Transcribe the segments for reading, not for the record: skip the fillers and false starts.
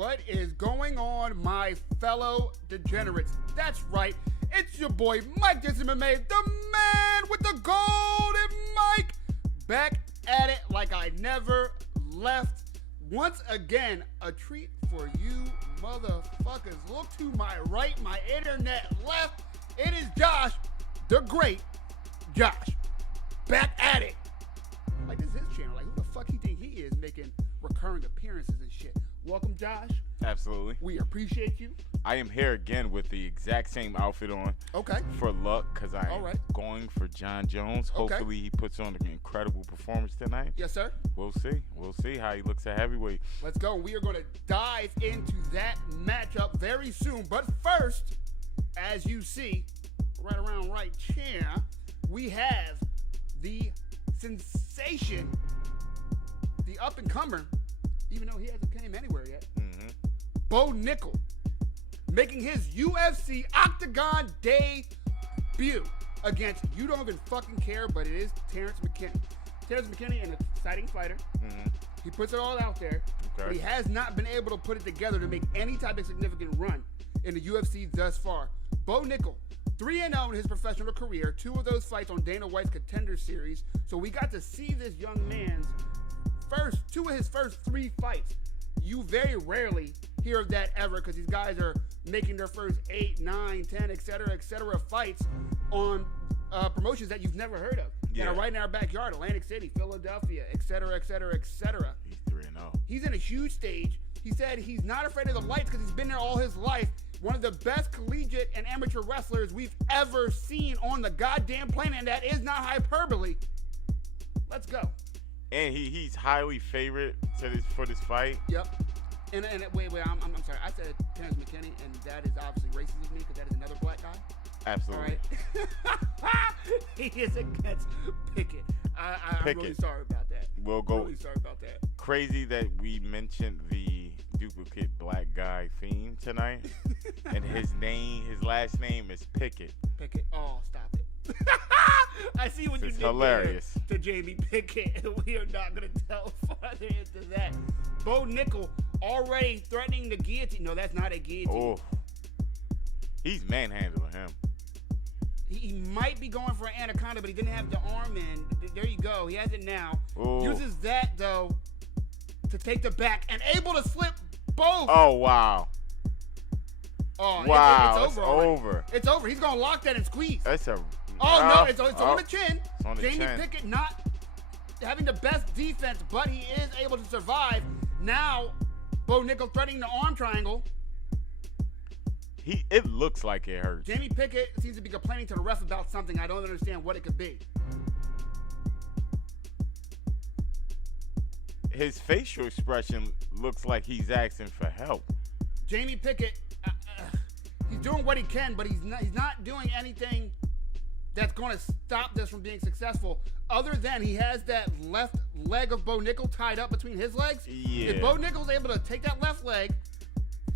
What is going on, my fellow degenerates? That's right. It's your boy, Mike Jensen MMA, the man with the golden mic. Back at it like I never left. Once again, a treat for you motherfuckers. Look to my right, my internet left. It is Josh, the great Josh. Back at it. Like, this is his channel. Like, who the fuck he think he is making recurring appearances and shit? Welcome, Josh. Absolutely. We appreciate you. I am here again with the exact same outfit on. Okay. For luck, because I'm All right. going for Jon Jones. Okay. Hopefully he puts on an incredible performance tonight. Yes, sir. We'll see. We'll see how he looks at heavyweight. Let's go. We are going to dive into that matchup very soon. But first, as you see, right around right here, we have the sensation, the up-and-comer, even though he hasn't came anywhere yet, Bo Nickel, making his UFC Octagon debut against, you don't even fucking care, but it is Terrence McKinney. Terrence McKinney, an exciting fighter. He puts it all out there, but he has not been able to put it together to make any type of significant run in the UFC thus far. Bo Nickel, 3-0 in his professional career, 2 of those fights on Dana White's Contender Series. So we got to see this young man's two of his first 3 fights. You very rarely hear of that ever, because these guys are making their first 8, 9, 10, etc. fights on promotions that you've never heard of. Yeah. That are right in our backyard, Atlantic City, Philadelphia, etc. He's 3-0. He's in a huge stage. He said he's not afraid of the lights because he's been there all his life. One of the best collegiate and amateur wrestlers we've ever seen on the goddamn planet, and that is not hyperbole. Let's go. And he's highly favored for this fight. Yep. And wait, I'm sorry. I said Terrence McKinney, and that is obviously racist of me because that is another black guy. Absolutely. All right. He is against Pickett. I'm really sorry about that. We'll go. Really sorry about that. Crazy that we mentioned the duplicate black guy theme tonight, and his last name is Pickett. Pickett. Oh, stop it. I see what you did hilarious. there to Jamie Pickett, and we are not going to delve further into that. Bo Nickel already threatening the guillotine. No, that's not a guillotine. Oh, he's manhandling him. He might be going for an anaconda, but he didn't have the arm in. There you go. He has it now. Ooh. Uses that, though, to take the back and able to slip both. Oh, wow. Oh, wow. It's over. It's over. He's going to lock that and squeeze. That's a... no, it's on the chin. It's on the Jamie chin. Pickett not having the best defense, but he is able to survive. Now, Bo Nickel threatening the arm triangle. It looks like it hurts. Jamie Pickett seems to be complaining to the ref about something. I don't understand what it could be. His facial expression looks like he's asking for help. Jamie Pickett, he's doing what he can, but he's not doing anything that's going to stop this from being successful, other than he has that left leg of Bo Nickel tied up between his legs. Yeah. If Bo Nickel's able to take that left leg,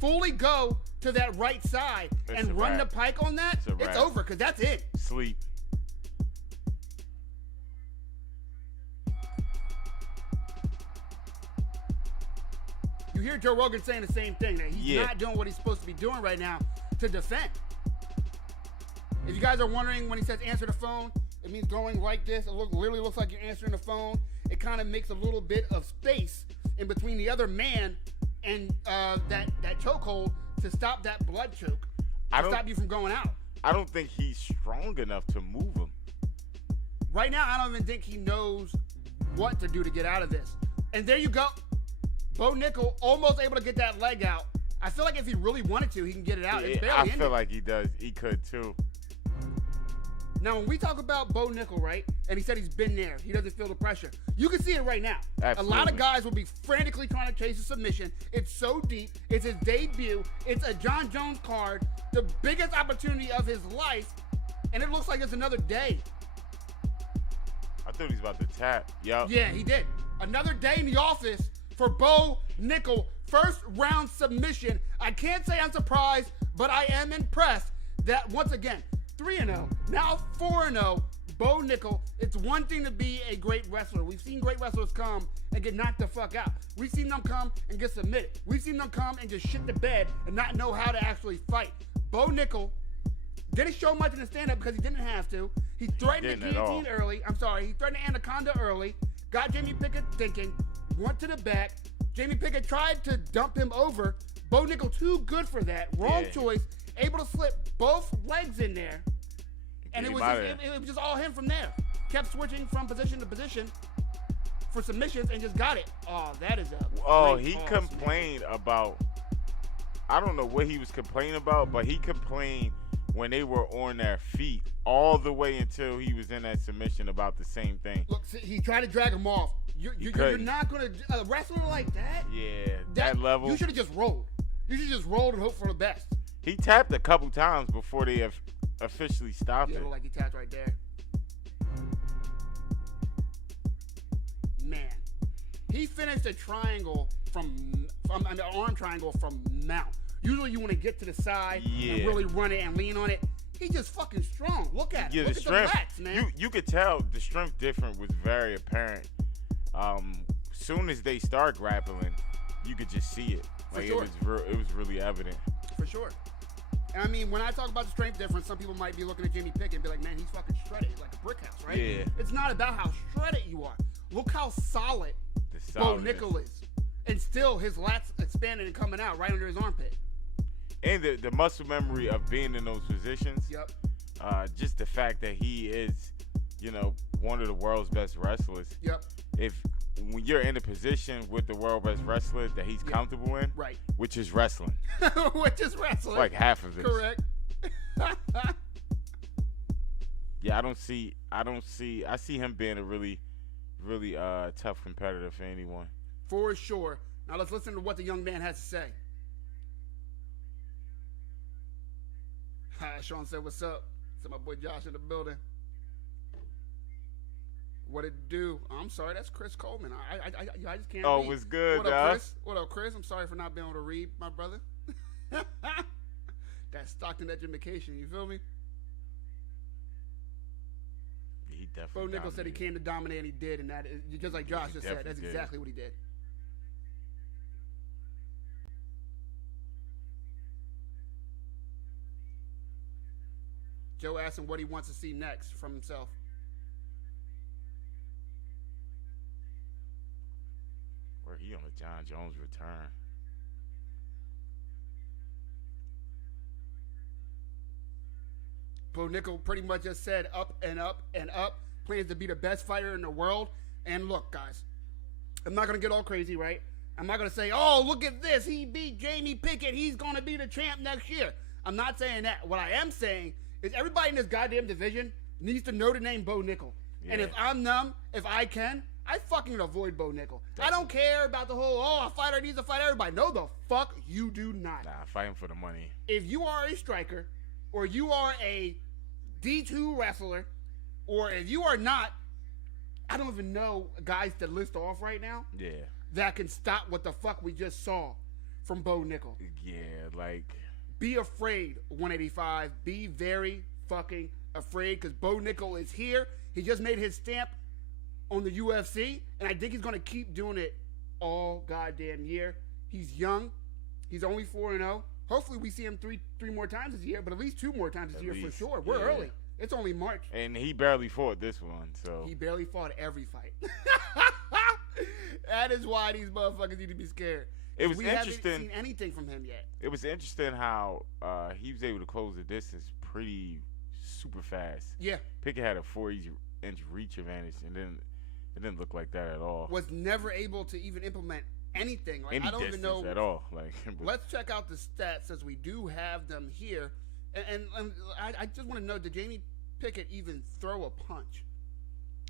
fully go to that right side, and run the pike on that, it's over, because that's it. Sleep. You hear Joe Rogan saying the same thing, that he's not doing what he's supposed to be doing right now to defend. If you guys are wondering, when he says answer the phone, it means going like this. It literally looks like you're answering the phone. It kind of makes a little bit of space in between the other man and that chokehold to stop that blood choke, to stop you from going out. I don't think he's strong enough to move him. Right now, I don't even think he knows what to do to get out of this. And there you go. Bo Nickel almost able to get that leg out. I feel like if he really wanted to, he can get it out. It's barely I in feel there. like he does. He could too. Now, when we talk about Bo Nickel, right, and he said he's been there, he doesn't feel the pressure. You can see it right now. Absolutely. A lot of guys will be frantically trying to chase a submission. It's so deep. It's his debut. It's a Jon Jones card, the biggest opportunity of his life, and it looks like it's another day. I thought he was about to tap. Yup. Yeah, he did. Another day in the office for Bo Nickel. First round submission. I can't say I'm surprised, but I am impressed that, once again, 3-0, now 4-0, Bo Nickel, it's one thing to be a great wrestler. We've seen great wrestlers come and get knocked the fuck out. We've seen them come and get submitted. We've seen them come and just shit the bed and not know how to actually fight. Bo Nickel didn't show much in the stand-up because he didn't have to. He threatened the guillotine early. He threatened the anaconda early. Got Jamie Pickett thinking. Went to the back. Jamie Pickett tried to dump him over. Bo Nickel too good for that. Wrong choice. Able to slip both legs in there. And it was just all him from there. Kept switching from position to position for submissions and just got it. Oh, that is a he complained about, I don't know what he was complaining about, but he complained when they were on their feet all the way until he was in that submission about the same thing. Look, see, he tried to drag him off. You're not going to, a wrestler like that? Yeah, that level. You should have just rolled. You should just rolled and hope for the best. He tapped a couple times before they officially stopped it. Looked like he tapped right there. Man, he finished a triangle an arm triangle from mount. Usually you want to get to the side and really run it and lean on it. He just fucking strong. Look at it. Look at the lats, man. You could tell the strength difference was very apparent. Soon as they start grappling, you could just see it. Like it was really evident. For sure. And I mean, when I talk about the strength difference, some people might be looking at Jamie Pickett and be like, man, he's fucking shredded like a brick house, right? Yeah. It's not about how shredded you are. Look how solid Bo Nickel is. And still his lats expanding and coming out right under his armpit. And the muscle memory of being in those positions. Yep. Just the fact that he is, one of the world's best wrestlers. Yep. When you're in a position with the world best wrestler that he's comfortable in, right, which is wrestling. Which is wrestling. Like half of it. Correct. Yeah, I see him being a really, really tough competitor for anyone. For sure. Now let's listen to what the young man has to say. Hi, Sean said, what's up? Said my boy Josh in the building. What it do? I'm sorry, that's Chris Coleman. I just can't read. Oh, what's good, What up, Chris? What up, Chris? I'm sorry for not being able to read, my brother. That Stockton education, you feel me? He definitely Bo Nickel said he came to dominate, and he did, and that is, just like Josh just said, that's exactly what he did. Joe asked him what he wants to see next from himself. Where he on the Jon Jones return? Bo Nickel pretty much just said up and up and up. Plans to be the best fighter in the world. And look, guys, I'm not going to get all crazy, right? I'm not going to say, oh, look at this. He beat Jamie Pickett. He's going to be the champ next year. I'm not saying that. What I am saying is everybody in this goddamn division needs to know the name Bo Nickel. Yeah. And if I'm numb, if I can, I fucking avoid Bo Nickel. Definitely. I don't care about the whole, a fighter needs to fight everybody. No, the fuck you do not. Nah, fighting for the money. If you are a striker, or you are a D2 wrestler, or if you are not, I don't even know guys to list off right now. Yeah. That can stop what the fuck we just saw from Bo Nickel. Yeah, like. Be afraid, 185. Be very fucking afraid, because Bo Nickel is here. He just made his stamp on the UFC, and I think he's going to keep doing it all goddamn year. He's young. He's only 4-0. Hopefully we see him three more times this year, but at least 2 more times this year for sure. We're early. It's only March. And he barely fought this one, so. He barely fought every fight. That is why these motherfuckers need to be scared. It was interesting. We haven't seen anything from him yet. It was interesting how he was able to close the distance pretty super fast. Yeah. Pickett had a 4-inch reach advantage, and then it didn't look like that at all. Was never able to even implement anything. Like, any I don't even know at all. Like, let's check out the stats as we do have them here. And I just want to know, did Jamie Pickett even throw a punch?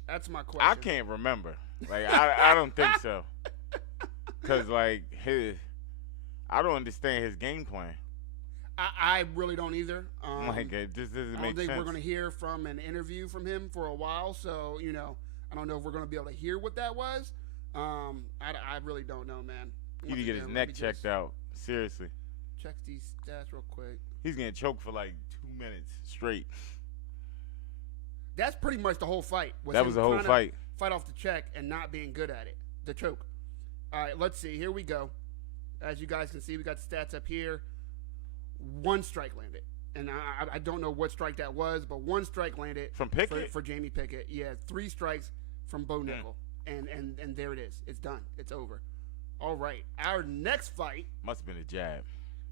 That's my question. I can't remember. Like, I don't think so. Because, like, I don't understand his game plan. I really don't either. Like, it just doesn't make sense. I don't think we're going to hear from an interview from him for a while. So, I don't know if we're going to be able to hear what that was. I really don't know, man. He need to get his neck checked out. Seriously. Check these stats real quick. He's getting choked for like 2 minutes straight. That's pretty much the whole fight. That was the whole fight. Fight off the check and not being good at it. The choke. All right, let's see. Here we go. As you guys can see, we got the stats up here. 1 strike landed. And I don't know what strike that was, but 1 strike landed. From Pickett? For Jamie Pickett. Yeah, 3 strikes from Bo Nickel. And there it is. It's done. It's over. All right. Our next fight. Must have been a jab.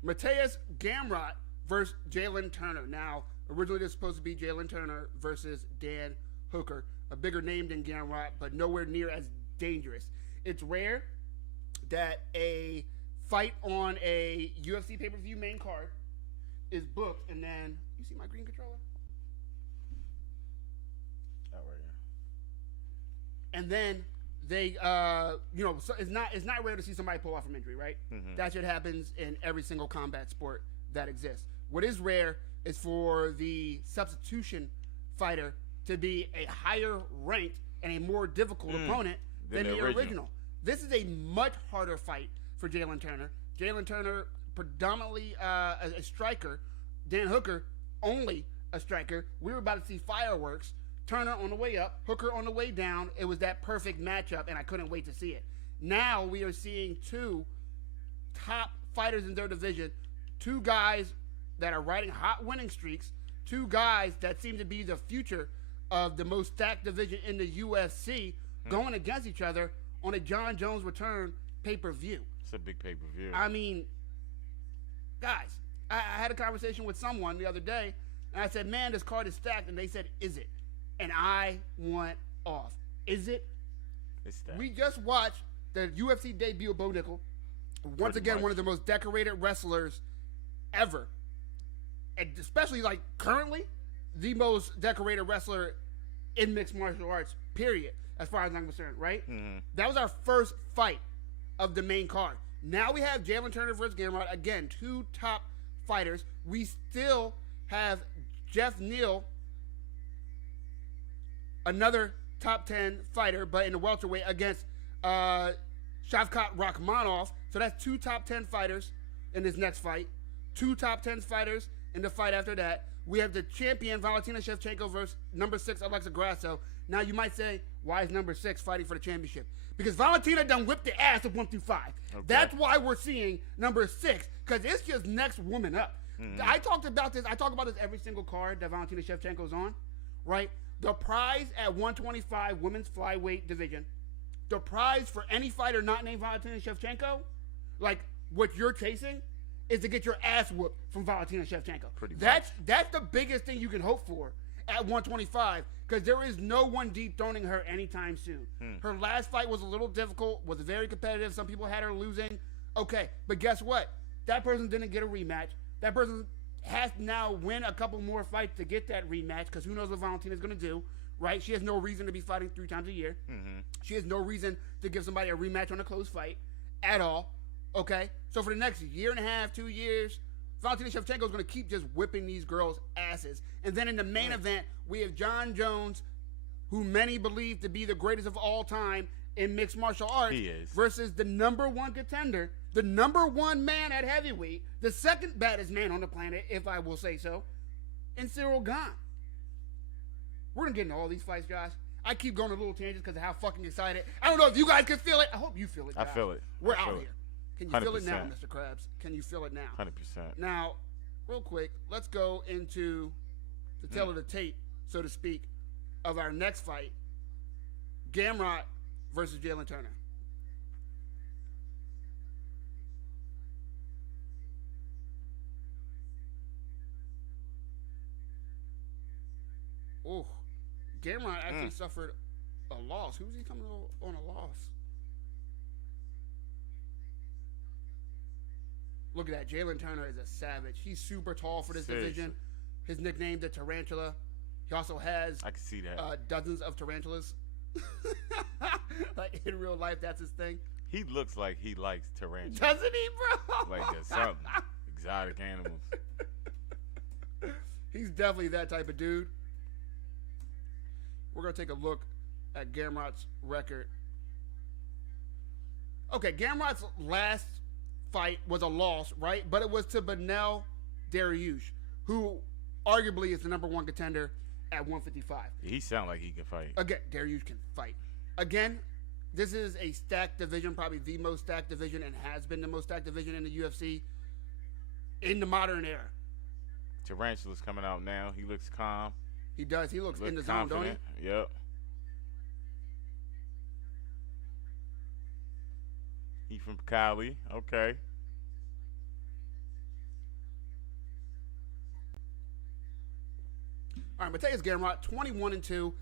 Mateus Gamrot versus Jalen Turner. Now, originally this was supposed to be Jalen Turner versus Dan Hooker. A bigger name than Gamrot, but nowhere near as dangerous. It's rare that a fight on a UFC pay-per-view main card is booked, and then you see my green controller? Oh, right here. And then they, so it's not rare to see somebody pull off from injury, right? Mm-hmm. That shit happens in every single combat sport that exists. What is rare is for the substitution fighter to be a higher ranked and a more difficult opponent than the original. This is a much harder fight for Jalen Turner. Jalen Turner, predominantly a striker. Dan Hooker, only a striker. We were about to see fireworks. Turner on the way up, Hooker on the way down. It was that perfect matchup, and I couldn't wait to see it. Now we are seeing 2 top fighters in their division, 2 guys that are riding hot winning streaks, 2 guys that seem to be the future of the most stacked division in the UFC going against each other on a Jon Jones return pay-per-view. It's a big pay-per-view. I mean, guys, I had a conversation with someone the other day, and I said, man, this card is stacked, and they said, is it? And I went off. Is it? It's stacked. We just watched the UFC debut of Bo Nickel. Once again, one of the most decorated wrestlers ever. And especially, like, currently, the most decorated wrestler in mixed martial arts, period, as far as I'm concerned, right? Mm-hmm. That was our first fight of the main card. Now we have Jalen Turner versus Gamrot. Again, 2 top fighters. We still have Jeff Neal, another top 10 fighter, but in the welterweight against Shavkat Rakhmonov. So that's 2 top 10 fighters in this next fight. 2 top 10 fighters in the fight after that. We have the champion Valentina Shevchenko versus number 6 Alexa Grasso. Now you might say, why is number 6 fighting for the championship? Because Valentina done whipped the ass of 1 through 5. Okay. That's why we're seeing number 6, because it's just next woman up. Mm-hmm. I talk about this every single card that Valentina Shevchenko's on, right? The prize at 125 women's flyweight division, the prize for any fighter not named Valentina Shevchenko, like what you're chasing, is to get your ass whooped from Valentina Shevchenko. That's the biggest thing you can hope for at 125, because there is no one dethroning her anytime soon. Her last fight was a little difficult, was very competitive. Some people had her losing. Okay, but guess what? That person didn't get a rematch. That person has to now win a couple more fights to get that rematch, because who knows what Valentina's going to do, right? She has no reason to be fighting 3 times a year. Mm-hmm. She has no reason to give somebody a rematch on a close fight at all. Okay, so for the next year and a half, 2 years, Valentina Shevchenko is going to keep just whipping these girls' asses. And then in the main event, we have Jon Jones, who many believe to be the greatest of all time in mixed martial arts, versus the number 1 contender, the number 1 man at heavyweight, the second baddest man on the planet, if I will say so, and Cyril Gane. We're going to get into all these fights, Josh. I keep going to little tangents because of how fucking excited. I don't know if you guys can feel it. I hope you feel it, Josh. I feel it. We're out here. Can you 100%. feel it now, Mr. Krabs? Can you feel it now? 100%. Now, real quick, let's go into the tail of the tape, so to speak, of our next fight, Gamrot versus Jalen Turner. Oh, Gamrot actually suffered a loss. Who's he coming on a loss? Look at that. Jalen Turner is a savage. He's super tall for this division. His nickname, the Tarantula. He also has I can see that. Dozens of tarantulas. Like in real life, that's his thing. He looks like he likes tarantulas. Doesn't he, bro? Like something. Exotic animals. He's definitely that type of dude. We're going to take a look at Gamrot's record. Okay, Gamrot's last fight was a loss, right? But it was to Benel Dariush, who arguably is the number 1 contender at 155. He sound like he can fight. Again, Dariush can fight. Again, this is a stacked division, probably the most stacked division, and has been the most stacked division in the UFC in the modern era. Tarantula's coming out now. He looks calm. He does. He looks in the zone, don't he? Yep. He from Cali. Okay. All right, Mateus Gamrot, 21-2,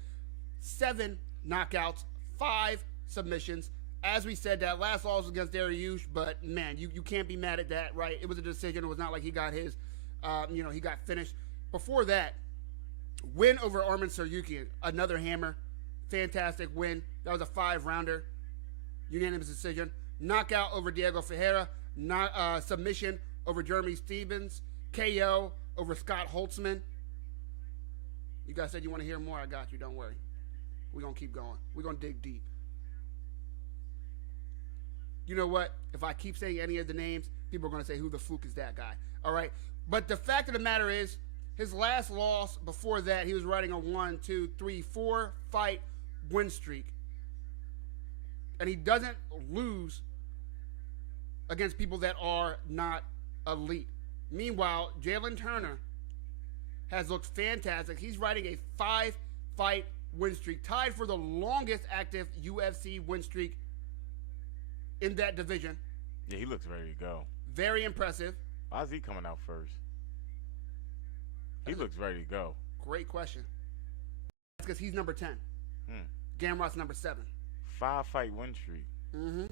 7 knockouts, 5 submissions. As we said, that last loss was against Dariush, but man, you can't be mad at that, right? It was a decision. It was not like he got his, he got finished. Before that, win over Arman Saryukian, another hammer, fantastic win. That was a 5-rounder, unanimous decision. Knockout over Diego Ferreira, submission over Jeremy Stevens, KO over Scott Holtzman. You guys said you want to hear more. I got you. Don't worry. We're going to keep going. We're going to dig deep. You know what? If I keep saying any of the names, people are going to say, who the fluke is that guy? All right. But the fact of the matter is, his last loss before that, he was riding a 4-fight win streak. And he doesn't lose against people that are not elite. Meanwhile, Jalen Turner has looked fantastic. He's riding a 5-fight win streak, tied for the longest active UFC win streak in that division. Yeah, he looks ready to go. Very impressive. Why is he coming out first? He looks ready to go. Great question. That's because he's number 10. Gamrot's number 7. 5-fight win streak. Mm-hmm.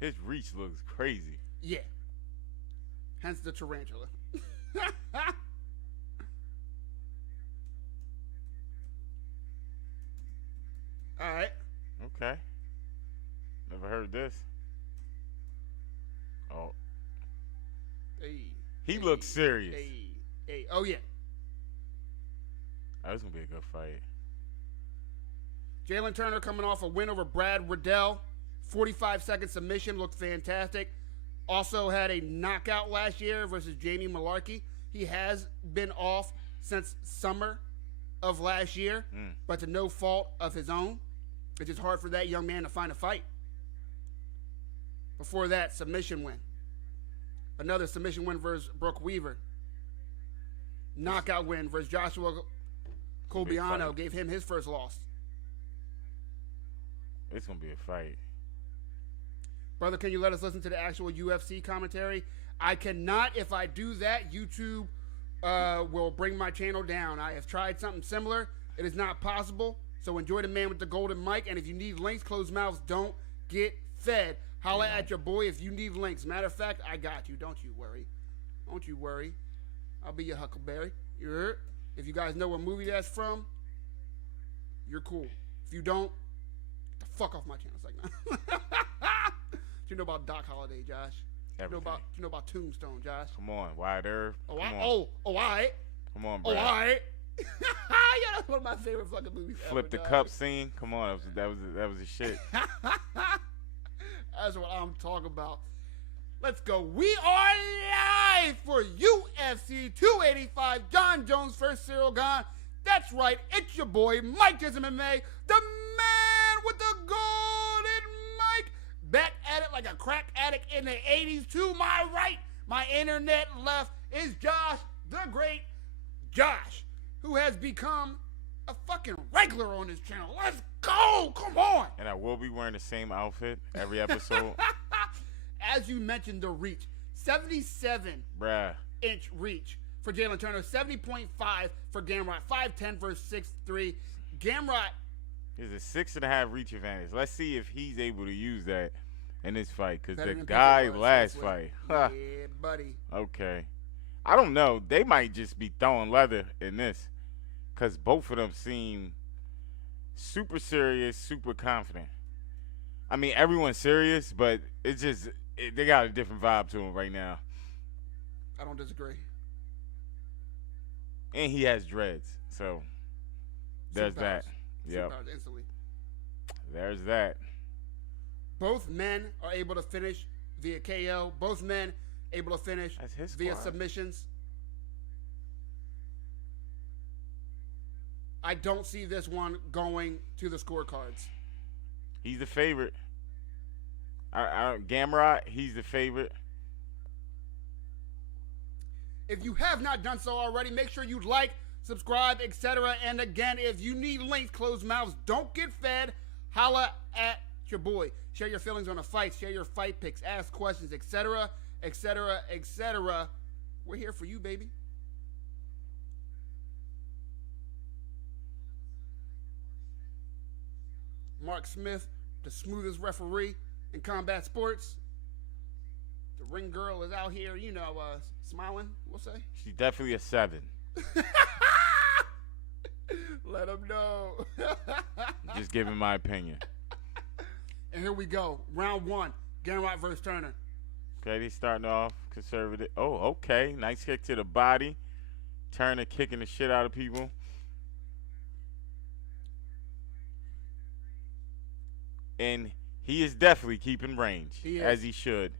His reach looks crazy. Yeah. Hence the tarantula. All right. Okay. Never heard this. Oh. Hey. He looks serious. Hey. Oh, yeah. Oh, this is going to be a good fight. Jalen Turner coming off a win over Brad Riddell. 45-second submission. Looked fantastic. Also had a knockout last year versus Jamie Malarkey. He has been off since summer of last year, but to no fault of his own. It's just hard for that young man to find a fight. Before that, submission win. Another submission win versus Brooke Weaver. Knockout win versus Joshua Colbiano. Gave him his first loss. It's going to be a fight. Brother, can you let us listen to the actual UFC commentary? I cannot. If I do that, YouTube will bring my channel down. I have tried something similar. It is not possible. So enjoy the man with the golden mic. And if you need links, closed mouths don't get fed. Holla at your boy if you need links. Matter of fact, I got you. Don't you worry. Don't you worry. I'll be your Huckleberry. If you guys know what movie that's from, you're cool. If you don't, get the fuck off my channel. It's like, nah. You know about Doc Holliday, Josh? You know about Tombstone, Josh? Come on, Wyatt Earp. All right. Come on, bro. All right. Yeah, that's one of my favorite fucking movies Flip ever, the cup scene. Come on, that was the shit. That's what I'm talking about. Let's go. We are live for UFC 285. Jon Jones versus Cyril Gane. That's right. It's your boy, Mike Tism MMA, the man with the golden mic. Back at it like a crack addict in the 80s. To my right, my internet left, is Josh, the great Josh, who has become a fucking regular on this channel. Let's go. Come on. And I will be wearing the same outfit every episode. As you mentioned, the reach. 77-inch reach for Jalen Turner. 70.5 for Gamrot. 5'10 versus 6'3. Gamrot. There's a 6.5 reach advantage. Let's see if he's able to use that in this fight. Because the than guy Pickett was, last fight. Yeah, buddy. Okay. I don't know. They might just be throwing leather in this. Because both of them seem super serious, super confident. I mean, everyone's serious, but it's just, they got a different vibe to them right now. I don't disagree. And he has dreads, so there's that. Yep. Instantly. There's that. Both men are able to finish via KO. Both men able to finish via submissions. I don't see this one going to the scorecards. He's the favorite. Gamrot, he's the favorite. If you have not done so already, make sure you like, subscribe, etc. And again, if you need links, closed mouths don't get fed. Holla at your boy. Share your feelings on the fight. Share your fight picks. Ask questions, etc., etc., etc. We're here for you, baby. Mark Smith, the smoothest referee in combat sports. The ring girl is out here, smiling, we'll say. She's definitely a 7. Let him know. Just giving my opinion. And here we go. Round 1. Gamrot versus Turner. Okay, they starting off conservative. Oh, okay. Nice kick to the body. Turner kicking the shit out of people. And he is definitely keeping range, as he should.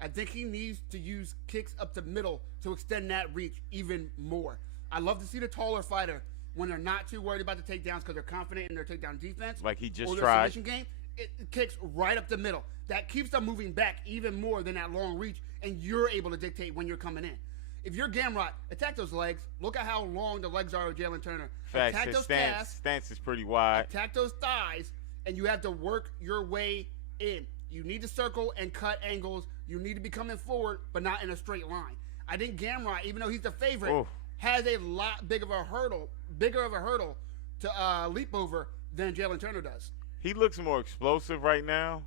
I think he needs to use kicks up the middle to extend that reach even more. I love to see the taller fighter when they're not too worried about the takedowns because they're confident in their takedown defense. Like he just or their tried. submission game. It kicks right up the middle. That keeps them moving back even more than that long reach, and you're able to dictate when you're coming in. If you're Gamrot, attack those legs. Look at how long the legs are of Jalen Turner. Facts. Attack His those calves. stance is pretty wide. Attack those thighs, and you have to work your way in. You need to circle and cut angles. You need to be coming forward, but not in a straight line. I think Gamrot, even though he's the favorite, has a lot bigger of a hurdle to leap over than Jalen Turner does. He looks more explosive right now.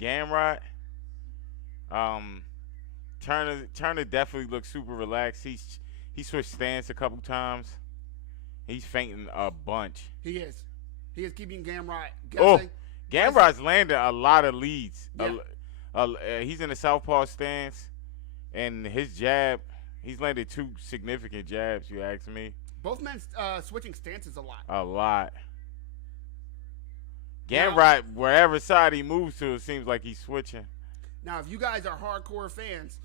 Gamrot. Turner definitely looks super relaxed. He switched stance a couple times. He's fainting a bunch. He is keeping Gamrot guessing. Gamrot's landed a lot of leads. Yeah. He's in the southpaw stance, and his jab, he's landed 2 significant jabs, you ask me. Both men switching stances a lot. A lot. Gamrot, wherever side he moves to, it seems like he's switching. Now, if you guys are hardcore fans,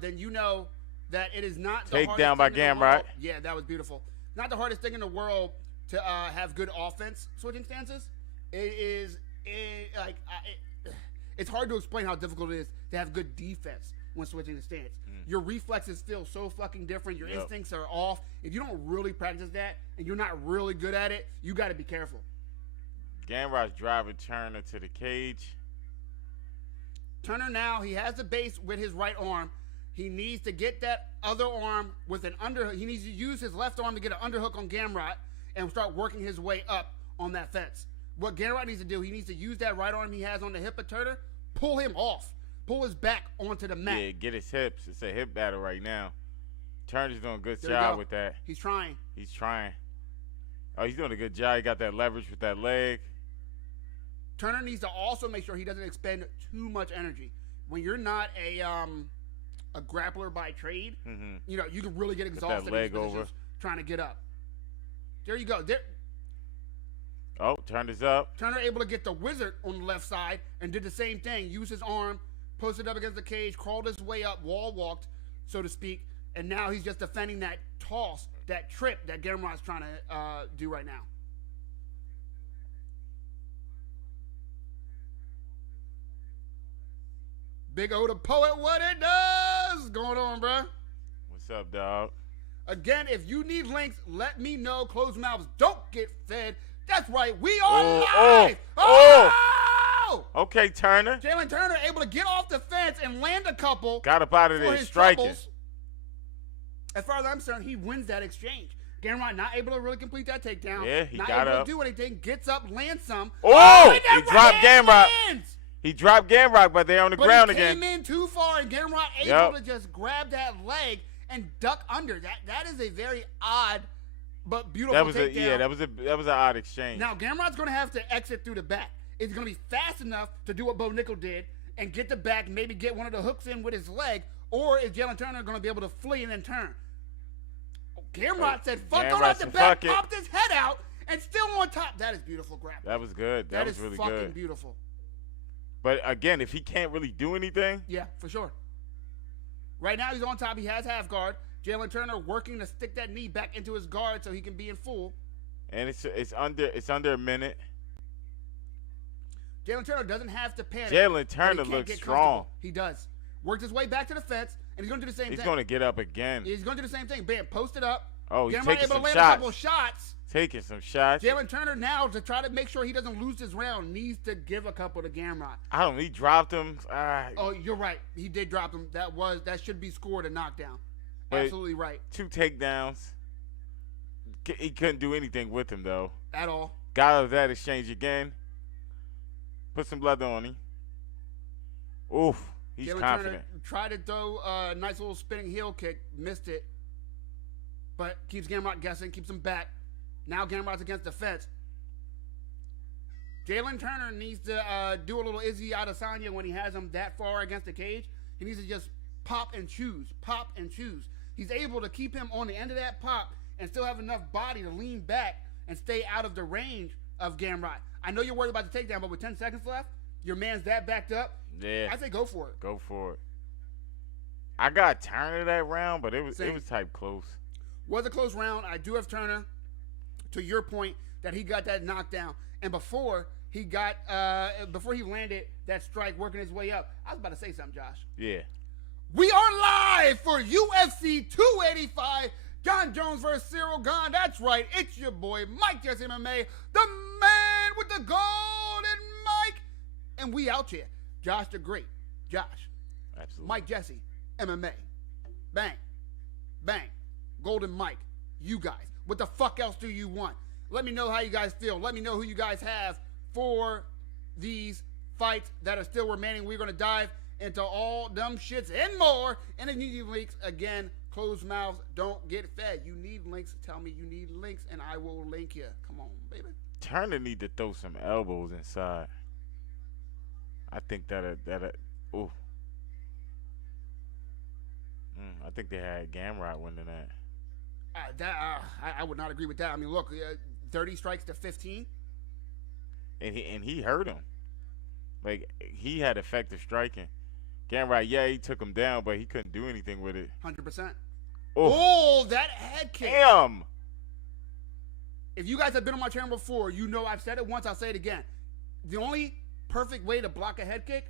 then you know that it is not the hardest takedown by thing in the Gamrot. world. Yeah, that was beautiful. Not the hardest thing in the world to have good offense switching stances. It's hard to explain how difficult it is to have good defense when switching the stance. Your reflexes feel so fucking different. Your instincts are off. If you don't really practice that and you're not really good at it, you got to be careful. Gamrot's driving Turner to the cage. Turner now, he has the base with his right arm. He needs to get that other arm with an underhook. He needs to use his left arm to get an underhook on Gamrot and start working his way up on that fence. What Gamrot needs to do, he needs to use that right arm he has on the hip of Turner, pull him off, pull his back onto the mat. Yeah, get his hips. It's a hip battle right now. Turner's doing a good job with that. He's trying. Oh, he's doing a good job. He got that leverage with that leg. Turner needs to also make sure he doesn't expend too much energy. When you're not a grappler by trade, you can really get exhausted in these positions trying to get up. There you go. Oh, Turner's up. Turner able to get the wizard on the left side and did the same thing. Used his arm, posted up against the cage, crawled his way up, wall walked, so to speak, and now he's just defending that toss, that trip that Gamrot's trying to do right now. Big O the poet, what it does? What's going on, bro? What's up, dog? Again, if you need links, let me know. Closed mouths don't get fed. That's right, we are live! Okay, Turner. Jalen Turner able to get off the fence and land a couple. Got up out of there striking. Troubles. As far as I'm concerned, he wins that exchange. Gamrot not able to really complete that takedown. Yeah, he not got able up. to do anything. Gets up, lands some. He dropped Gamrot. He dropped Gamrot, but they're on the ground again. He came in too far, and Gamrot able to just grab that leg and duck under. That is a very odd but beautiful takedown. That was an odd exchange. Now Gamrot's going to have to exit through the back. It's going to be fast enough to do what Bo Nickel did and get the back, maybe get one of the hooks in with his leg, or is Jalen Turner going to be able to flee and then turn? Gamrot said, "Fuck, go out the back," popped his head out, and still on top. That is beautiful grappling. That was good. That was really good. That is fucking beautiful. But again, if he can't really do anything, yeah, for sure. Right now he's on top. He has half guard. Jalen Turner working to stick that knee back into his guard so he can be in full. And it's under a minute. Jalen Turner doesn't have to panic. Jalen Turner looks strong. He does. Worked his way back to the fence, and he's going to do the same thing. He's going to get up again. He's going to do the same thing. Bam, post it up. Oh, he's taking some shots. A couple shots. Taking some shots. Jalen Turner now, to try to make sure he doesn't lose this round, needs to give a couple to Gamrot. He dropped him. Oh, you're right. He did drop him. That should be scored a knockdown. Absolutely right. 2 takedowns. He couldn't do anything with him, though. At all. Got out of that exchange again. Put some blood on him. Oof. He's Jalen confident. Turner tried to throw a nice little spinning heel kick. Missed it. But keeps Gamrot guessing. Keeps him back. Now Gamrot's against the fence. Jalen Turner needs to do a little Izzy Adesanya when he has him that far against the cage. He needs to just pop and choose. Pop and choose. He's able to keep him on the end of that pop and still have enough body to lean back and stay out of the range of Gamrot. I know you're worried about the takedown, but with 10 seconds left, your man's that backed up. Yeah. I say go for it. Go for it. I got Turner that round, but it was type close. Was a close round. I do have Turner, to your point, that he got that knockdown. And before he landed that strike working his way up, I was about to say something, Josh. Yeah. We are live for UFC 285. Jon Jones versus Cyril Gane. That's right. It's your boy, Mike Jesse MMA, the man with the golden mic. And we out here. Josh the Great. Josh. Absolutely. Mike Jesse, MMA. Bang. Bang. Golden Mike. You guys. What the fuck else do you want? Let me know how you guys feel. Let me know who you guys have for these fights that are still remaining. We're going to dive into all dumb shits and more. And if you need links, again, closed mouths don't get fed. You need links. Tell me you need links, and I will link you. Come on, baby. Turner need to throw some elbows inside. I think ooh. I think they had Gamrot winning that. I would not agree with that. I mean, look, 30 strikes to 15. And he hurt him. Like, he had effective striking. Gamrot, yeah, he took him down, but he couldn't do anything with it. 100%. Oh, that head kick. Damn. If you guys have been on my channel before, you know I've said it once, I'll say it again. The only perfect way to block a head kick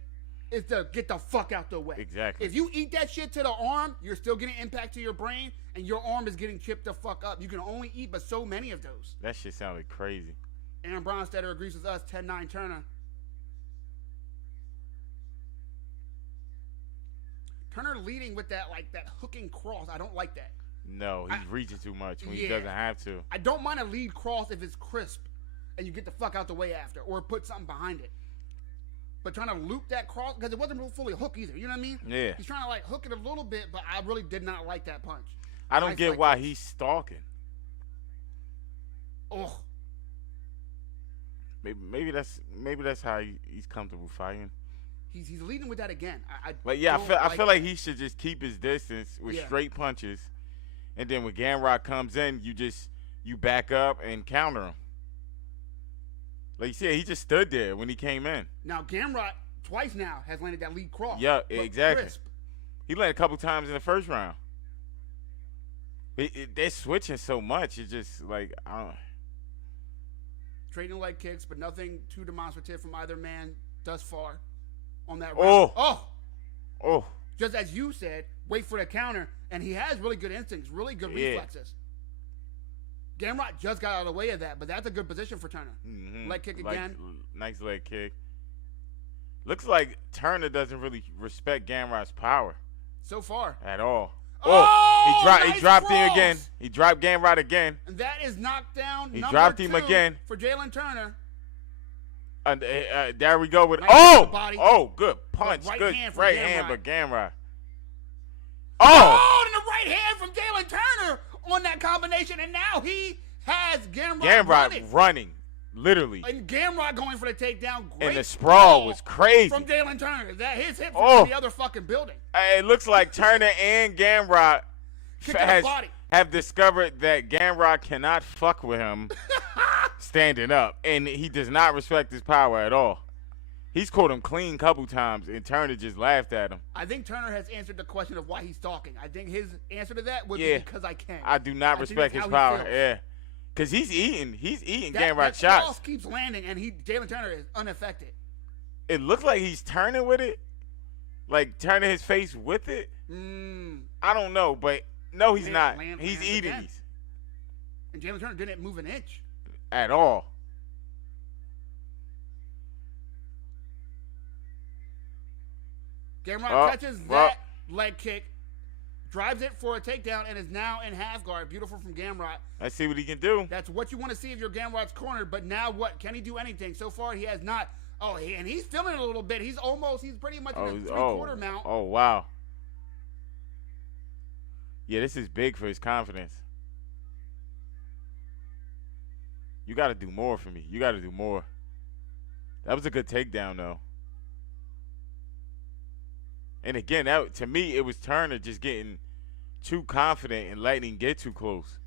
is to get the fuck out the way. Exactly. If you eat that shit to the arm, you're still getting impact to your brain, and your arm is getting chipped the fuck up. You can only eat but so many of those. That shit sounded crazy. Aaron Bronstetter agrees with us, 10-9 Turner. Turner leading with that hooking cross. I don't like that. No, he's reaching too much when he doesn't have to. I don't mind a lead cross if it's crisp and you get the fuck out the way after, or put something behind it. But trying to loop that cross, because it wasn't fully a hook either, you know what I mean? Yeah. He's trying to hook it a little bit, but I really did not like that punch. I don't get why he's stalking. Oh. Maybe that's how he's comfortable fighting. He's leading with that again. I feel like he should just keep his distance with straight punches, and then when Gamrot comes in, you back up and counter him. Like you said, he just stood there when he came in. Now Gamrot twice now has landed that lead cross. Yeah, exactly. Crisp. He landed a couple times in the first round. They're switching so much. It's just like I don't. Trading leg kicks, but nothing too demonstrative from either man thus far on that round. Oh. Just as you said, wait for the counter, and he has really good instincts, really good reflexes. Gamrot just got out of the way of that, but that's a good position for Turner. Mm-hmm. Leg kick again. Nice leg kick. Looks like Turner doesn't really respect Gamrot's power. So far. At all. He dropped him again. He dropped Gamrot again. And that is knockdown he number dropped 2 him again for Jalen Turner. There we go with good punch, good right hand, but Gamrot. And the right hand from Jalen Turner on that combination, and now he has Gamrot running, literally. And Gamrot going for the takedown. Great and the sprawl was crazy from Jalen Turner. That his hip from the other fucking building. It looks like Turner and Gamrot have discovered that Gamrot cannot fuck with him standing up, and he does not respect his power at all. He's caught him clean a couple times, and Turner just laughed at him. I think Turner has answered the question of why he's talking. I think his answer to that would be because I can. I do not respect his power. Yeah. Because he's eating Gamrot that shots. cross keeps landing, and Jalen Turner is unaffected. It looks like he's turning with it. Like, turning his face with it. I don't know, but no, he's not. He's eating these. And Jalen Turner didn't move an inch. At all. Gamrot catches that leg kick, drives it for a takedown, and is now in half guard. Beautiful from Gamrot. Let's see what he can do. That's what you want to see if you're Gamrot's corner, but now what? Can he do anything? So far, he has not. Oh, and he's feeling it a little bit. He's pretty much in a three-quarter mount. Oh, wow. Yeah, this is big for his confidence. You got to do more for me. You got to do more. That was a good takedown, though. And again, to me, it was Turner just getting too confident and letting him get too close.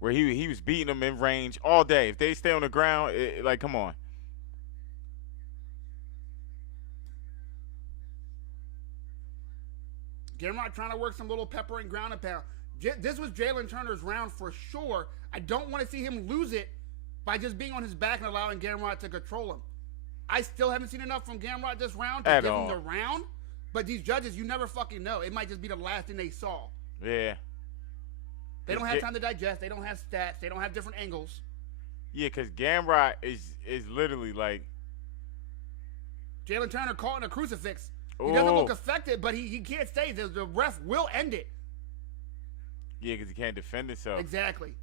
Where he was beating them in range all day. If they stay on the ground, like, come on. Gamrot trying to work some little pepper and ground and pound. This was Jalen Turner's round for sure. I don't want to see him lose it by just being on his back and allowing Gamrot to control him. I still haven't seen enough from Gamrot this round to give him the round. But these judges, you never fucking know. It might just be the last thing they saw. Yeah. They don't have time to digest. They don't have stats. They don't have different angles. Yeah, because Gamrot is literally like... Jalen Turner caught in a crucifix. He doesn't look affected, but he can't stay. The ref will end it. Yeah, because he can't defend himself. Exactly.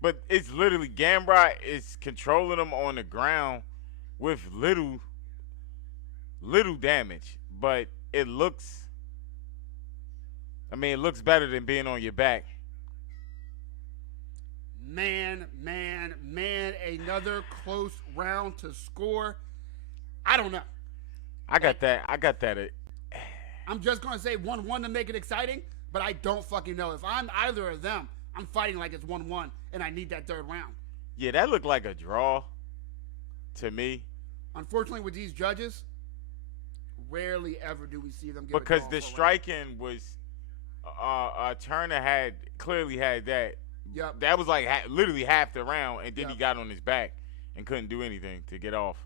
But it's literally Gamrot is controlling him on the ground with little damage. But it looks better than being on your back. Man, another close round to score. I don't know. I got that. I'm just going to say 1-1 to make it exciting, but I don't fucking know. If I'm either of them, I'm fighting like it's 1-1, and I need that third round. Yeah, that looked like a draw to me. Unfortunately, with these judges, rarely ever do we see them give because a draw the for striking was Turner clearly had that. Yep. That was like literally half the round, and then he got on his back and couldn't do anything to get off.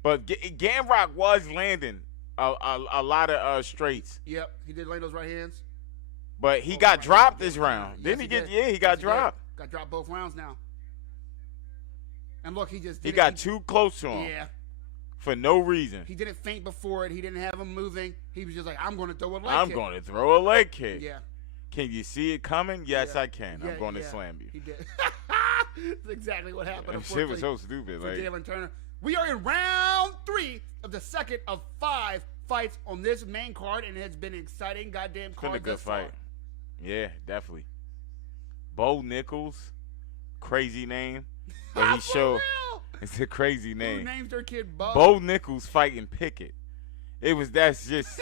But Gamrot was landing a lot of straights. Yep, he did land those right hands. But he got dropped this round. Yes, Didn't he get? Yeah, he got dropped. Got dropped both rounds now. And look, he got too close to him. Yeah. For no reason. He didn't feint before it. He didn't have him moving. He was just like, I'm going to throw a leg kick. I'm going to throw a leg kick. Yeah. Can you see it coming? Yes, I can. Yeah, I'm going to slam you. He did. That's exactly what happened. That shit was so stupid. For Jalen Turner. We are in round 3 of the second of 5 fights on this main card, and it's been an exciting goddamn card. It's been a good fight. Yeah, definitely. Bo Nichols, crazy name, but he showed. It's a crazy name. Who named their kid Bo? Bo Nichols fighting Pickett. That's just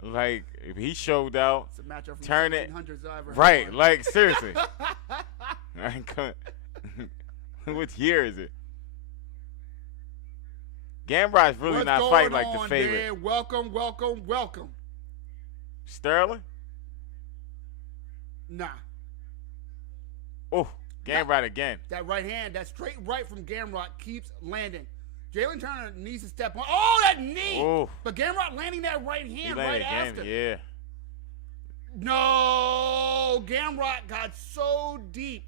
like if he showed out. It's a matchup from turn the it 1700s I ever right. had. Like seriously. What year is it? Gamrot's really What's not fighting like on the favorite. there? Welcome. Sterling? Nah. Oh, Gamrot again. That right hand, that straight right from Gamrot keeps landing. Jalen Turner needs to step on. Oh, that knee! Ooh. But Gamrot landing that right hand right after. Yeah. No, Gamrot got so deep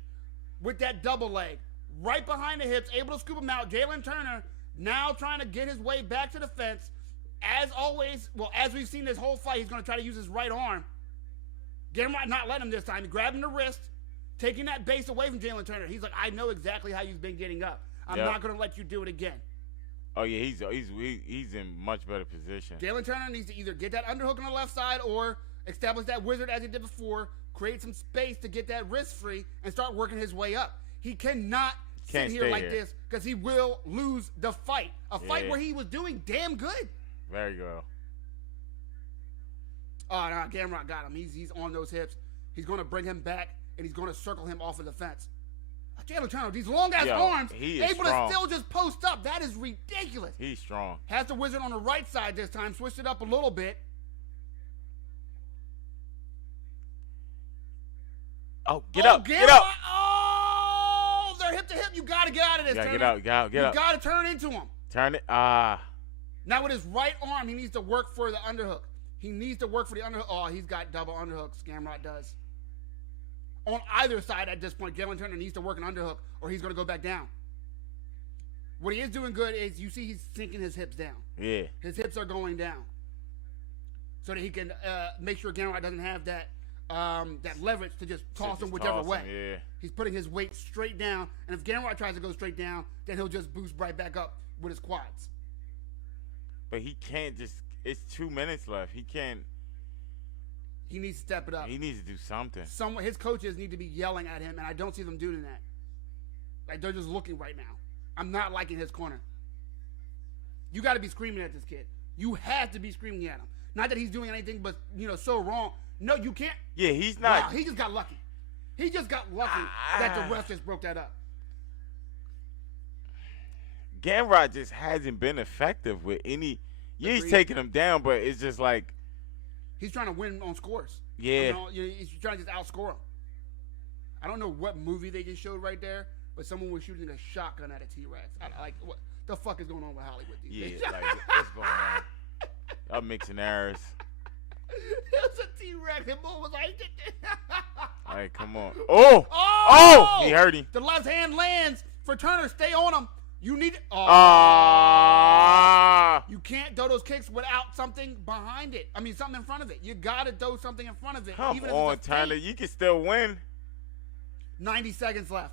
with that double leg. Right behind the hips, able to scoop him out. Jalen Turner now trying to get his way back to the fence. As always, as we've seen this whole fight, he's going to try to use his right arm. Gamrot not letting him this time. He's grabbing the wrist, taking that base away from Jalen Turner. He's like, I know exactly how you've been getting up. I'm not going to let you do it again. Oh, yeah, he's in much better position. Jalen Turner needs to either get that underhook on the left side or establish that wizard as he did before, create some space to get that wrist free, and start working his way up. He cannot sit here like this because he will lose the fight. A fight where he was doing damn good. Very good. Oh, no, Gamrot got him. He's on those hips. He's going to bring him back, and he's going to circle him off of the fence. Jalen Turner, these long-ass arms, able to still just post up. That is ridiculous. He's strong. Has the wizard on the right side this time. Switched it up a little bit. Oh, get up. Oh, they're hip to hip. You got to get out of this. Yeah, get out. You got to turn into him. Turn it. Now with his right arm, he needs to work for the underhook. He needs to work for the underhook. Oh, he's got double underhooks. Gamrot does. On either side at this point, Jalen Turner needs to work an underhook or he's going to go back down. What he is doing good is you see he's sinking his hips down. Yeah. His hips are going down. So that he can make sure Gamrot doesn't have that leverage to just toss him whichever way. Yeah. He's putting his weight straight down, and if Gamrot tries to go straight down, then he'll just boost right back up with his quads. But he can't just. It's 2 minutes left. He can't. He needs to step it up. He needs to do something. His coaches need to be yelling at him, and I don't see them doing that. Like, they're just looking right now. I'm not liking his corner. You got to be screaming at this kid. You have to be screaming at him. Not that he's doing anything but, so wrong. No, you can't. Yeah, he's not. Wow, he just got lucky. He just got lucky that the ref just broke that up. Gamrot just hasn't been effective with any. Yeah, he's taking him down, but it's just like. He's trying to win on scores. Yeah. He's trying to just outscore him. I don't know what movie they just showed right there, but someone was shooting a shotgun at a T-Rex. What the fuck is going on with Hollywood these days? Yeah, like, what's going on? Y'all mixing errors. It was a T-Rex. And Bull was like, all right, come on. Oh! He hurt him. The left hand lands for Turner. Stay on him. You need it. You can't throw those kicks without something behind it. I mean, something in front of it. You got to throw something in front of it. Come even on, if it's Turner. You can still win. 90 seconds left.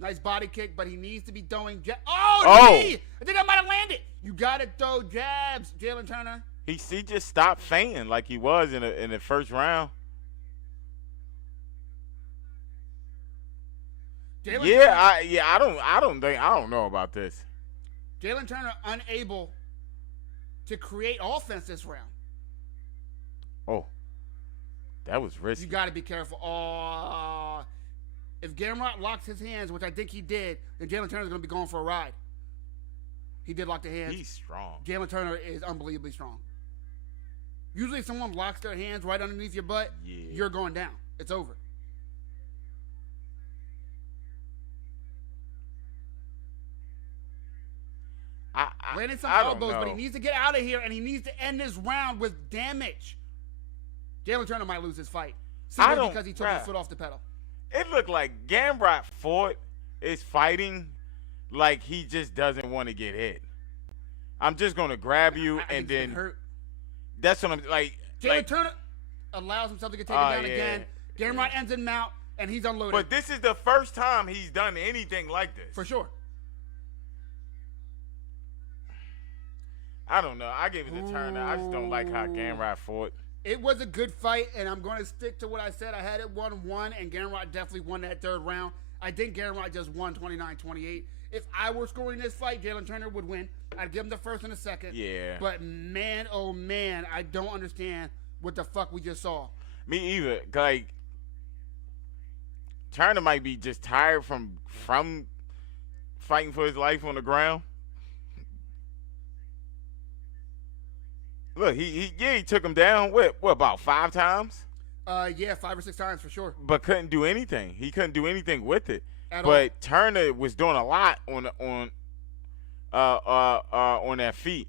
Nice body kick, but he needs to be throwing knee! I think I might have landed. You got to throw jabs, Jalen Turner. He just stopped fainting like he was in the first round. I don't know about this. Jalen Turner unable to create offense this round. Oh, that was risky. You got to be careful. If Gamrot locks his hands, which I think he did, then Jalen Turner's going to be going for a ride. He did lock the hands. He's strong. Jalen Turner is unbelievably strong. Usually if someone locks their hands right underneath your butt, you're going down. It's over. Landed some elbows, but he needs to get out of here, and he needs to end this round with damage. Jalen Turner might lose his fight simply because he took his foot off the pedal. It looked like Gamrot is fighting like he just doesn't want to get hit. I'm just going to grab you and then hurt. That's what I'm like. Jalen Turner allows himself to get taken down again. Gamrot ends him out, and he's unloaded. But this is the first time he's done anything like this. For sure. I don't know. I give it to Turner. I just don't like how Gamrot fought. It was a good fight, and I'm going to stick to what I said. I had it 1-1, and Gamrot definitely won that third round. I think Gamrot just won 29-28. If I were scoring this fight, Jalen Turner would win. I'd give him the first and the second. Yeah. But man, oh man, I don't understand what the fuck we just saw. Me either. Like, Turner might be just tired from fighting for his life on the ground. Look, he took him down. What about 5 times? 5 or 6 times for sure. But couldn't do anything. He couldn't do anything with it. At but all. Turner was doing a lot on that feet.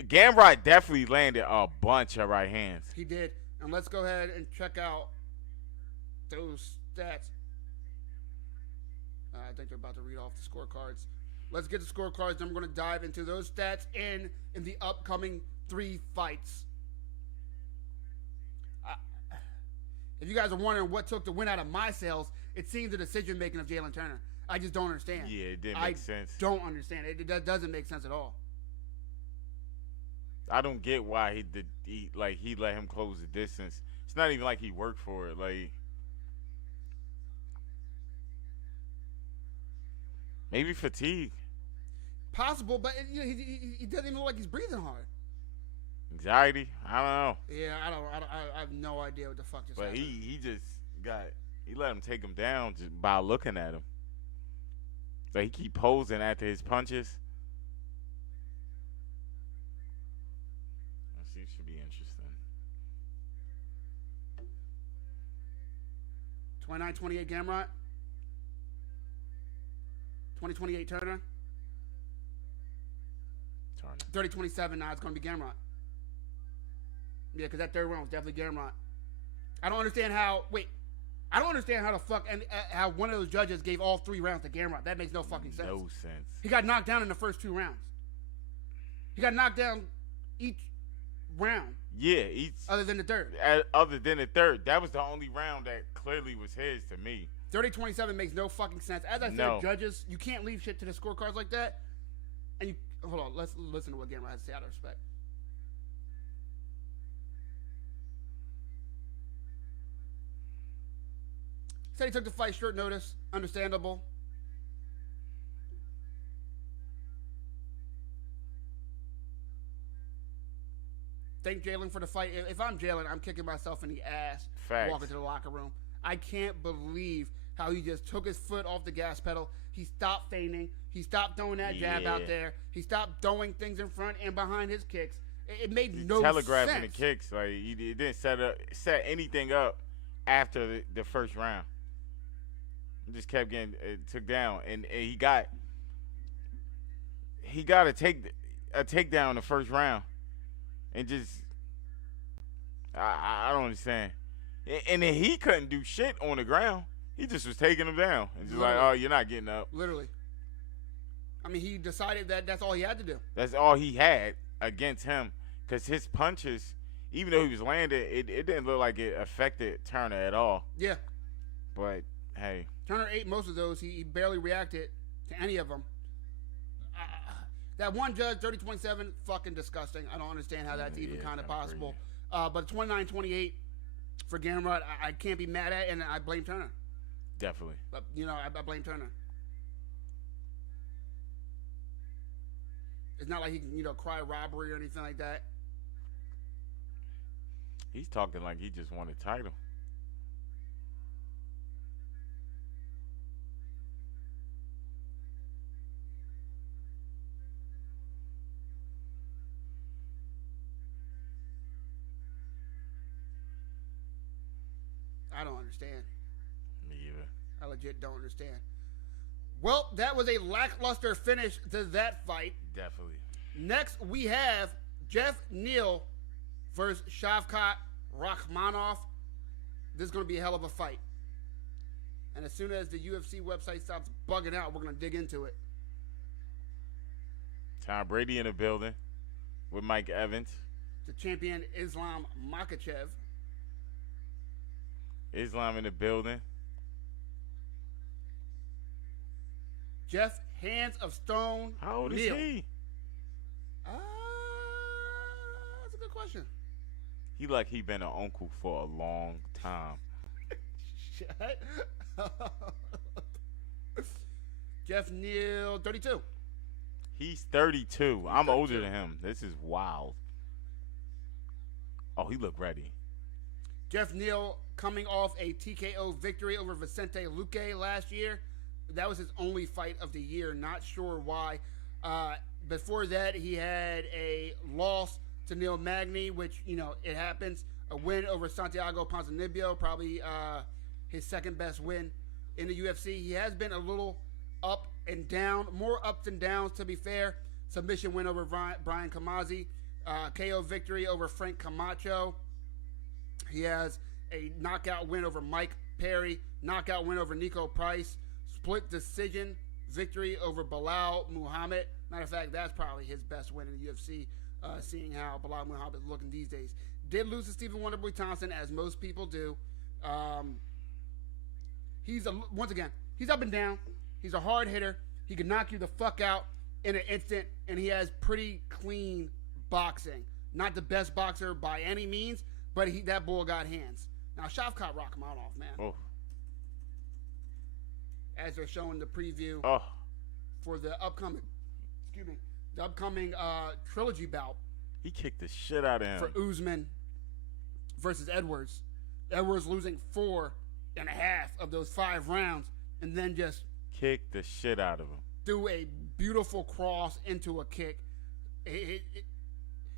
Gamrot definitely landed a bunch of right hands. He did. And let's go ahead and check out those stats. I think they're about to read off the scorecards. Let's get the scorecards. Then we're going to dive into those stats in the upcoming 3 fights. If you guys are wondering what took the win out of my sales, it seems the decision making of Jalen Turner. I just don't understand. Yeah, it didn't make sense. I don't understand it. It doesn't make sense at all. I don't get why he let him close the distance. It's not even like he worked for it. Like, maybe fatigue. Possible, but he doesn't even look like he's breathing hard. Anxiety? I don't know. Yeah, I have no idea what the fuck just happened. But he let him take him down just by looking at him. So he keep posing after his punches. Let's see, it should be interesting. 29-28 Gamrot. 20-28 Turner. 30-27. Now it's going to be Gamrot. Yeah, because that third round was definitely Gamrot. I don't understand how. Wait. I don't understand how the fuck and how one of those judges gave all 3 rounds to Gamrot. That makes no fucking sense. No sense. He got knocked down in the first 2 rounds. He got knocked down each round. Yeah, each. Other than the third. Other than the third. That was the only round that clearly was his to me. 30-27 makes no fucking sense. As I said, judges, you can't leave shit to the scorecards like that. And you hold on, let's listen to what Gamrot has to say out of respect. Said he took the fight short notice. Understandable. Thank Jalen for the fight. If I'm Jalen, I'm kicking myself in the ass. Facts. Walking to the locker room. I can't believe how he just took his foot off the gas pedal. He stopped feigning. He stopped throwing that jab out there. He stopped throwing things in front and behind his kicks. It made no sense. Telegraphing the kicks. Like he didn't set anything up after the first round. He just kept getting took down, and he got a takedown in the first round, and just I don't understand. And then he couldn't do shit on the ground. He just was taking him down, and just like, oh, you're not getting up. Literally. I mean, he decided that that's all he had to do. That's all he had against him, because his punches, even though he was landing, it didn't look like it affected Turner at all. Yeah. But hey. Turner ate most of those. He barely reacted to any of them. That one judge, 30-27, fucking disgusting. I don't understand how that's even kind of possible. But 29-28 for Gamrot, I can't be mad at, and I blame Turner. Definitely. But, I blame Turner. It's not like he can, cry robbery or anything like that. He's talking like he just won a title. I don't understand. Me either. I legit don't understand. Well, that was a lackluster finish to that fight. Definitely. Next, we have Jeff Neal versus Shavkat Rakhmonov. This is going to be a hell of a fight. And as soon as the UFC website stops bugging out, we're going to dig into it. Tom Brady in the building with Mike Evans. The champion Islam Makhachev. Islam in the building. Jeff Hands of Stone. How old Neal. is he? That's a good question. He like he been an uncle for a long time. Shut Jeff Neal, 32. He's 32. I'm older than him. This is wild. Oh, he looked ready. Jeff Neal coming off a TKO victory over Vicente Luque last year. That was his only fight of the year. Not sure why. Before that, he had a loss to Neil Magny, which, it happens. A win over Santiago Ponzinibbio, probably his second best win in the UFC. He has been a little up and down. More ups and downs, to be fair. Submission win over Brian Kamazi. KO victory over Frank Camacho. He has a knockout win over Mike Perry. Knockout win over Nico Price. Split decision victory over Bilal Muhammad. Matter of fact, that's probably his best win in the UFC, seeing how Bilal Muhammad is looking these days. Did lose to Stephen Wonderboy Thompson, as most people do. Once again, he's up and down. He's a hard hitter. He can knock you the fuck out in an instant, and he has pretty clean boxing. Not the best boxer by any means, but that bull got hands. Now, Shavkat Rakhmonov, man. Oh. As they're showing the preview for the upcoming, trilogy bout. He kicked the shit out of him. For Usman versus Edwards. Edwards losing 4.5 of those 5 rounds, and then just kicked the shit out of him. Threw a beautiful cross into a kick.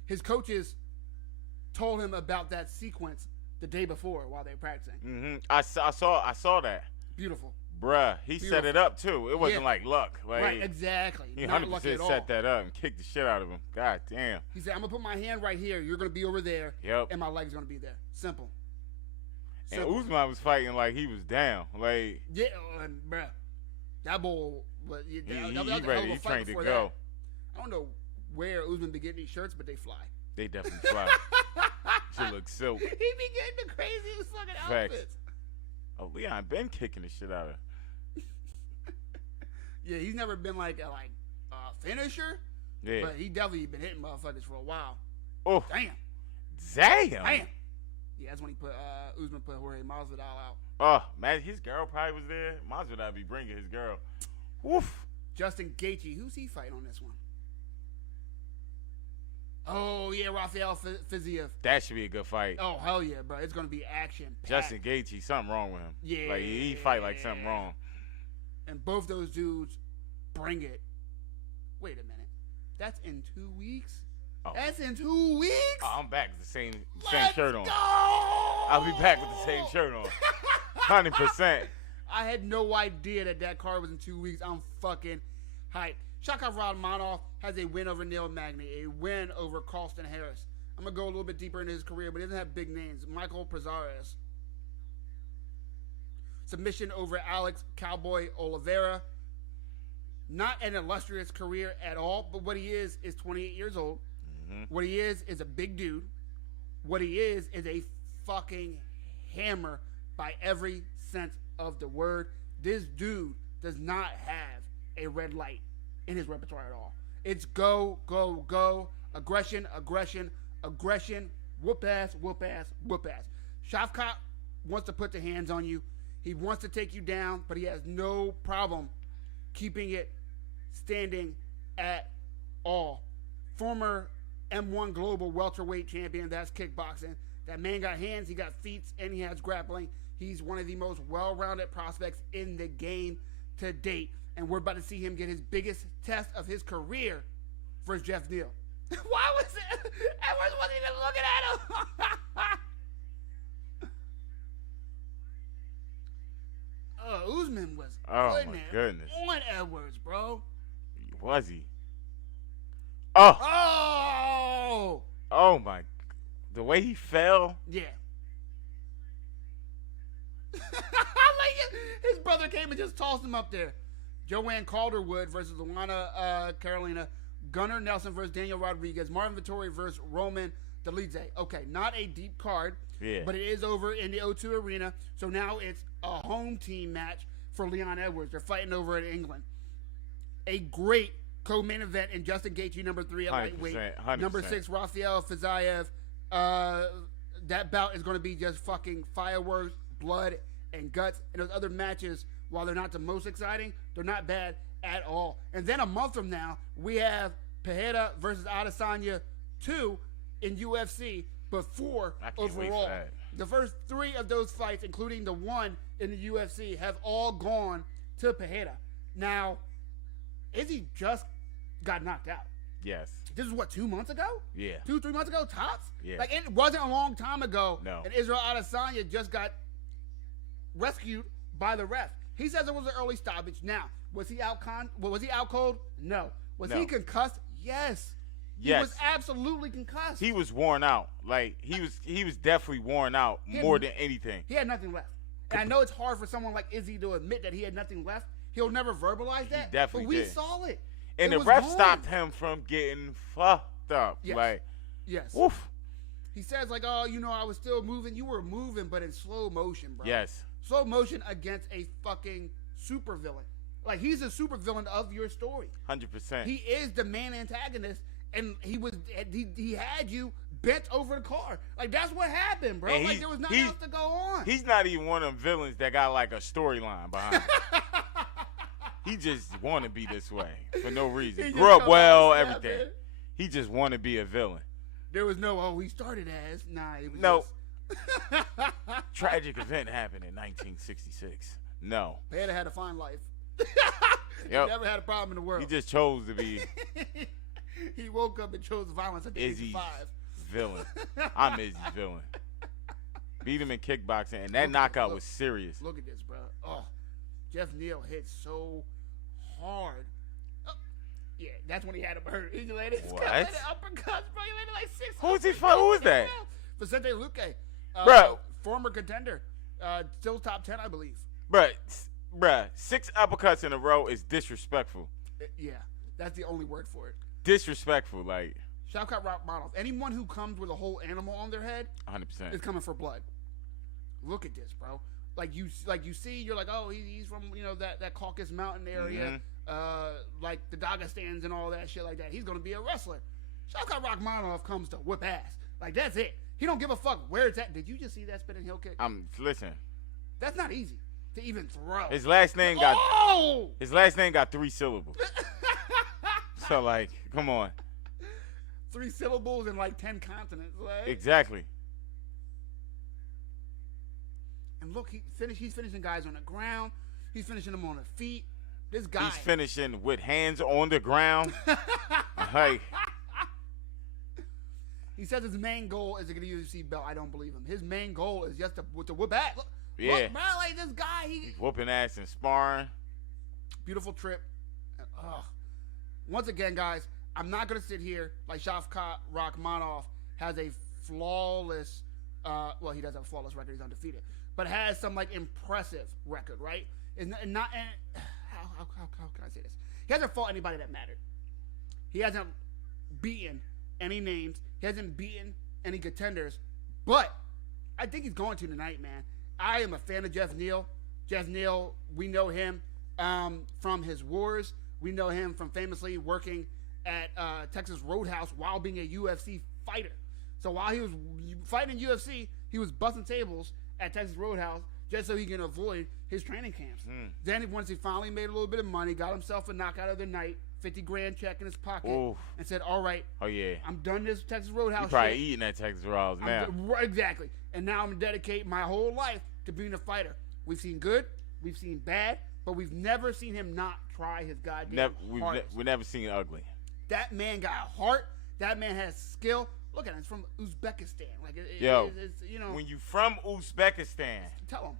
His coaches told him about that sequence the day before while they were practicing. Mm-hmm. I saw that. Beautiful. Bruh, he set it up too. It wasn't like luck. Like, right, exactly. He Not lucky at all. set that up and kicked the shit out of him. God damn. He said, I'm going to put my hand right here. You're going to be over there. Yep. And my leg's going to be there. Simple. And Usman was fighting like he was down. Like, yeah, bruh. That bull, was, he ready. He trained to go. I don't know where Usman be getting these shirts, but they fly. They definitely fly. She looks silk. He be getting the craziest fucking outfits. Oh, Leon been kicking the shit out of. Yeah, he's never been like a finisher. Yeah. But he definitely been hitting motherfuckers for a while. Oh. Damn. Damn. Yeah, that's when he put Usman put Jorge Masvidal out. Oh, man, his girl probably was there. Masvidal be bringing his girl. Woof. Justin Gaethje, who's he fighting on this one? Oh, yeah, Rafael Fiziev. That should be a good fight. Oh, hell yeah, bro. It's going to be action. Justin Gaethje, something wrong with him. Yeah. Like, he fight like something wrong. And both those dudes bring it. Wait a minute. That's in 2 weeks? Oh. That's in 2 weeks? Oh, I'm back with the same shirt on. Go! I'll be back with the same shirt on. 100%. I had no idea that card was in 2 weeks. I'm fucking hyped. Shakov Radmanov has a win over Neil Magny, a win over Carlston Harris. I'm going to go a little bit deeper into his career, but he doesn't have big names. Michael Prazares. Submission over Alex Cowboy Oliveira. Not an illustrious career at all, but what he is 28 years old. Mm-hmm. What he is a big dude. What he is a fucking hammer by every sense of the word. This dude does not have a red light in his repertoire at all. It's go, go, go, aggression, aggression, aggression, whoop ass, whoop ass, whoop ass. Shavkat wants to put the hands on you. He wants to take you down, but he has no problem keeping it standing at all. Former M1 Global welterweight champion, that's kickboxing. That man got hands, he got feet, and he has grappling. He's one of the most well-rounded prospects in the game to date. And we're about to see him get his biggest test of his career versus Jeff Neal. Why was it? Edwards wasn't even looking at him. Usman was putting it on Edwards, bro. Was he? Oh my. The way he fell. Yeah. His brother came and just tossed him up there. Joanne Calderwood versus Luana Carolina. Gunnar Nelson versus Daniel Rodriguez. Marvin Vettori versus Roman Dolidze. Okay, not a deep card, but it is over in the O2 Arena. So now it's a home team match for Leon Edwards. They're fighting over in England. A great co-main event in Justin Gaethje, number 3 at lightweight. 100%. Number 6, Rafael Fiziev. That bout is going to be just fucking fireworks, blood, and guts. And those other matches, while they're not the most exciting, they're not bad at all. And then a month from now, we have Pereira versus Adesanya 2 in UFC, but 4 overall. The first 3 of those fights, including the one in the UFC, have all gone to Pereira. Now, Izzy just got knocked out. Yes. This is what, 2 months ago? Yeah. 2-3 months ago, tops? Yeah. Like, it wasn't a long time ago. No. And Israel Adesanya just got rescued by the ref. He says it was an early stoppage. Now, was he out cold? No. Was he concussed? Yes. He was absolutely concussed. He was worn out. Like, he was definitely worn out more than anything. He had nothing left. And I know it's hard for someone like Izzy to admit that he had nothing left. He'll never verbalize that. He definitely but we did. saw it. And the ref stopped him from getting fucked up. Yes. Like, yes. Woof. He says, like, oh, I was still moving. You were moving, but in slow motion, bro. Yes. Slow motion against a fucking supervillain. Like, he's a supervillain of your story. 100%. He is the main antagonist, and he had you bent over the car. Like, that's what happened, bro. Like, there was nothing else to go on. He's not even one of them villains that got, like, a storyline behind him. He just want to be this way for no reason. Grew up well, everything. He just want to be a villain. There was no, he started as. Nah, it was no. Tragic event happened in 1966. No. Pereira had a fine life. Yep. He never had a problem in the world. He just chose to be. He woke up and chose violence at the age of 5. Villain. I'm Izzy's villain. Beat him in kickboxing, and that knockout was serious. Look at this, bro. Oh, Jeff Neal hit so hard. Oh, yeah, that's when he had him hurt. He landed his uppercuts, bro. He landed like 6. Who's he fighting? Who is that? Vicente Luque, bro. Former contender, still top 10, I believe. Bruh, 6 uppercuts in a row is disrespectful. Yeah, that's the only word for it. Disrespectful, like. Shavkat Rakhmonov. Anyone who comes with a whole animal on their head, 100%, is coming for blood. Look at this, bro. Like you see, you're like, oh, he's from that Caucasus Mountain area, like the Dagestans and all that shit like that. He's gonna be a wrestler. Shavkat Rakhmonov comes to whip ass. Like that's it. He don't give a fuck where it's at. Did you just see that spinning heel kick? Listen. That's not easy to even throw. His last name got 3 syllables. So like, come on. 3 syllables and like 10 consonants. Like. Exactly. And look, he's finishing guys on the ground. He's finishing them on the feet. This guy. He's finishing with hands on the ground. Like. He says his main goal is to get a UFC belt. I don't believe him. His main goal is just to whip ass. Look, bro, like this guy. He's whooping ass and sparring. Beautiful trip. Once again, guys, I'm not going to sit here like Shavkat Rakhmonov has a flawless, well, he does have a flawless record. He's undefeated. But has some, like, impressive record, right? How can I say this? He hasn't fought anybody that mattered. He hasn't beaten any names. He hasn't beaten any contenders. But I think he's going to tonight, man. I am a fan of Jeff Neal. Jeff Neal, we know him from his wars. We know him from famously working at Texas Roadhouse while being a UFC fighter. So while he was fighting in UFC, he was busting tables at Texas Roadhouse just so he can avoid his training camps. Then once he finally made a little bit of money, got himself a knockout of the night, $50,000 check in his pocket, and said, all right, I'm done this Texas Roadhouse shit. Probably eating at Texas Roadhouse now. Exactly. And now I'm going to dedicate my whole life to being a fighter. We've seen good, we've seen bad, but we've never seen him not try his goddamn hardest. We've never seen ugly. That man got heart. That man has skill. Look at him. It's from Uzbekistan. Like when you from Uzbekistan, tell him.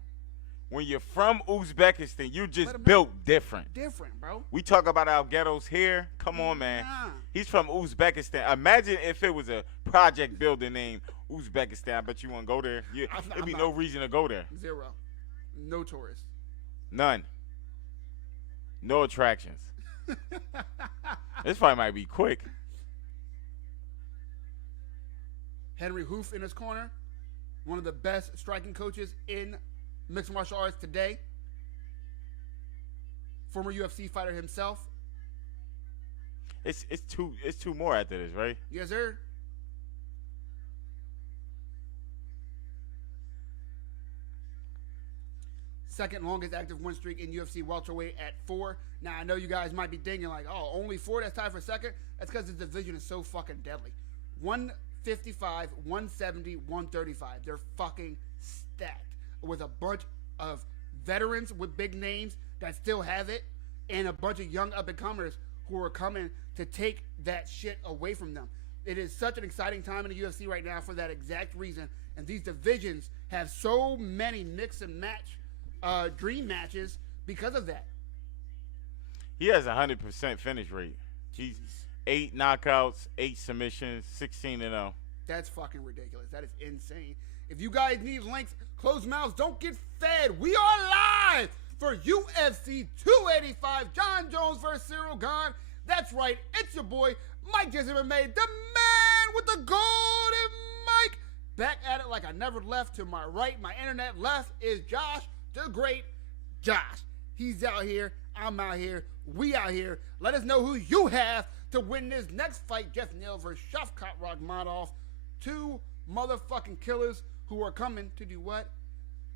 When you're from Uzbekistan, you just built different. Different, bro. We talk about our ghettos here. Come on, man. He's from Uzbekistan. Imagine if it was a project building named Uzbekistan. I bet you won't go there. There'd be no reason to go there. 0. No tourists. None. No attractions. This fight might be quick. Henry Hoof in his corner. One of the best striking coaches in mixed martial arts today. Former UFC fighter himself. It's two more after this, right? Yes, sir. Second longest active win streak in UFC welterweight at 4. Now, I know you guys might be thinking like, oh, only 4? That's tied for second? That's because the division is so fucking deadly. 155, 170, 135. They're fucking stacked with a bunch of veterans with big names that still have it and a bunch of young up-and-comers who are coming to take that shit away from them. It is such an exciting time in the UFC right now for that exact reason. And these divisions have so many mix and match dream matches because of that. He has 100% finish rate. He's 8 knockouts, 8 submissions, 16-0. That's fucking ridiculous. That is insane. If you guys need links, closed mouths don't get fed. We are live for UFC 285. Jon Jones versus Cyril Gane. That's right. It's your boy, Mike Jason MMA, the man with the golden mic. Back at it like I never left. To my right, my internet left is Josh, the great Josh. He's out here. I'm out here. We out here. Let us know who you have to win this next fight. Jeff Neal versus Shavkat Rakhmonov. 2 motherfucking killers who are coming to do what?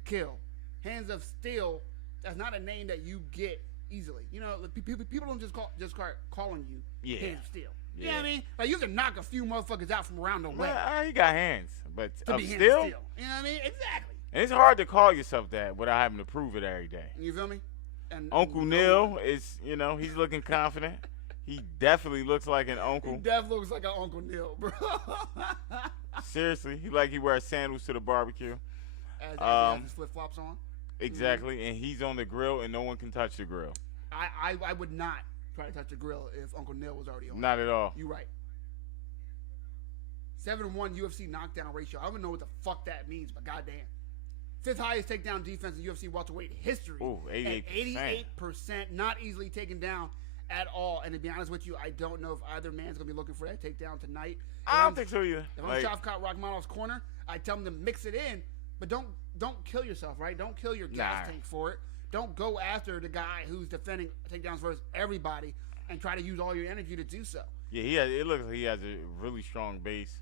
Kill. Hands of Steel. That's not a name that you get easily. You know, people don't just start calling you Hands of Steel. You know what I mean? Like, you can knock a few motherfuckers out from around the way. Well, he got hands, but to of be steel? Hands of Steel. You know what I mean? Exactly. And it's hard to call yourself that without having to prove it every day. You feel me? And Uncle Neil is, he's looking confident. He definitely looks like an uncle. He definitely looks like an Uncle Neil, bro. Seriously, he wears sandals to the barbecue. As he has his flip flops on. Exactly, and he's on the grill, and no one can touch the grill. I would not try to touch the grill if Uncle Neil was already on. Not at all. You're right. 7-1 UFC knockdown ratio. I don't even know what the fuck that means, but goddamn. 5th highest takedown defense in UFC welterweight history. Ooh, 88%. 88%, not easily taken down at all. And to be honest with you, I don't know if either man's going to be looking for that takedown tonight. I don't think so either. If I'm Shavkat Rakhmonov's corner, I tell him to mix it in, but don't kill yourself, right? Don't kill your gas tank for it. Don't go after the guy who's defending takedowns versus everybody and try to use all your energy to do so. Yeah, it looks like he has a really strong base.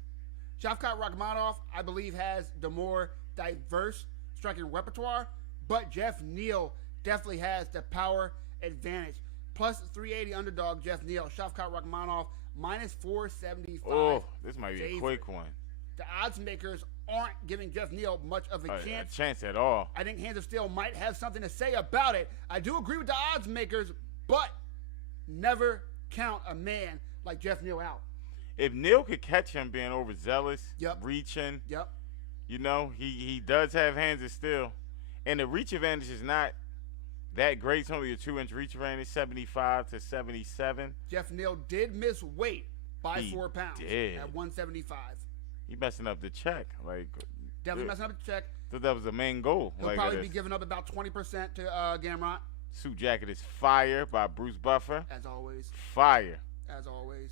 Shavkat Rakhmonov, I believe, has the more diverse striking repertoire, but Jeff Neal definitely has the power advantage. Plus 380 underdog Jeff Neal. Shavkat Rakhmonov minus 475. Oh, this might be a quick one. The odds makers aren't giving Jeff Neal much of a chance. A chance at all. I think Hands of Steel might have something to say about it. I do agree with the odds makers, but never count a man like Jeff Neal out. If Neal could catch him being overzealous, reaching, you know, he does have Hands of Steel. And the reach advantage is not that great. It's only a 2-inch reach advantage, 75 to 77. Jeff Neal did miss weight by 4 pounds at 175. He messing up the check. Definitely messing up the check. Thought that was the main goal. He'll probably be giving up about 20% to Gamrot. Suit jacket is fire by Bruce Buffer. As always. Fire. As always.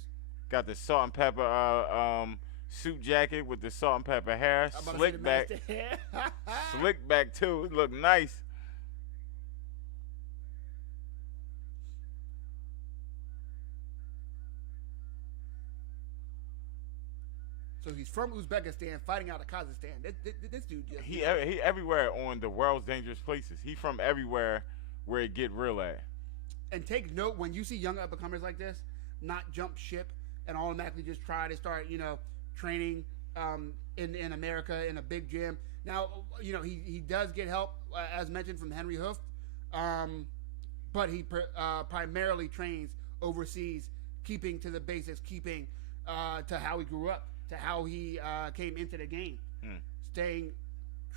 Got the salt and pepper suit jacket with the salt and pepper hair. Slick back. Slick back too. It looked nice. So he's from Uzbekistan, fighting out of Kazakhstan. This dude just he everywhere on the world's dangerous places. He from everywhere where it get real at. And take note when you see young up-and-comers like this, not jump ship and automatically just try to start, training in America in a big gym. Now, he does get help, as mentioned, from Henry Hoof, but he primarily trains overseas, keeping to the basics, keeping to how he grew up, to how he came into the game, staying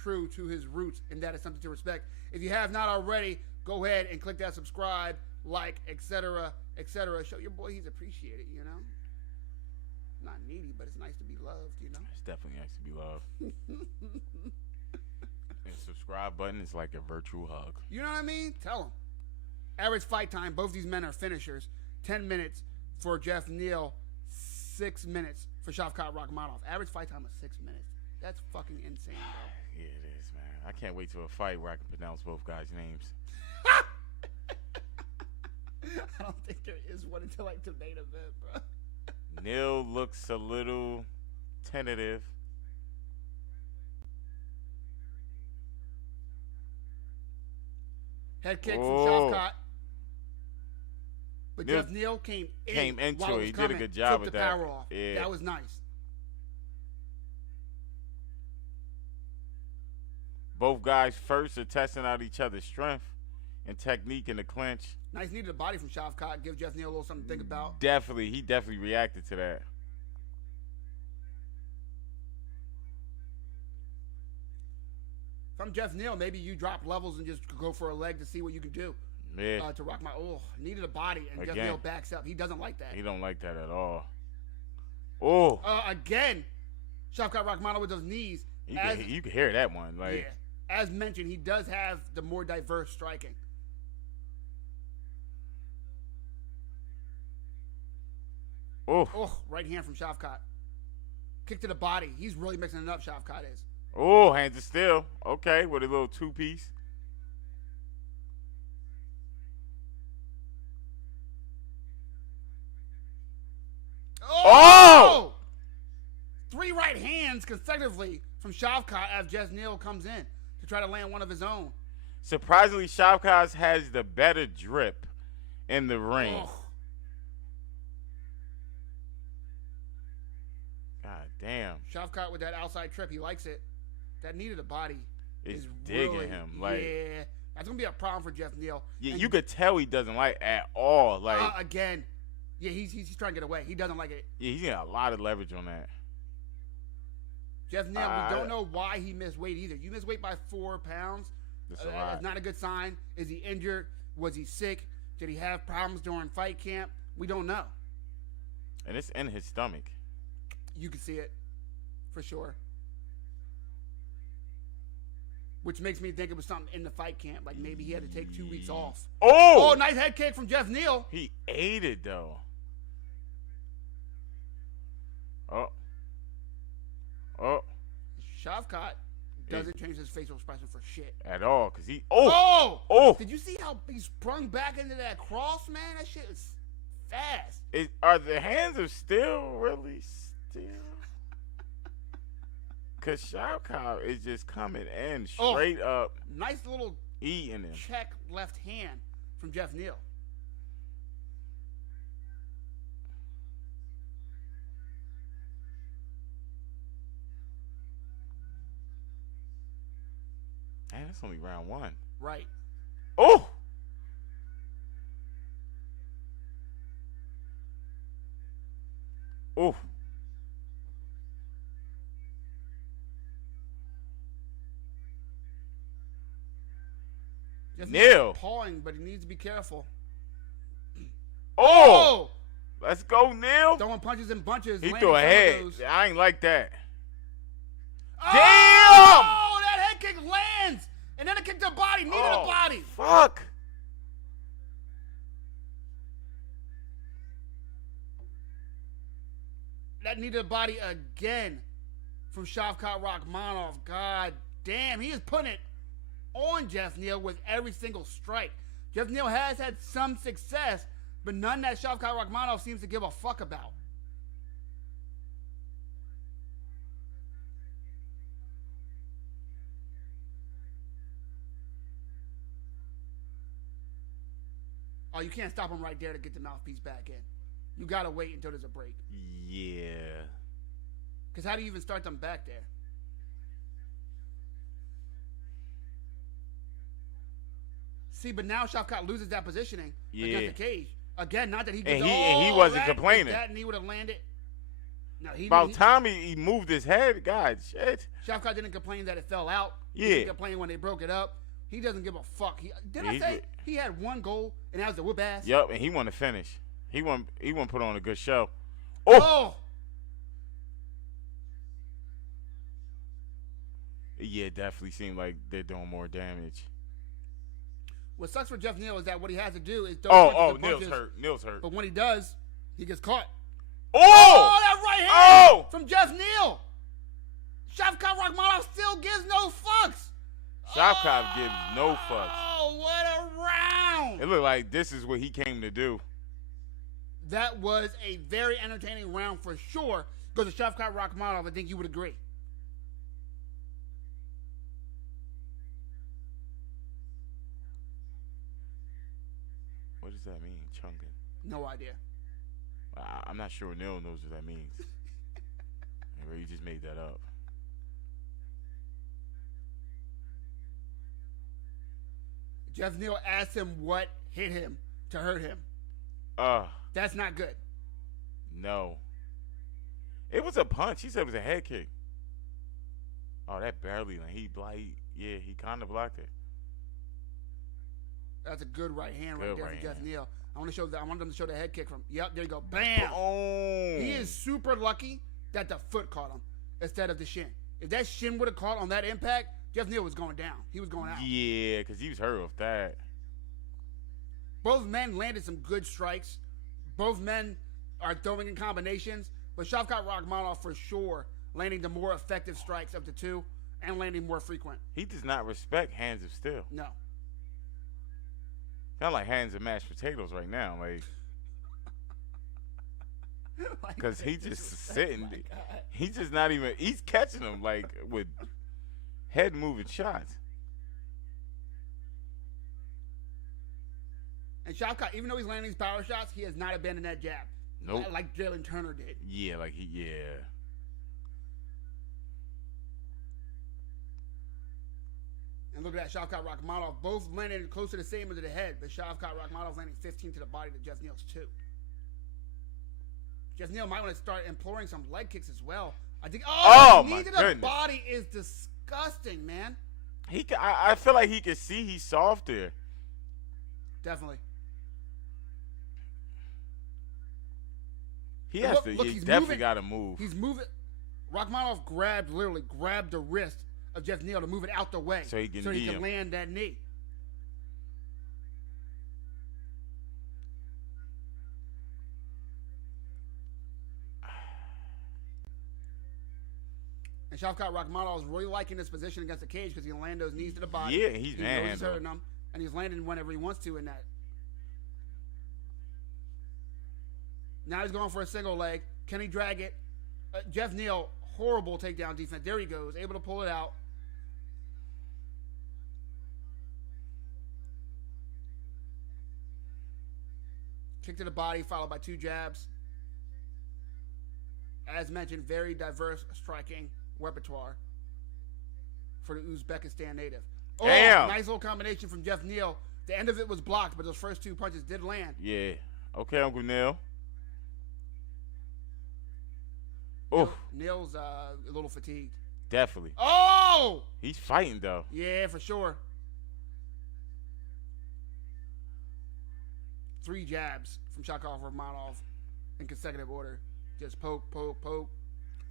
true to his roots, and that is something to respect. If you have not already, go ahead and click that subscribe, like, etc., etc. Show your boy he's appreciated, Not needy, but it's nice to be loved, It's definitely nice to be loved. And subscribe button is like a virtual hug. You know what I mean? Tell him. Average fight time, both these men are finishers. 10 minutes for Jeff Neal, 6 minutes for Shavkat Rakhmonov. Average fight time of 6 minutes. That's fucking insane, bro. Yeah, it is, man. I can't wait to a fight where I can pronounce both guys' names. I don't think there is one until the main event, bro. Neal looks a little tentative. Head kick from Shavkat. But Jeff Neal came into it. He did a good job with that. Power off. Yeah. That was nice. Both guys first are testing out each other's strength and technique in the clinch. Nice knee to the body from Shavkat. Give Jeff Neal a little something to think about. Definitely. He definitely reacted to that. If I'm Jeff Neal, maybe you drop levels and just go for a leg to see what you can do. Yeah. To rock needed a body, and Jeff Neal backs up. He doesn't like that. He don't like that at all. Oh. Again, Shavkat Rakhmonov with those knees. You can hear that one. Yeah. As mentioned, he does have the more diverse striking. Oh, right hand from Shavkat. Kick to the body. He's really mixing it up, Shavkat is. Oh, Hands of Steel. Okay, with a little two-piece. Oh! 3 right hands consecutively from Shavkat as Jeff Neal comes in to try to land one of his own. Surprisingly, Shavkat has the better drip in the ring. Oh. God damn. Shavkat with that outside trip, he likes it. That knee to the body is digging really, him. Yeah, that's gonna be a problem for Jeff Neal. Yeah, and you could tell he doesn't like at all. Again, yeah, he's trying to get away. He doesn't like it. Yeah, he's got a lot of leverage on that. Jeff Neal, we don't know why he missed weight either. You missed weight by 4 pounds. That's not a good sign. Is he injured? Was he sick? Did he have problems during fight camp? We don't know. And it's in his stomach. You can see it, for sure. Which makes me think it was something in the fight camp. Like maybe he had to take 2 weeks off. Oh, nice head kick from Jeff Neal. He ate it, though. Shavkat doesn't change his facial expression for shit. At all, because he... Did you see how he sprung back into that cross, man? That shit is fast. Are the hands of Steel really still? Because Shavkat is just coming in straight up. Nice little eating him. Check left hand from Jeff Neal. Man, that's only round 1. Right. Oh! Oh. Neal. Pawing, but he needs to be careful. Oh! Let's go, Neal. Throwing punches and bunches. He threw a head. I ain't like that. Damn! Oh, that head kick lands. And then it kicked the body. Knee to the body. Fuck. That knee to the body again from Shavkat Rakhmonov. God damn. He is putting it on Jeff Neal with every single strike. Jeff Neal has had some success, but none that Shavkat Rakhmonov seems to give a fuck about. Oh, you can't stop him right there to get the mouthpiece back in. You got to wait until there's a break. Yeah. Because how do you even start them back there? See, but now Shavkat loses that positioning against the cage. Again, not that he gets and he wasn't complaining. That and he would have landed. No, time he moved his head, God, shit. Shavkat didn't complain that it fell out. Yeah. He didn't complain when they broke it up. He doesn't give a fuck. I say he had one goal, and that was the whoop ass? Yep, and he wanted to finish. He want to put on a good show. Yeah, it definitely seemed like they're doing more damage. What sucks for Jeff Neal is that what he has to do is Neal's hurt. But when he does, he gets caught. That right hand from Jeff Neal. Shavkat Rakhmonov still gives no fucks. Shavkat gives no fucks. Oh, what a round. It looked like this is what he came to do. That was a very entertaining round for sure. Because of Shavkat Rakhmonov, I think you would agree. What does that mean, chunking? No idea. I'm not sure Neal knows what that means. Maybe you just made that up. Jeff Neal asked him what hit him to hurt him. That's not good. No. It was a punch. He said it was a head kick. Oh, that barely. He kind of blocked it. That's a good right hand there from Jeff Neal. I want them to show the head kick from. Yep, there you go. Bam. Boom. He is super lucky that the foot caught him instead of the shin. If that shin would have caught on that impact, Jeff Neal was going down. He was going out. Yeah, because he was hurt with that. Both men landed some good strikes. Both men are throwing in combinations, but Shavkat Rakhmonov for sure landing the more effective strikes of the two and landing more frequent. He does not respect hands of steel. No. Sound like hands of mashed potatoes right now, because he just sitting. He's just not even. He's catching them like with head moving shots. And Shavkat, even though he's landing these power shots, he has not abandoned that jab. Nope. Like Jalen Turner did. Yeah, And look at that, Shavkat Rakhmonov, both landing close to the same into the head, but Shavkat Rakhmonov landing 15 to the body to Jeff Neal's 2. Jeff Neal might want to start employing some leg kicks as well. I think. Oh, his my knee to the goodness. body is disgusting, man. I feel like he can see he's soft there. Definitely. He And has look, to. look, He he's definitely moving. got to move. He's moving. Rachmanov literally grabbed the wrist of Jeff Neal to move it out the way So he can so he knee can him. land that knee. And Shavkat Rachmanov is really liking this position against the cage because he can land those knees to the body. Yeah, he's he knows he's hurting manhandling. them, and he's landing whenever he wants to in that. Now he's going for a single leg. Can he drag it? Jeff Neal, horrible takedown defense. There he goes, able to pull it out. Kick to the body, followed by 2 jabs. As mentioned, very diverse striking repertoire for the Uzbekistan native. Oh, Damn. nice little combination from Jeff Neal. The end of it was blocked, but those first 2 punches did land. Yeah. Okay, Uncle Neil. Oh, Neal's a little fatigued. definitely. Oh! He's fighting though. Yeah, for sure. 3 jabs from Shavkat Rachmanov in consecutive order. Just poke, poke, poke.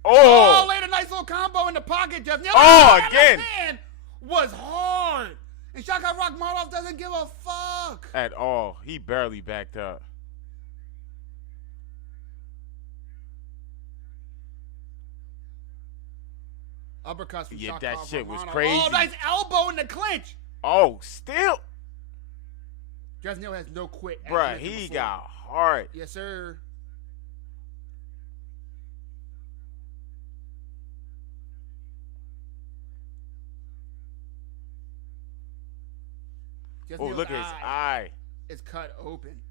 Oh, Laid a nice little combo in the pocket, Jeff Neal. Oh, again. That hand was hard. And Shavkat Rachmanov doesn't give a fuck. at all. He barely backed up. Uppercuts from Yeah, Shavkat that shit was Rachmanov. crazy. Oh, nice elbow in the clinch. Oh, still, Jeff Neal has no quit. bruh, he got hard. Yes, sir. Jeff Oh, Neal's look at his eye. is cut open.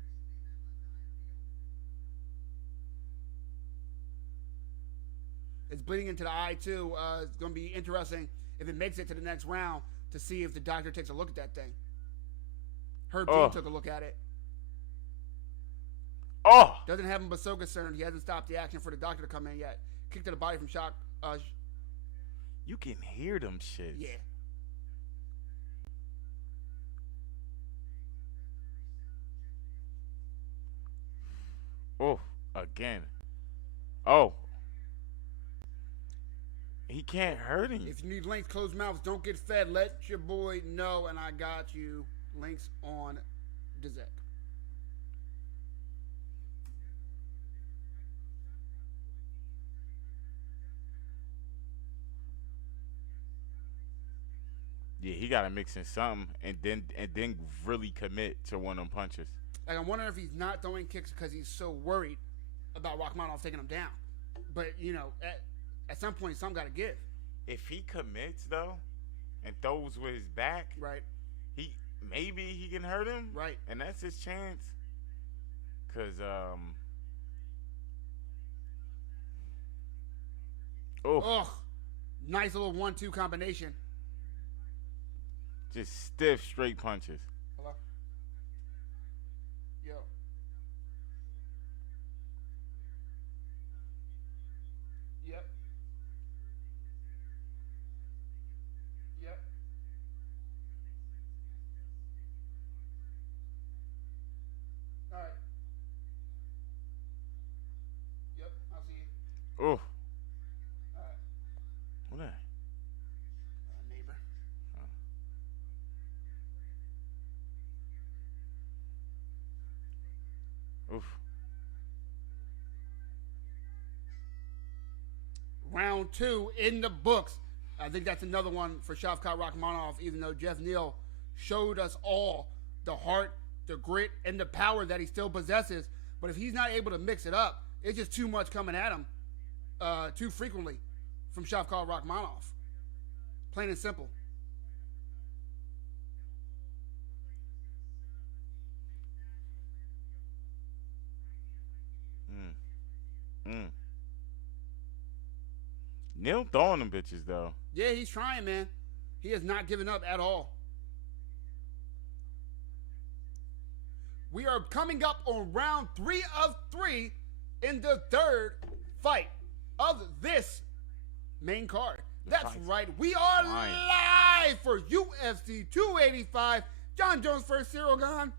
It's bleeding into the eye too. It's going to be interesting if it makes it to the next round to see if the doctor takes a look at that thing. Herb Oh. Dean took a look at it. Oh, Doesn't have him but so concerned. He hasn't stopped the action for the doctor to come in yet. Kick to the body from Shock. you can hear them shits. Yeah. Oh, again. Oh. He can't hurt him. If you need links, closed mouths, don't get fed. Let your boy know, and I got you. Links on Dizek. Yeah, he gotta mix in something and then really commit to one of them punches. Like, I'm wondering if he's not throwing kicks because he's so worried about Rachmanov taking him down. But, you know, at some point, something got to give. If he commits though, and throws with his back, Right, maybe he can hurt him. right. And that's his chance. Cause Ugh. Nice little 1-2 combination. just stiff straight punches. Hello? Yo. Yep. Yep. All right. Yep, I'll see you. Oh, All right. what that? Neighbor. Oof. Round 2 in the books. I think that's another one for Shavkat Rachmanov, even though Jeff Neal showed us all the heart, the grit, and the power that he still possesses. But if he's not able to mix it up, it's just too much coming at him too frequently from Shavkat Rachmanov. Plain and simple. Neil throwing them bitches though. Yeah, he's trying, man. He has not given up at all. We are coming up on round 3 of 3. in the third fight of this main card. That's right. We are live for UFC 285. Jon Jones versus Cyril Gane.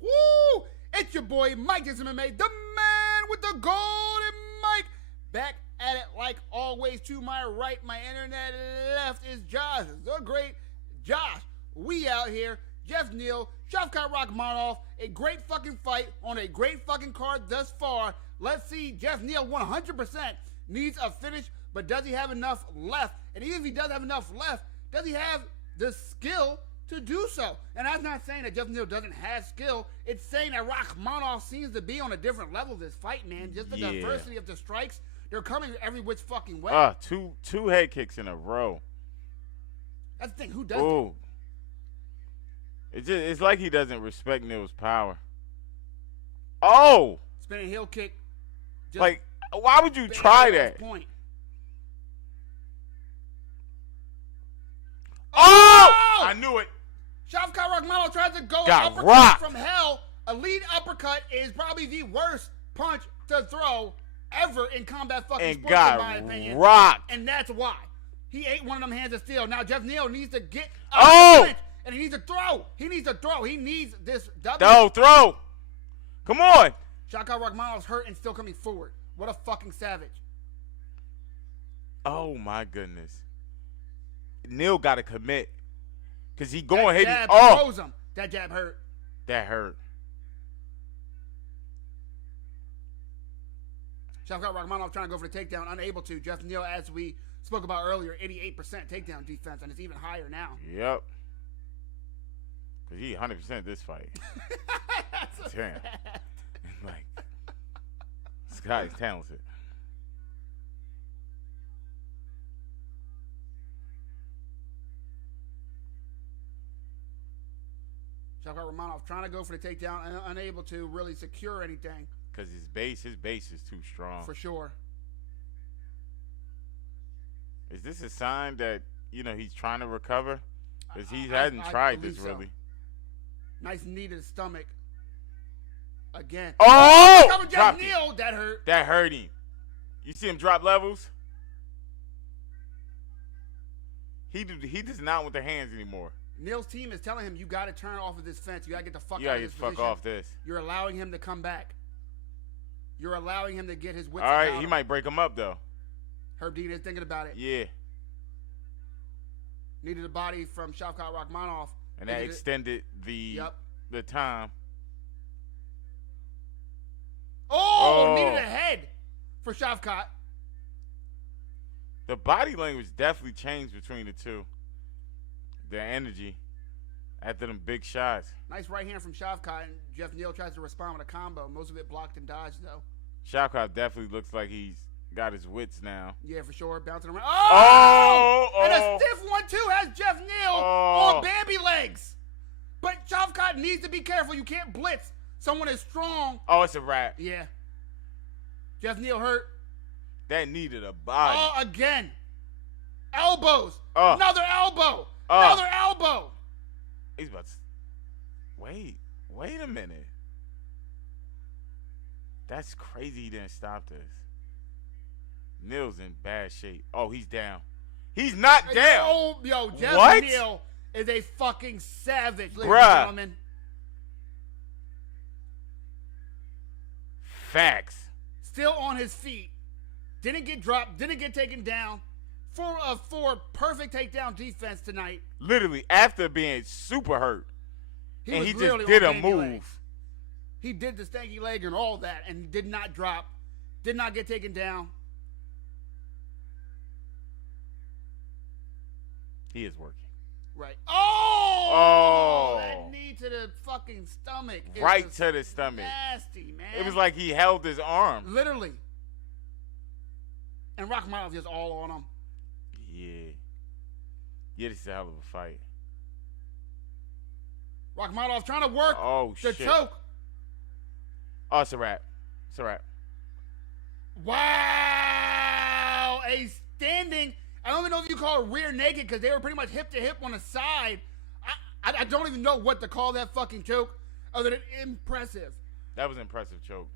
Woo! It's your boy, Mike Jason MMA, the man with the golden mic. Back at it like always. To my right, my internet left is Josh, the great Josh. We out here. Jeff Neal, Shavkat Rakhmonov, a great fucking fight on a great fucking card thus far. Let's see, Jeff Neal 100% needs a finish, but does he have enough left? And even if he does have enough left, does he have the skill to do so? And that's not saying that Jeff Neal doesn't have skill. It's saying that Rakhmonov seems to be on a different level this fight, man. Just the diversity of the strikes. They're coming every which fucking way. Two head kicks in a row. That's the thing. Who does that? It's like he doesn't respect Neal's power. Oh! Spinning heel kick. Like, why would you try that? Point. Oh! I knew it. Shavkat Rakhmonov tries to go Got uppercut rocked from hell. A lead uppercut is probably the worst punch to throw ever in combat fucking sports, in my opinion. Rocked. And that's why. He ate one of them hands of steel. Now Jeff Neal needs to get and he needs to throw. He needs to throw. He needs this W. No, throw. Come on. Shavkat Rakhmonov's hurt and still coming forward. What a fucking savage. Oh, my goodness. Neal got to commit. Because he going hitting. ahead. Throws him. That jab hurt. That hurt. Shavkat Rakhmonov trying to go for the takedown. Unable to. Jeff Neal, as we spoke about earlier, 88% takedown defense. And it's even higher now. Yep. Because he 100% this fight. Damn. Like, this guy is talented. Shavkat Rakhmonov trying to go for the takedown and unable to really secure anything. Because his base is too strong. For sure. Is this a sign that, he's trying to recover? Because he hasn't tried this really. Nice knee to the stomach. Again. Oh! Jeff Neal, that hurt. That hurt him. You see him drop levels? He does not with the hands anymore. Neal's team is telling him, you got to turn off of this fence. You got to get the fuck out of this You got to get the fuck off this. You're allowing him to come back. You're allowing him to get his wits. All right, he might break him up, though. Herb Dean is thinking about it. Yeah. Needed a body from Shavkat Rakhmonov. And that extended the time. Needed a head for Shavkat. The body language definitely changed between the two. Their energy after them big shots. Nice right hand from Shavkat, and Jeff Neal tries to respond with a combo. Most of it blocked and dodged, though. Shavkat definitely looks like he's got his wits now. Yeah, for sure. Bouncing around. And a stiff one, too, has Jeff Neal on Bambi legs. But Shavkat needs to be careful. You can't blitz. Someone is strong. Oh, it's a wrap. Yeah. Jeff Neal hurt. That needed a body. Again. Elbows. Another elbow. Another elbow. He's about to... Wait a minute. That's crazy he didn't stop this. Neal's in bad shape. Oh, he's down. He's not down. Jeff Neal is a fucking savage, ladies and gentlemen. Facts. Still on his feet. Didn't get dropped. Didn't get taken down. 4 of 4 perfect takedown defense tonight. Literally after being super hurt. He just did a move. Legs. He did the stanky leg and all that and did not drop. Did not get taken down. He is working. Right. That knee to the fucking stomach. Right to the stomach. Nasty, man. It was like he held his arm. Literally. And Rakhmonov just all on him. Yeah. Yeah, this is a hell of a fight. Rakhmonov trying to work the choke. Oh, it's a wrap. It's a wrap. Wow. A standing... I don't even know if you call it rear naked because they were pretty much hip to hip on the side. I don't even know what to call that fucking choke other than impressive. That was an impressive choke.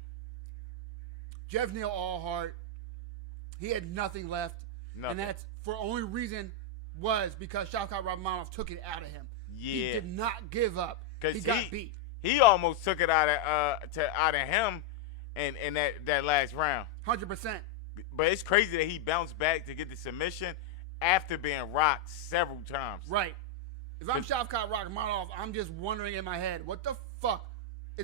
Jeff Neal all heart. He had nothing left. Nothing. And that's for only reason was because Shavkat Rakhmonov took it out of him. Yeah. He did not give up. He got beat. He almost took it out of him in that last round. 100%. But it's crazy that he bounced back to get the submission after being rocked several times. Right. If I'm Shavkat Rakhmonov, I'm just wondering in my head, what the fuck?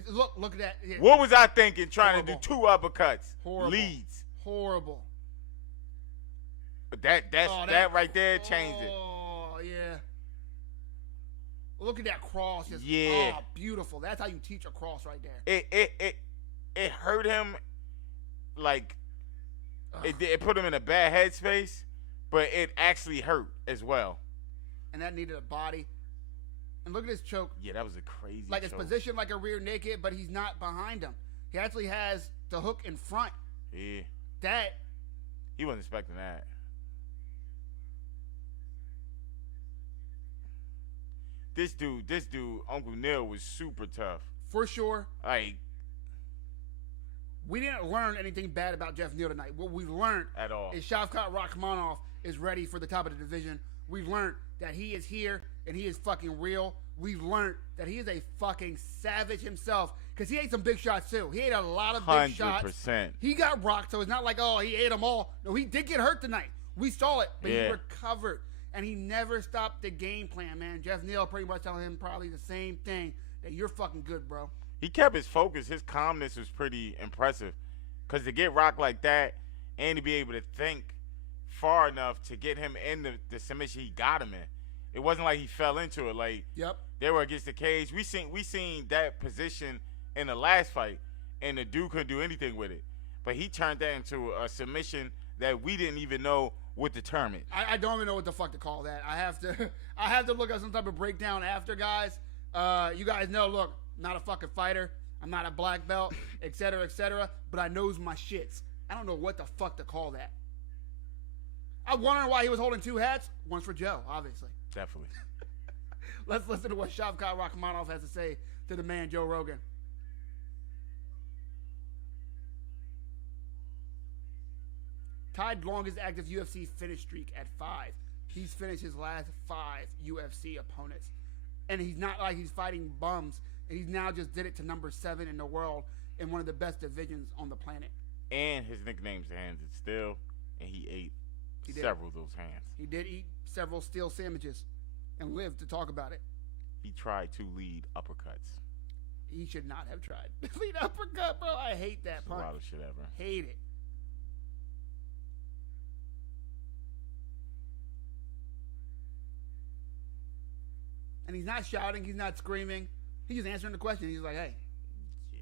Look at that. Here. What was I thinking trying Horrible. to do 2 uppercuts? Horrible. Leads. Horrible. But that right there changed it. Oh, yeah. Look at that cross. Just, Yeah. Oh, beautiful. That's how you teach a cross right there. It hurt him like it put him in a bad headspace, but it actually hurt as well. And that needed a body. And look at his choke. Yeah, that was a crazy Like choke. it's positioned like a rear naked, but he's not behind him. He actually has the hook in front. Yeah. That. He wasn't expecting that. This dude, Uncle Neil was super tough. For sure. Like, we didn't learn anything bad about Jeff Neal tonight. What we learned at all. is Shavkat Rakhmonov is ready for the top of the division. We learned that he is here and he is fucking real. We learned that he is a fucking savage himself because he ate some big shots too. He ate a lot of big shots. 100%. He got rocked, so it's not like, oh, he ate them all. No, he did get hurt tonight. We saw it, but Yeah. he recovered. And he never stopped the game plan, man. Jeff Neal pretty much telling him probably the same thing, that you're fucking good, bro. He kept his focus. His calmness was pretty impressive. Because to get rocked like that and to be able to think far enough to get him in the submission he got him in. It wasn't like he fell into it. Like, Yep. they were against the cage. We seen that position in the last fight, and the dude couldn't do anything with it. But he turned that into a submission that we didn't even know would determine. I don't even know what the fuck to call that. I have to look at some type of breakdown after, guys. You guys know, look, I'm not a fucking fighter. I'm not a black belt, et cetera, but I knows my shits. I don't know what the fuck to call that. I wonder why he was holding 2 hats. One's for Joe, obviously. Definitely. Let's listen to what Shavkat Rakhmonov has to say to the man Joe Rogan. Tied longest active UFC finish streak at 5. He's finished his last 5 UFC opponents. And he's not like he's fighting bums. And he's now just did it to number 7 in the world in one of the best divisions on the planet. And his nickname's the Hands of Steel, and he ate several of those hands. He did eat several steel sandwiches and lived to talk about it. He tried 2 lead uppercuts. He should not have tried. Lead uppercut, bro. I hate that It's the punch. wildest shit ever. Hate it. And he's not shouting. He's not screaming. He's just answering the question. He's like, hey. Yeah.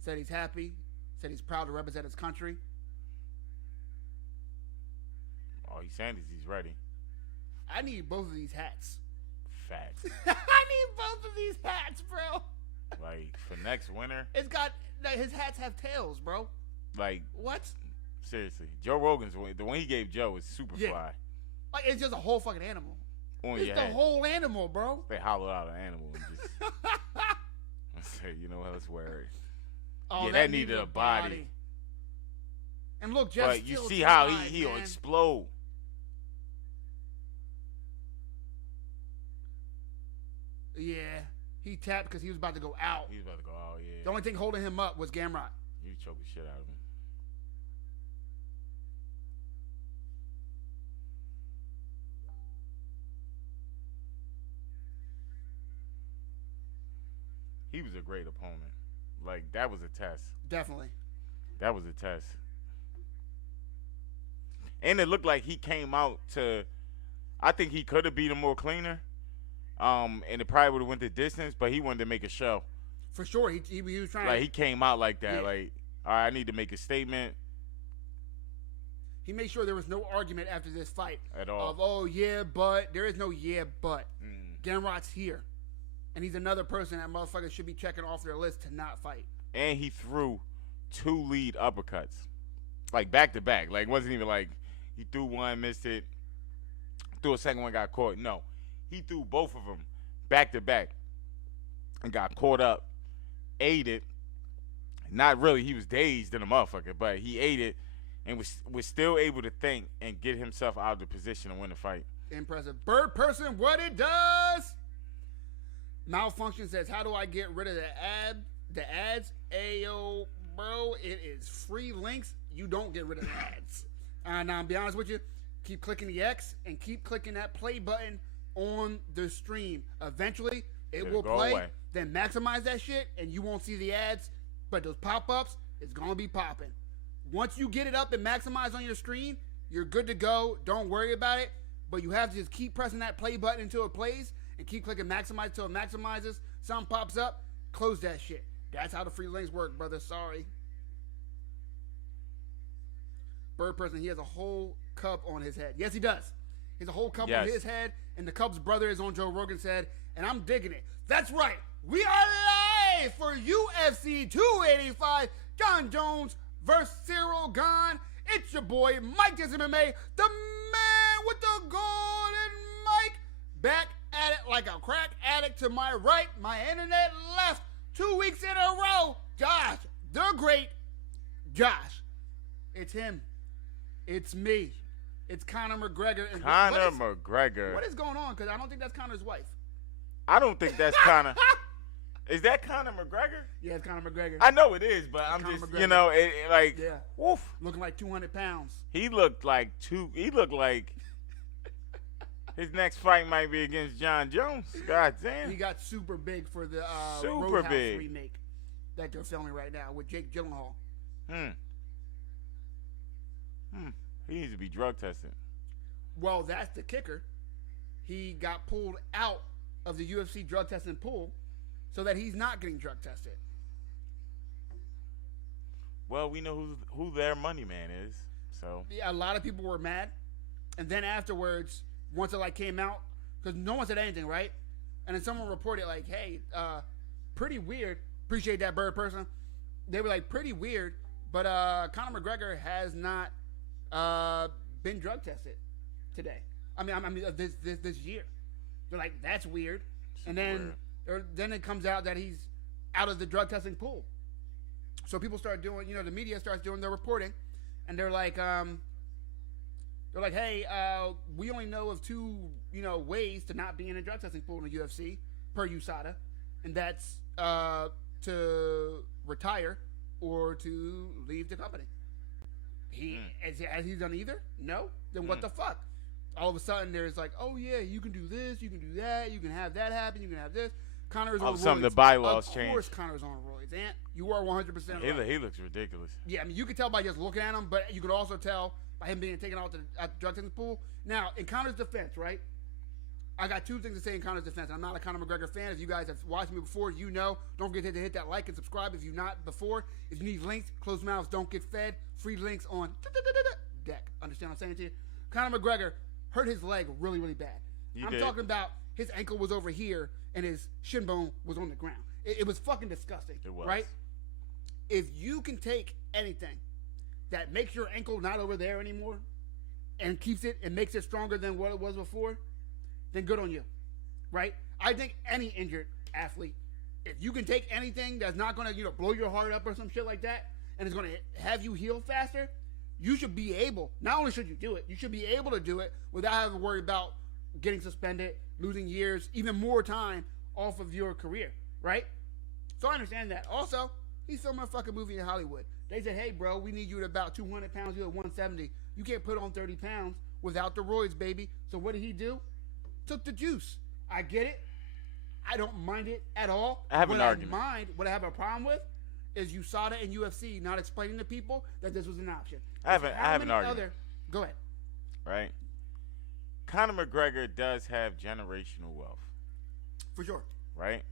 Said he's happy. Said he's proud to represent his country. All he's saying is he's ready. I need both of these hats. Facts. I need both of these hats, bro. Like, for next winter, It's got, like, his hats have tails, bro. like, What? seriously. Joe Rogan's one, the one he gave Joe is super Yeah. fly. Like, it's just a whole fucking animal. On It's your the head. whole animal, bro. They hollow out an animal and just say, you know what, let's wear it. Oh, Yeah, that needed a body. And look, Jeff But you still see how tried, he'll man. explode. Yeah, he tapped because he was about to go out. He's about to go, oh, yeah. The only thing holding him up was Gamrot. You choke the shit out of him. He was a great opponent. Like, that was a test. Definitely. That was a test. And it looked like he came out to, I think he could have beat him more cleaner. And it probably would have went the distance, but he wanted to make a show. For sure. He was trying Like, to. he came out like that. Yeah. Like, all right, I need to make a statement He made sure there was no argument after this fight. at all. Of, oh, yeah, but. There is no yeah, but. Mm. Gamrot's here. And he's another person that motherfuckers should be checking off their list to not fight. And he threw 2 lead uppercuts. Like, back to back. Like, it wasn't even like he threw one, missed it. threw a second one, got caught. No, he threw both of them back to back and got caught up, ate it. Not really, he was dazed in a motherfucker, but he ate it and was still able to think and get himself out of the position to win the fight. Impressive. Bird person, what it does? Malfunction says, how do I get rid of the ads? Ayo, bro, it is free links. You don't get rid of the ads. Now, I'll be honest with you. Keep clicking the X and keep clicking that play button on the stream. Eventually, it will play. Away. Then maximize that shit, and you won't see the ads. But those pop-ups, it's going to be popping. Once you get it up and maximize on your screen, you're good to go. Don't worry about it. But you have to just keep pressing that play button until it plays and keep clicking maximize until it maximizes. Something pops up, close that shit. That's how the free links work, brother. Sorry. Bird person, he has a whole cup on his head. Yes, he does. He has a whole cup on his head, and the cup's brother is on Joe Rogan's head, and I'm digging it. That's right. We are live for UFC 285. Jon Jones versus Cyril Gane. It's your boy, Mike Jensen MMA, the man with the golden mic. Back at it like a crack addict to my right. My internet left 2 weeks in a row. Josh, the great Josh. It's him. It's me. It's Conor McGregor. And Conor McGregor. What is going on? Because I don't think that's Conor's wife. I don't think that's Conor. Is that Conor McGregor? Yeah, it's Conor McGregor. I know it is, but I'm just, McGregor. You know, like, yeah. Woof. Looking like 200 pounds. He looked like his next fight might be against Jon Jones. God damn. He got super big for the Roadhouse remake that they're filming right now with Jake Gyllenhaal. He needs to be drug tested. Well, that's the kicker. He got pulled out of the UFC drug testing pool so that he's not getting drug tested. Well, we know who their money man is. So yeah, a lot of people were mad. And then afterwards, once it came out, because no one said anything, right? And then someone reported like, hey, pretty weird. Appreciate that, bird person. They were like, pretty weird, but Conor McGregor has not been drug tested today. I mean, this year. They're like, that's weird. And then it comes out that he's out of the drug testing pool. So people start doing, the media starts doing their reporting, and they're like, hey, we only know of two, ways to not be in a drug testing pool in the UFC per USADA, and that's to retire or to leave the company. Has he done either? No. Then what the fuck? All of a sudden, there's like, oh yeah, you can do this, you can do that, you can have that happen, you can have this. Conor's on roids. Some of the bylaws changed. Of course, Conor's on roids. Ant, you are 100% right. He looks ridiculous. Yeah, I mean, you can tell by just looking at him, but you could also tell by him being taken out the drug testing pool. Now, in Conor's defense, right? I got two things to say in Conor's defense. I'm not a Conor McGregor fan. If you guys have watched me before, you know. Don't forget to hit that like and subscribe if you're not before. If you need links, closed mouths don't get fed. Free links on deck. Understand what I'm saying to you? Conor McGregor hurt his leg really, really bad. I'm talking about his ankle was over here and his shin bone was on the ground. It was fucking disgusting. It was. Right? If you can take anything that makes your ankle not over there anymore and keeps it and makes it stronger than what it was before, then good on you. Right? I think any injured athlete, if you can take anything that's not going to, blow your heart up or some shit like that, and it's going to have you heal faster, you should be able, not only should you do it, you should be able to do it without having to worry about getting suspended, losing years, even more time off of your career, right? So I understand that. Also, he's filming a fucking movie in Hollywood. They said, hey, bro, we need you at about 200 pounds. You're at 170. You can't put on 30 pounds without the roids, baby. So what did he do? Took the juice. I get it. I don't mind it at all. I have an argument. What I have a problem with is USADA and UFC not explaining to people that this was an option. I have an argument. Go ahead. Right? Conor McGregor does have generational wealth. For sure. Right?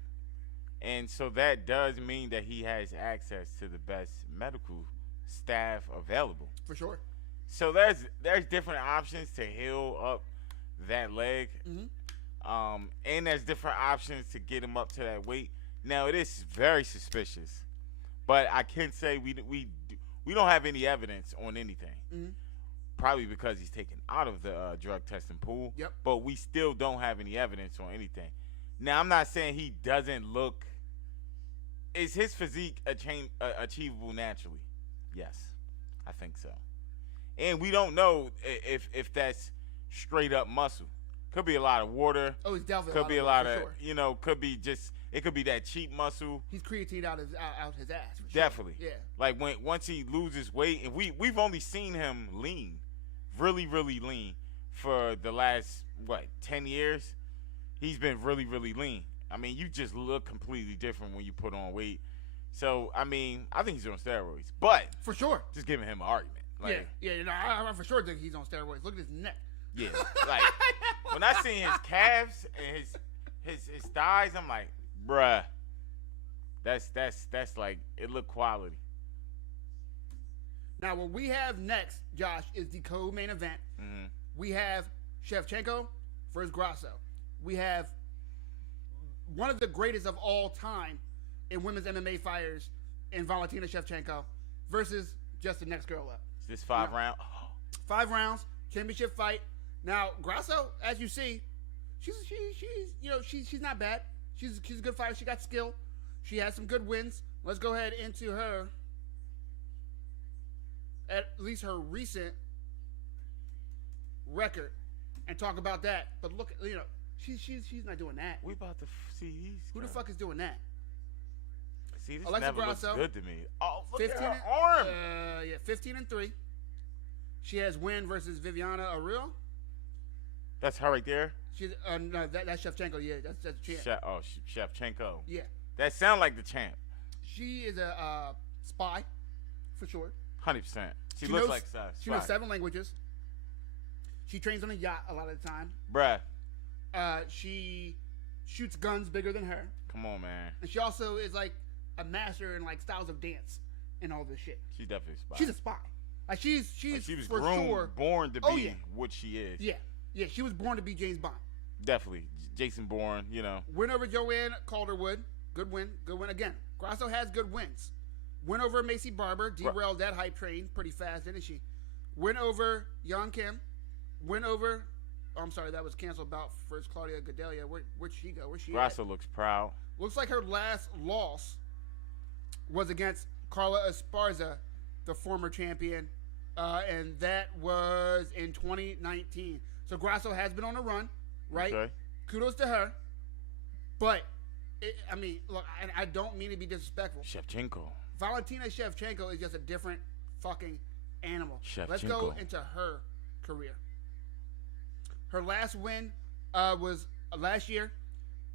And so that does mean that he has access to the best medical staff available. For sure. So there's different options to heal up that leg. Mm-hmm. And there's different options to get him up to that weight. Now, it is very suspicious. But I can say we don't have any evidence on anything. Mm-hmm. probably because he's taken out of the drug testing pool. Yep. But we still don't have any evidence on anything. Now, I'm not saying he doesn't look. Is his physique achievable naturally? Yes, I think so. And we don't know if that's straight up muscle. Could be a lot of water. Oh, it's definitely could be a lot of sure. you know. Could be just it could be that cheap muscle. He's creatine out his ass. For Definitely. Sure. Yeah. Like once he loses weight, and we've only seen him lean, really lean for the last 10 years. He's been really lean. I mean, you just look completely different when you put on weight. So I mean, I think he's on steroids, but for sure, just giving him an argument. Like, yeah. You know, I for sure think he's on steroids. Look at his neck. Yeah, like when I seen his calves and his thighs, I'm like, bruh, that's like it look quality. Now, what we have next, Josh, is the co-main event. Mm-hmm. We have Shevchenko versus Grasso. We have one of the greatest of all time in women's MMA fighters in Valentina Shevchenko versus just the next girl up. Is this 5 round? 5 rounds, championship fight. Now, Grasso, as you see, she's not bad. She's a good fighter. She got skill. She has some good wins. Let's go ahead into her, at least her recent record, and talk about that. But look, she's not doing that. We about to see these. Who the fuck is doing that? See, this Alexa never Grasso, looks good to me. Oh, look 15 at her arm. 15-3. She has win versus Viviana Arreal. That's her right there. She's no, that's Shevchenko. Yeah, that's the champ. Shevchenko. Yeah, that sound like the champ. she is a spy, for sure. 100%. She looks like a She knows 7 languages. She trains on a yacht a lot of the time. Bruh. She shoots guns bigger than her. Come on, man. And she also is like a master in like styles of dance and all this shit. She's definitely a spy. She's a spy. Like she's like she was for groomed, sure born to be what she is. Yeah. She was born to be James Bond. Definitely, Jason Bourne. You know. Win over Joanne Calderwood. Good win again. Grasso has good wins. Win over Macy Barber. Derailed that hype train pretty fast, didn't she? Win over Yeon Kim. Win over. Oh, I'm sorry, that was canceled. Bout first Claudia Gadelia. Where'd she go? Where's she? Grasso looks proud. Looks like her last loss was against Carla Esparza, the former champion, and that was in 2019. So Grasso has been on a run, right? Okay. Kudos to her. But, look, I don't mean to be disrespectful. Shevchenko. Valentina Shevchenko is just a different fucking animal. Shevchenko. Let's go into her career. Her last win was last year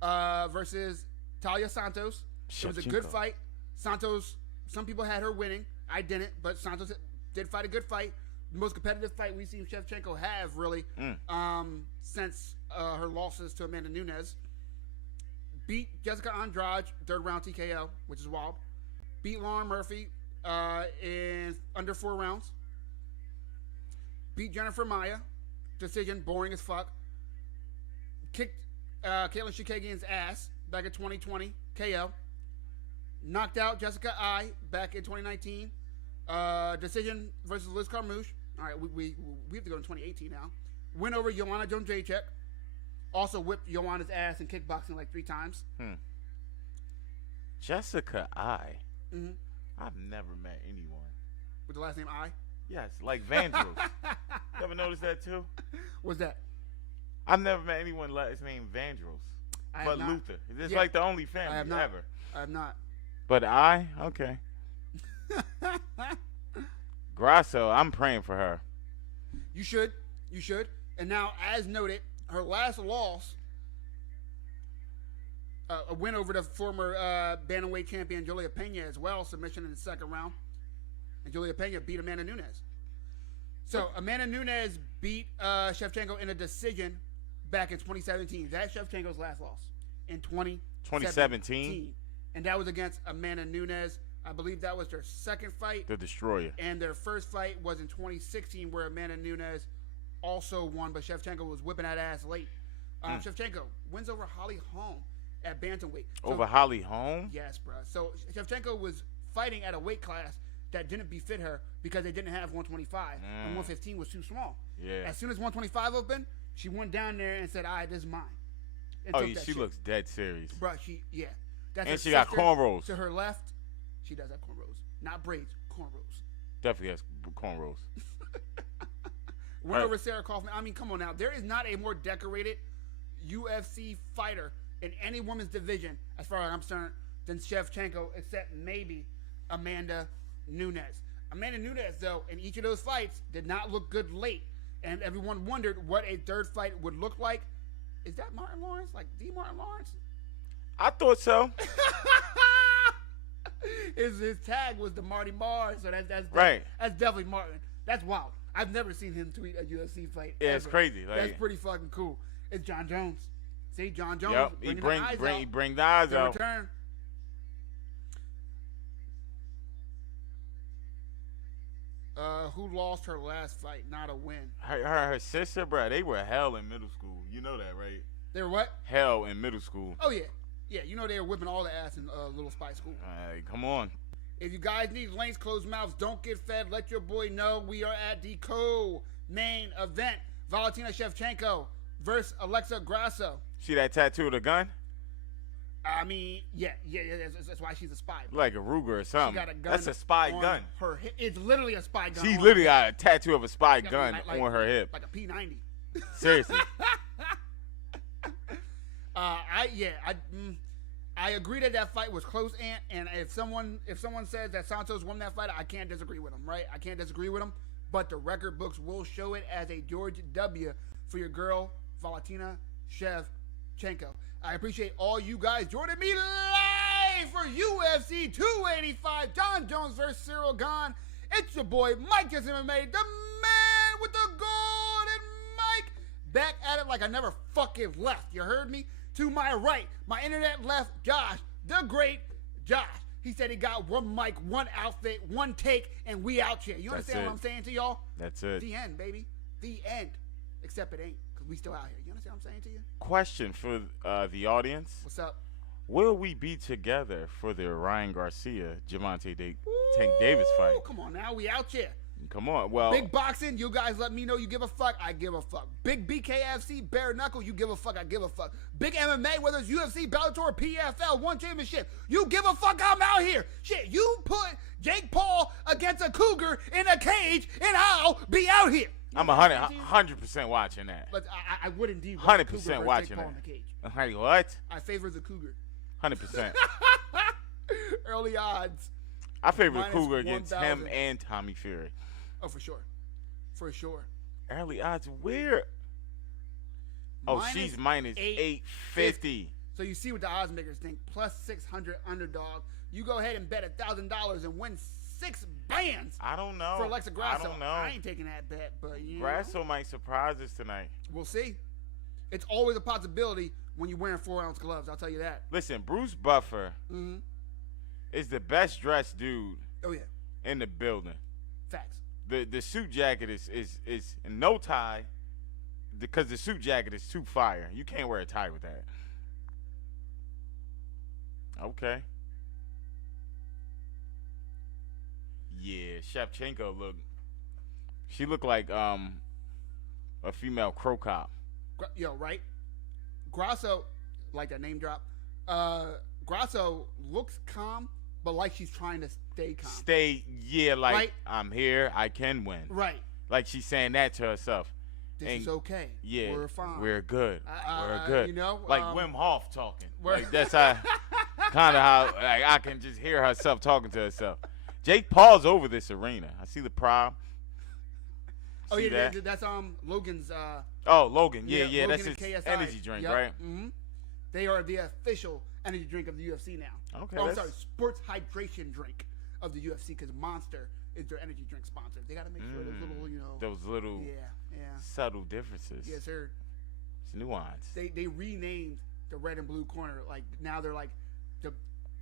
versus Talia Santos. It was a good fight. Santos, some people had her winning. I didn't, but Santos did fight a good fight. The most competitive fight we've seen Shevchenko have, really, since her losses to Amanda Nunes. Beat Jessica Andrade, 3rd round TKO, which is wild. Beat Lauren Murphy in under 4 rounds. Beat Jennifer Maia, decision, boring as fuck. Kicked Caitlin Chikagian's ass back in 2020, KO. Knocked out Jessica Ai back in 2019. Decision versus Liz Carmouche. All right, we have to go to 2018 now. Win over Joanna Jędrzejczyk. Also whipped Joanna's ass in kickboxing like 3 times. Jessica Ai. Mm-hmm. I've never met anyone With the last name I? Yes, like Vandross. You ever noticed that too? What's that? I've never met anyone last name Vandross. But Luther. It's like the only family ever. I have not. But okay. Grasso, I'm praying for her. You should. And now, as noted, her last loss, a win over the former bantamweight champion Julia Pena as well, submission in the 2nd round. And Julia Pena beat Amanda Nunes. So Amanda Nunes beat Shevchenko in a decision back in 2017. That's Shevchenko's last loss in 2017. And that was against Amanda Nunes. I believe that was their 2nd fight. The Destroyer. And their first fight was in 2016 where Amanda Nunes also won, but Shevchenko was whipping that ass late. Shevchenko wins over Holly Holm at bantamweight. Over Holly Holm? Yes, bro. So Shevchenko was fighting at a weight class that didn't befit her because they didn't have 125 and 115 was too small. Yeah. As soon as 125 opened, she went down there and said, "All right, this is mine." And Oh, took yeah, that she shit. looks dead serious. Bro, that's And her she got sister. cornrows. To her left, she does have cornrows. Not braids, cornrows. Definitely has cornrows. Went over Sarah Kaufman. I mean, come on now. There is not a more decorated UFC fighter in any women's division, as far as I'm concerned, than Shevchenko, except maybe Amanda Nunes. Amanda Nunes, though, in each of those fights, did not look good late. And everyone wondered what a third fight would look like. Is that Martin Lawrence? Like D. Martin Lawrence? I thought so. His tag was the Marty Mars, so that's right. That's definitely Martin. That's wild. I've never seen him tweet a UFC fight. Yeah, ever. it's crazy. Like, that's pretty fucking cool. It's Jon Jones. See, Jon Jones. Yep, he bring the eyes out. Return. Who lost her last fight? Not a win. Her sister, bro. They were hell in middle school. You know that, right? They were what? Hell in middle school. Oh yeah, yeah. You know they were whipping all the ass in Little Spy School. Come on. If you guys need links, closed mouths, don't get fed. Let your boy know we are at the co-main event. Valentina Shevchenko versus Alexa Grasso. See that tattoo of the gun? I mean, yeah. That's why she's a spy. Like a Ruger or something. She got a gun. That's a spy on gun. Her hip. It's literally a spy gun. She literally got a tattoo of a spy gun on her hip. Like a P90. Seriously. I agree that fight was close, and if someone says that Santos won that fight, I can't disagree with him, right? I can't disagree with him, but the record books will show it as a George W. for your girl, Valentina Shevchenko. I appreciate all you guys joining me live for UFC 285, Jon Jones versus Cyril Gane. It's your boy, Mike Just MMA, the man with the golden mic. Back at it like I never fucking left. You heard me? To my right, my internet left, Josh, the great Josh. He said he got one mic, one outfit, one take, and we out here. You understand what I'm saying to y'all? That's it. The end, baby. The end. Except it ain't, because we still out here. You understand what I'm saying to you? Question for the audience. What's up? Will we be together for the Ryan Garcia, Gervonta Tank Davis fight? Come on now, we out here. Come on. Well, big boxing, you guys let me know you give a fuck, I give a fuck. Big BKFC, bare knuckle, you give a fuck, I give a fuck. Big MMA, whether it's UFC, Bellator, PFL, One Championship, you give a fuck, I'm out here. Shit, you put Jake Paul against a cougar in a cage, and I'll be out here. You I'm 100% watching that. But I would indeed 100% watching Jake Paul that. in the cage. Hey, what? I favor the cougar. 100%. Early odds. I favor the Minus cougar against 1,000. him and Tommy Fury. Oh, for sure. For sure. Early odds where? Oh, she's minus 850. So you see what the odds makers think. Plus 600 underdog. You go ahead and bet $1,000 and win 6 bands. I don't know. For Alexa Grasso. I don't know. I ain't taking that bet, but you know. Grasso might surprise us tonight. We'll see. It's always a possibility when you're wearing 4-ounce gloves. I'll tell you that. Listen, Bruce Buffer is the best dressed dude. Oh yeah. In the building. Facts. The suit jacket is no tie because the suit jacket is too fire. You can't wear a tie with that. Okay. Yeah, Shevchenko she looked like a female crow cop. Yo, right? Grasso, like that name drop. Grasso looks calm, but like she's trying to stay calm. Like right? I'm here, I can win. Right. Like she's saying that to herself. This is okay. Yeah, we're fine. We're good. We're good. You know, like Wim Hof talking. Like that's kind of how like I can just hear herself talking to herself. Jake Paul's over this arena. I see the prime. Oh yeah, that's Logan's. Logan. Yeah, Logan that's his KSI. energy drink, right? Mm-hmm. They are the official energy drink of the UFC now. Okay. I'm sorry, sports hydration drink of the UFC because Monster is their energy drink sponsor. They got to make sure those little, subtle differences. Yes, sir. It's nuance. They renamed the red and blue corner. Like now they're like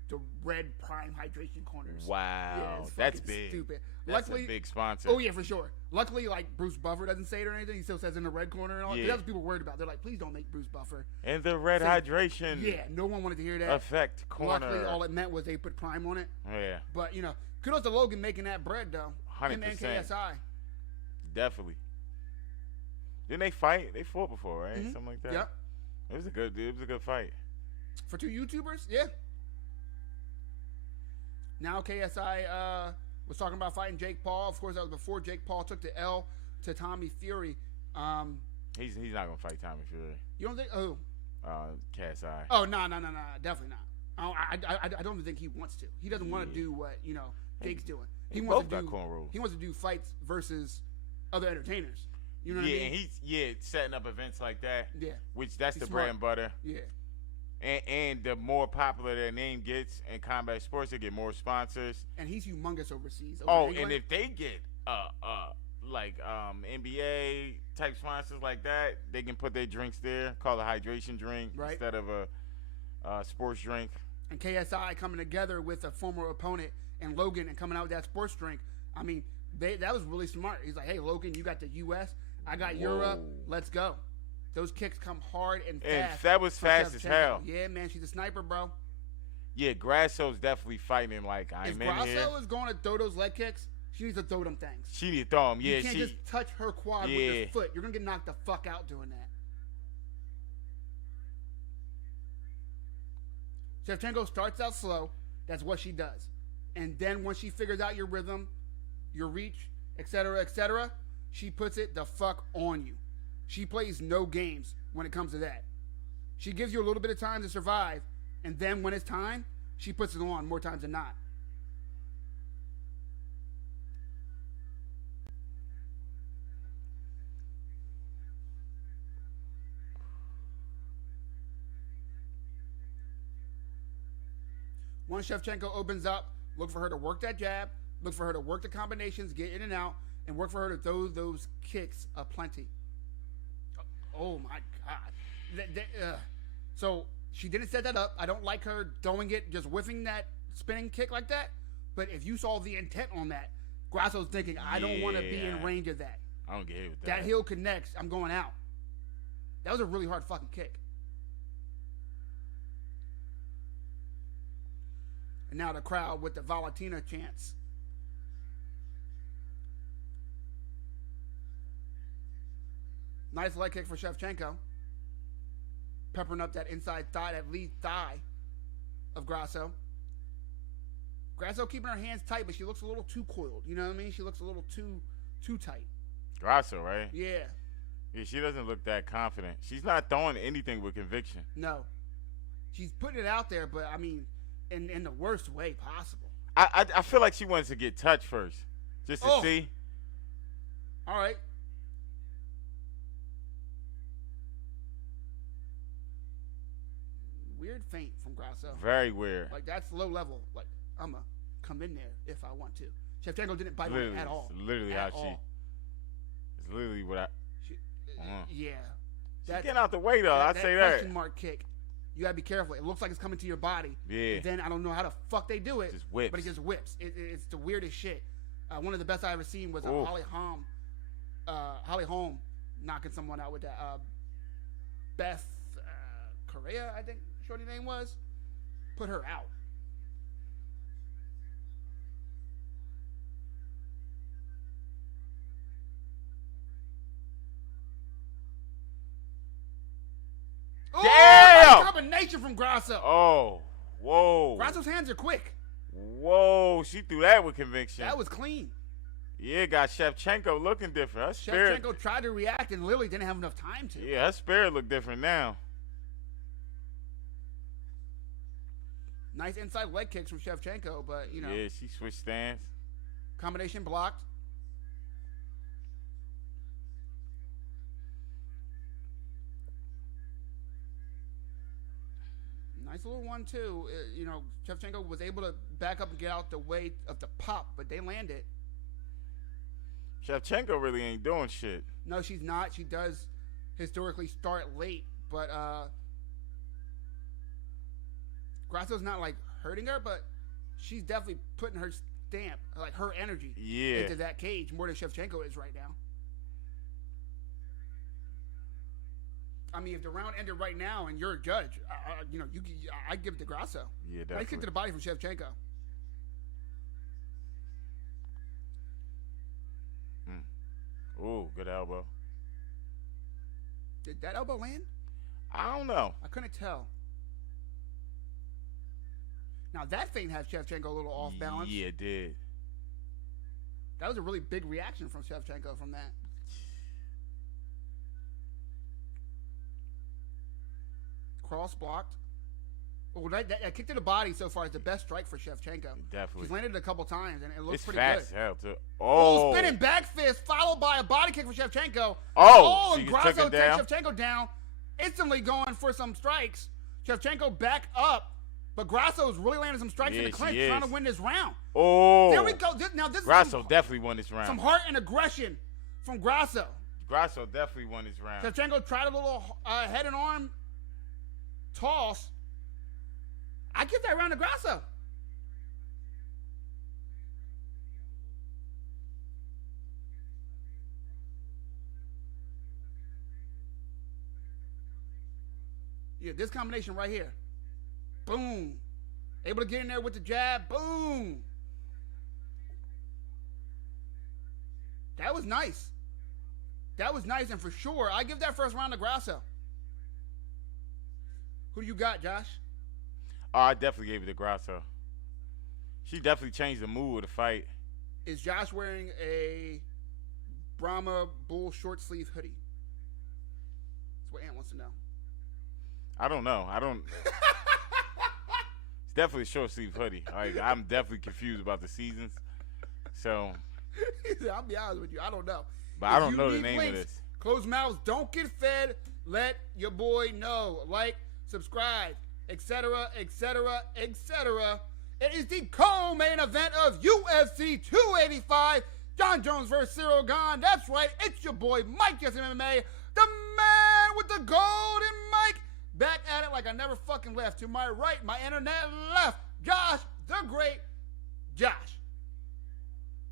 the red prime hydration corners. Wow, yeah, that's big. Stupid. That's Luckily, a big sponsor. Oh yeah, for sure. Luckily, like Bruce Buffer doesn't say it or anything. He still says in the red corner and all. Yeah. That's what people are worried about. They're like, please don't make Bruce Buffer. And the red hydration. Yeah, no one wanted to hear that. Effect corner. Luckily, all it meant was they put prime on it. Yeah. But Kudos to Logan making that bread, though. 100%. Him and KSI. Definitely. Didn't they fight? They fought before, right? Mm-hmm. Something like that. Yep. It was a good fight. For two YouTubers, yeah. Now KSI was talking about fighting Jake Paul. Of course, that was before Jake Paul took the L to Tommy Fury. He's not gonna fight Tommy Fury. You don't think? Oh. KSI. Oh no, definitely not. I don't think he wants to. He doesn't want to do what Jake's doing. He wants to do cornrows. He wants to do fights versus other entertainers. You know what I mean? Yeah, and he's setting up events like that. Yeah, which that's the bread and butter. Yeah. And the more popular their name gets in combat sports, they get more sponsors. And he's humongous overseas. And if they get NBA type sponsors like that, they can put their drinks there, call it a hydration drink instead of a sports drink. And KSI coming together with a former opponent and Logan and coming out with that sports drink. I mean, that was really smart. He's like, hey, Logan, you got the U.S., I got Europe, let's go. Those kicks come hard and fast. And that was fast as hell. Yeah, man, she's a sniper, bro. Yeah, Grasso's definitely fighting like I'm in here. If Grasso is going to throw those leg kicks, she needs to throw them things. She needs to throw them, yeah. You can't just touch her quad with your foot. You're going to get knocked the fuck out doing that. Shevchenko starts out slow. That's what she does. And then once she figures out your rhythm, your reach, etc., she puts it the fuck on you. She plays no games when it comes to that. She gives you a little bit of time to survive, and then when it's time, she puts it on more times than not. Once Shevchenko opens up, look for her to work that jab, look for her to work the combinations, get in and out, and work for her to throw those kicks aplenty. Oh my God. So she didn't set that up. I don't like her throwing it, just whiffing that spinning kick like that. But if you saw the intent on that, Grasso's thinking, I don't want to be in range of that. I don't get hit with that. That heel connects, I'm going out. That was a really hard fucking kick. And now the crowd with the Valentina chants. Nice leg kick for Shevchenko. Peppering up that inside thigh, that lead thigh of Grasso. Grasso keeping her hands tight, but she looks a little too coiled. You know what I mean? She looks a little too tight. Grasso, right? Yeah. Yeah, she doesn't look that confident. She's not throwing anything with conviction. No. She's putting it out there, but I mean, in the worst way possible. I feel like she wants to get touched first, just to see. All right. Weird feint from Grasso. Very weird. Like, that's low level. Like, I'm going to come in there if I want to. Shevchenko didn't bite on it at all. It's literally how she. It's literally what I. Yeah. She's getting out the way, though. I'd say that. Question mark kick. You got to be careful. It looks like it's coming to your body. Yeah. And then I don't know how the fuck they do it. Just whips. But it just whips. It's the weirdest shit. One of the best I ever seen was Holly Holm knocking someone out with that. Beth Correa, I think shorty name was. Put her out. Damn! Combination from Grasso. Oh, whoa. Grasso's hands are quick. Whoa, she threw that with conviction. That was clean. Yeah, got Shevchenko looking different. Her spirit. Shevchenko tried to react and Lily didn't have enough time to. Yeah, her spirit looked different now. Nice inside leg kicks from Shevchenko, but, you know. Yeah, she switched stance. Combination blocked. Nice little 1-2. You know, Shevchenko was able to back up and get out the way of the pop, but they landed. Shevchenko really ain't doing shit. No, she's not. She does historically start late, but Grasso's not like hurting her, but she's definitely putting her stamp, like her energy, into that cage more than Shevchenko is right now. I mean, if the round ended right now and you're a judge, you know, I'd give it to Grasso. Yeah, definitely. I'd kick to the body from Shevchenko. Ooh, good elbow. Did that elbow land? I don't know. I couldn't tell. Now that feint had Shevchenko a little off balance. Yeah, it did. That was a really big reaction from Shevchenko from that. Cross blocked. Oh, that kick to the body so far is the best strike for Shevchenko. Definitely. She's landed it a couple times, and it looks It's pretty fast good. as hell, too. Oh, spinning back fist followed by a body kick for Shevchenko. Oh, and she Grasso took it takes down. Shevchenko down, instantly going for some strikes. Shevchenko back up, but Grasso's really landing some strikes in the clinch, trying to win this round. Oh. There we go. This Grasso is definitely won this round. some heart and aggression from Grasso. Grasso definitely won this round. Shevchenko tried a little head and arm toss. I give that round to Grasso. Yeah, this combination right here. Boom. Able to get in there with the jab. Boom. That was nice. That was nice, and for sure, I give that first round to Grasso. Who do you got, Josh? Oh, I definitely gave it to Grasso. She definitely changed the mood of the fight. Is Josh wearing a Brahma Bull short sleeve hoodie? That's what Ant wants to know. I don't know. It's definitely a short sleeve hoodie. Like, I'm definitely confused about the seasons. So, I'll be honest with you. I don't know. but I don't know the name of this. Closed mouths don't get fed. Let your boy know. Like, subscribe, etc., etc., etc. It is the co-main event of UFC 285. Jon Jones versus Cyril Gane. That's right. It's your boy Mike Jesse MMA, the man with the golden mic. Back at it like I never fucking left. To my right, my internet left. Josh, the great Josh.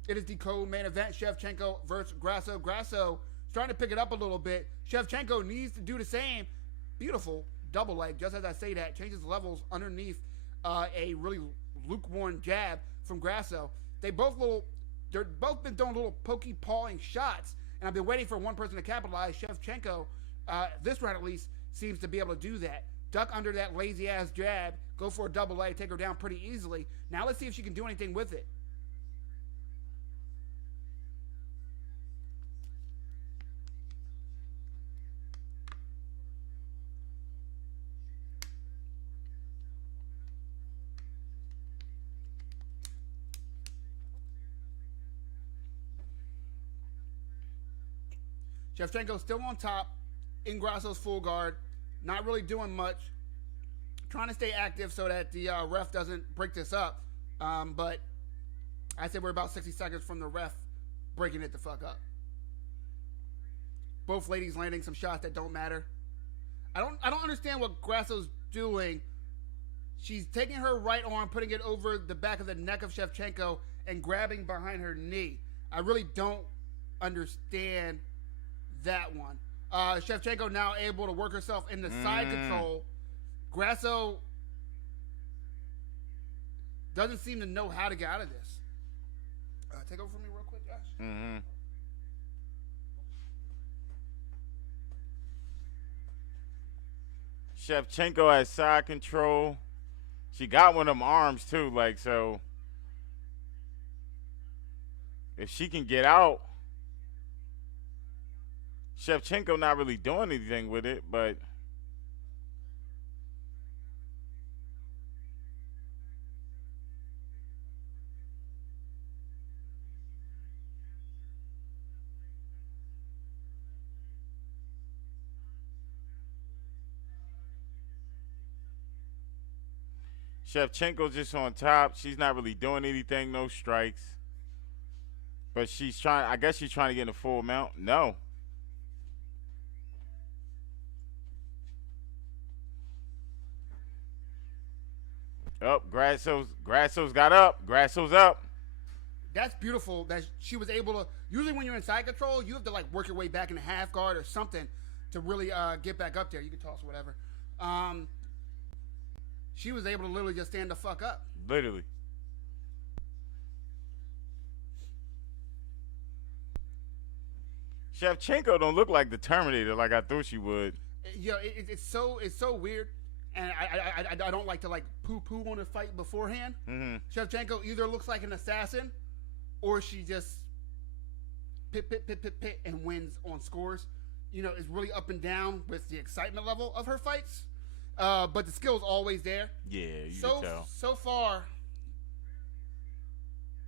It is the co-main event. Shevchenko versus Grasso. Grasso trying to pick it up a little bit. Shevchenko needs to do the same. Beautiful double leg. Just as I say that, changes levels underneath a really lukewarm jab from Grasso. They're both been throwing little pokey pawing shots, and I've been waiting for one person to capitalize. Shevchenko, this round at least, seems to be able to do that. Duck under that lazy ass jab, go for a double leg, take her down pretty easily. Now let's see if she can do anything with it. Shevchenko still on top in Grasso's full guard, not really doing much, trying to stay active so that the ref doesn't break this up. But I say we're about 60 seconds from the ref breaking it the fuck up. Both ladies landing some shots that don't matter. I don't understand what Grasso's doing. She's taking her right arm, putting it over the back of the neck of Shevchenko and grabbing behind her knee. I really don't understand that one. Shevchenko now able to work herself into side control. Grasso doesn't seem to know how to get out of this. Take over for me real quick, Josh. Mm-hmm. Shevchenko has side control. She got one of them arms too, like, so if she can get out, Shevchenko not really doing anything with it, but Shevchenko's just on top. She's not really doing anything, no strikes. But she's trying, I guess she's trying to get in the full mount. No. Up, Grasso's got up. Grasso's up. That's beautiful that she was able to. Usually when you're in side control, you have to like work your way back in a half guard or something to really get back up there. You can toss or whatever. She was able to literally just stand the fuck up. Literally. Shevchenko don't look like the Terminator like I thought she would. It's so weird, and I don't like to like poo on a fight beforehand. Mm-hmm. Shevchenko either looks like an assassin, or she just pit and wins on scores. It's really up and down with the excitement level of her fights, but the skill's always there. Yeah, you can tell. So far,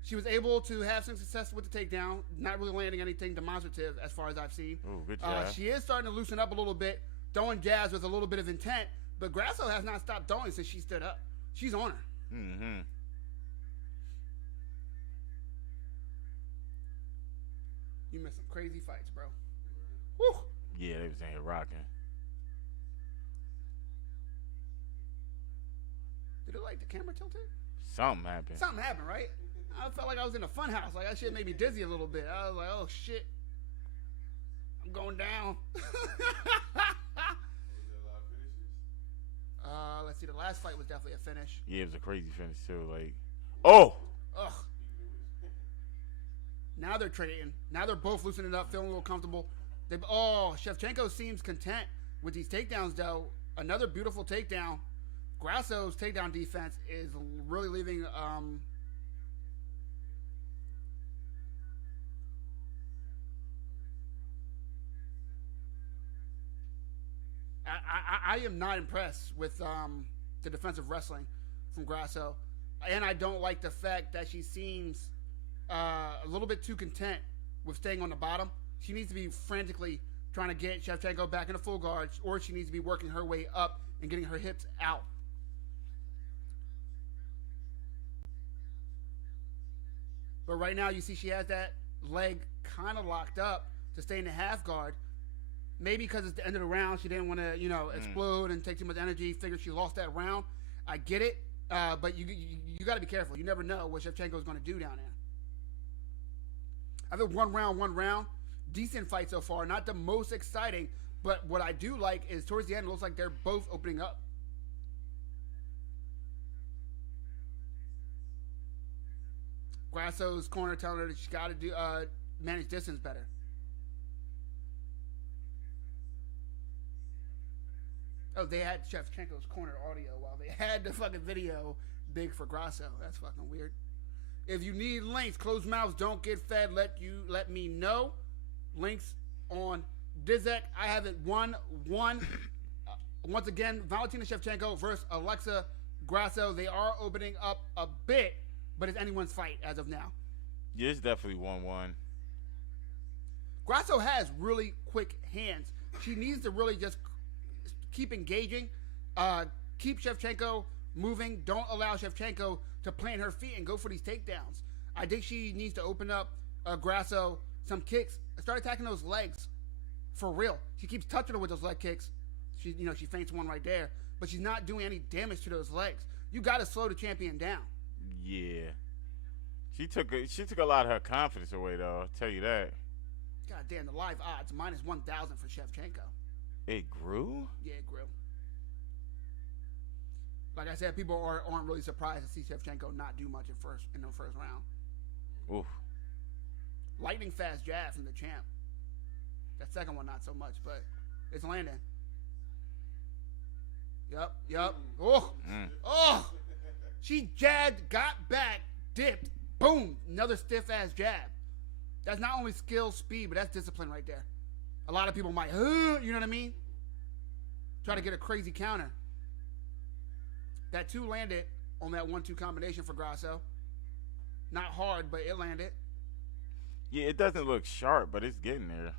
she was able to have some success with the takedown, not really landing anything demonstrative as far as I've seen. Oh, good job. She is starting to loosen up a little bit, throwing jabs with a little bit of intent, but Grasso has not stopped throwing since she stood up. She's on her. Mm-hmm. You missed some crazy fights, bro. Woo! Yeah, they was in here rocking. Did it like the camera tilted? Something happened. Something happened, right? I felt like I was in a fun house. Like that shit made me dizzy a little bit. I was like, oh shit. I'm going down. Let's see. The last fight was definitely a finish. Yeah, it was a crazy finish too. Ugh. Now they're trading. Now they're both loosening up, feeling a little comfortable. Shevchenko seems content with these takedowns, though. Another beautiful takedown. Grasso's takedown defense is really leaving. I am not impressed with the defensive wrestling from Grasso, and I don't like the fact that she seems a little bit too content with staying on the bottom. She needs to be frantically trying to get Shevchenko back into full guards, or she needs to be working her way up and getting her hips out. But right now, you see she has that leg kind of locked up to stay in the half guard. Maybe because it's the end of the round, she didn't want to, explode and take too much energy. Figured she lost that round. I get it, but you got to be careful. You never know what Shevchenko is going to do down there. I think one round. Decent fight so far. Not the most exciting, but what I do like is towards the end, it looks like they're both opening up. Grasso's corner telling her that she's got to do manage distance better. Oh, they had Shevchenko's corner audio while they had the fucking video big for Grasso. That's fucking weird. If you need links, closed mouths don't get fed. Let me know. Links on Dizek. I have it 1-1. Once again, Valentina Shevchenko versus Alexa Grasso. They are opening up a bit, but it's anyone's fight as of now. Yeah, it's definitely 1-1. Grasso has really quick hands. She needs to really just keep engaging, keep Shevchenko moving. Don't allow Shevchenko to plant her feet and go for these takedowns. I think she needs to open up Grasso some kicks. Start attacking those legs for real. She keeps touching her with those leg kicks. She feints one right there, but she's not doing any damage to those legs. You got to slow the champion down. Yeah, she took a lot of her confidence away, though. I'll tell you that. God damn, the live odds minus 1,000 for Shevchenko. It grew? Yeah, it grew. Like I said, people aren't really surprised to see Shevchenko not do much in the first round. Oof. Lightning fast jab from the champ. That second one not so much, but it's landing. Yup. Oh! She jabbed, got back, dipped, boom! Another stiff ass jab. That's not only skill, speed, but that's discipline right there. A lot of people might, you know what I mean? Try to get a crazy counter. That 2 landed on that 1-2 combination for Grasso. Not hard, but it landed. Yeah, it doesn't look sharp, but it's getting there.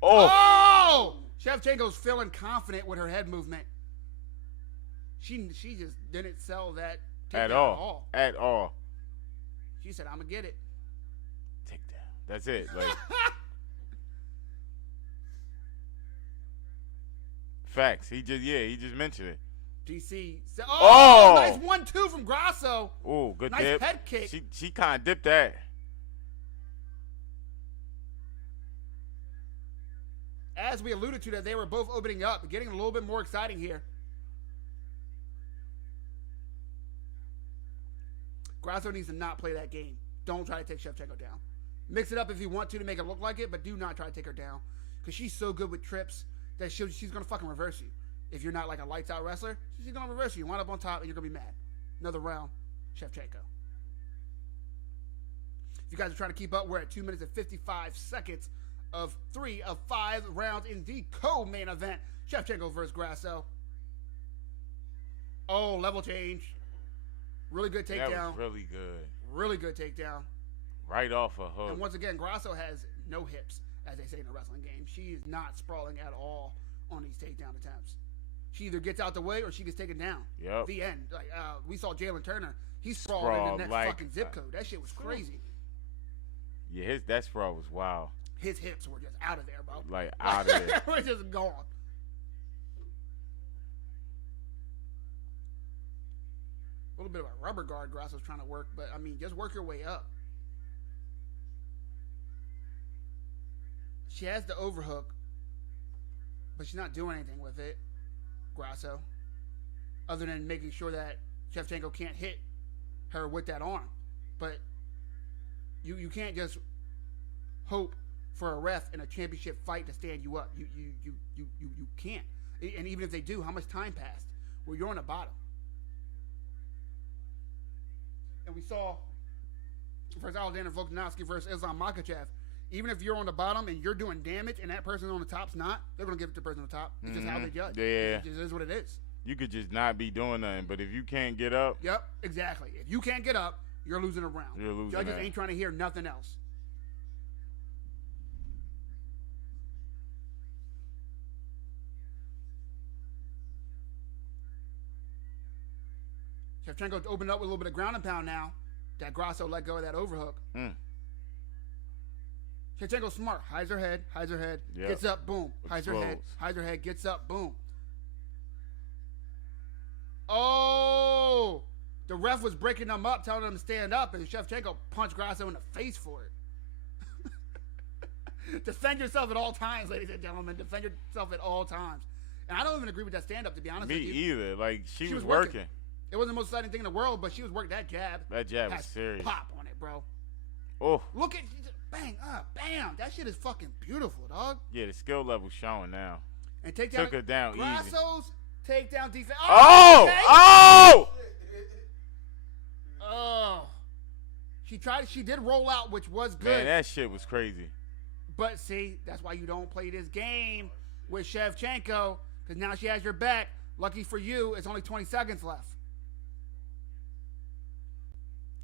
Oh! Shevchenko's feeling confident with her head movement. She just didn't sell that at all. At all. She said, I'm going to get it. Takedown. That's it. Like, facts. He just mentioned it. DC said, nice 1-2 from Grasso. Oh, good nice dip. Nice head kick. She kind of dipped that. As we alluded to, that they were both opening up, getting a little bit more exciting here. Grasso needs to not play that game. Don't try to take Shevchenko down. Mix it up if you want to make it look like it, but do not try to take her down. Because she's so good with trips that she's going to fucking reverse you. If you're not like a lights out wrestler, she's going to reverse you. You wind up on top and you're going to be mad. Another round, Shevchenko. If you guys are trying to keep up, we're at 2 minutes and 55 seconds of 3 of 5 rounds in the co-main event. Shevchenko versus Grasso. Oh, level change. Really good takedown. That was really good. Really good takedown. Right off a hook. And once again, Grasso has no hips, as they say in a wrestling game. She is not sprawling at all on these takedown attempts. She either gets out the way or she gets taken down. Yep. The end. Like we saw Jalen Turner. He sprawled in the next like, fucking zip code. That shit was crazy. Yeah, that sprawl was wild. His hips were just out of there, bro. Like out of there. We're just gone. A little bit of a rubber guard Grasso's trying to work, but I mean, just work your way up. She has the overhook, but she's not doing anything with it, Grasso, other than making sure that Shevchenko can't hit her with that arm. But you can't just hope for a ref in a championship fight to stand you up. You can't. And even if they do, how much time passed? Well, you're on the bottom. And we saw versus Alexander Volkanovski versus Islam Makhachev. Even if you're on the bottom and you're doing damage and that person on the top's not, they're going to give it to the person on the top. It's just how they judge. Yeah. It just is what it is. You could just not be doing nothing, but if you can't get up. Yep, exactly. If you can't get up, you're losing a round. You're losing. Judges ain't trying to hear nothing else. Shevchenko opened up with a little bit of ground and pound now. That Grasso let go of that overhook. Shevchenko's smart. Hides her head, Yep. gets up, boom. Hides her Explodes. head, gets up, boom. Oh! The ref was breaking them up, telling them to stand up, and Shevchenko punched Grasso in the face for it. Defend yourself at all times, ladies and gentlemen. Defend yourself at all times. And I don't even agree with that stand-up, to be honest with you. Me either. Like, she was working. working. It wasn't the most exciting thing in the world, but she was working that jab. That jab was serious. Pop on it, bro. Oh. Look at, bang, bam. That shit is fucking beautiful, dog. Yeah, the skill level's showing now. And took her down easy. Grasso's takedown defense. Oh! Okay. Oh! Oh. She did roll out, which was good. Man, that shit was crazy. But see, that's why you don't play this game with Shevchenko, because now she has your back. Lucky for you, it's only 20 seconds left.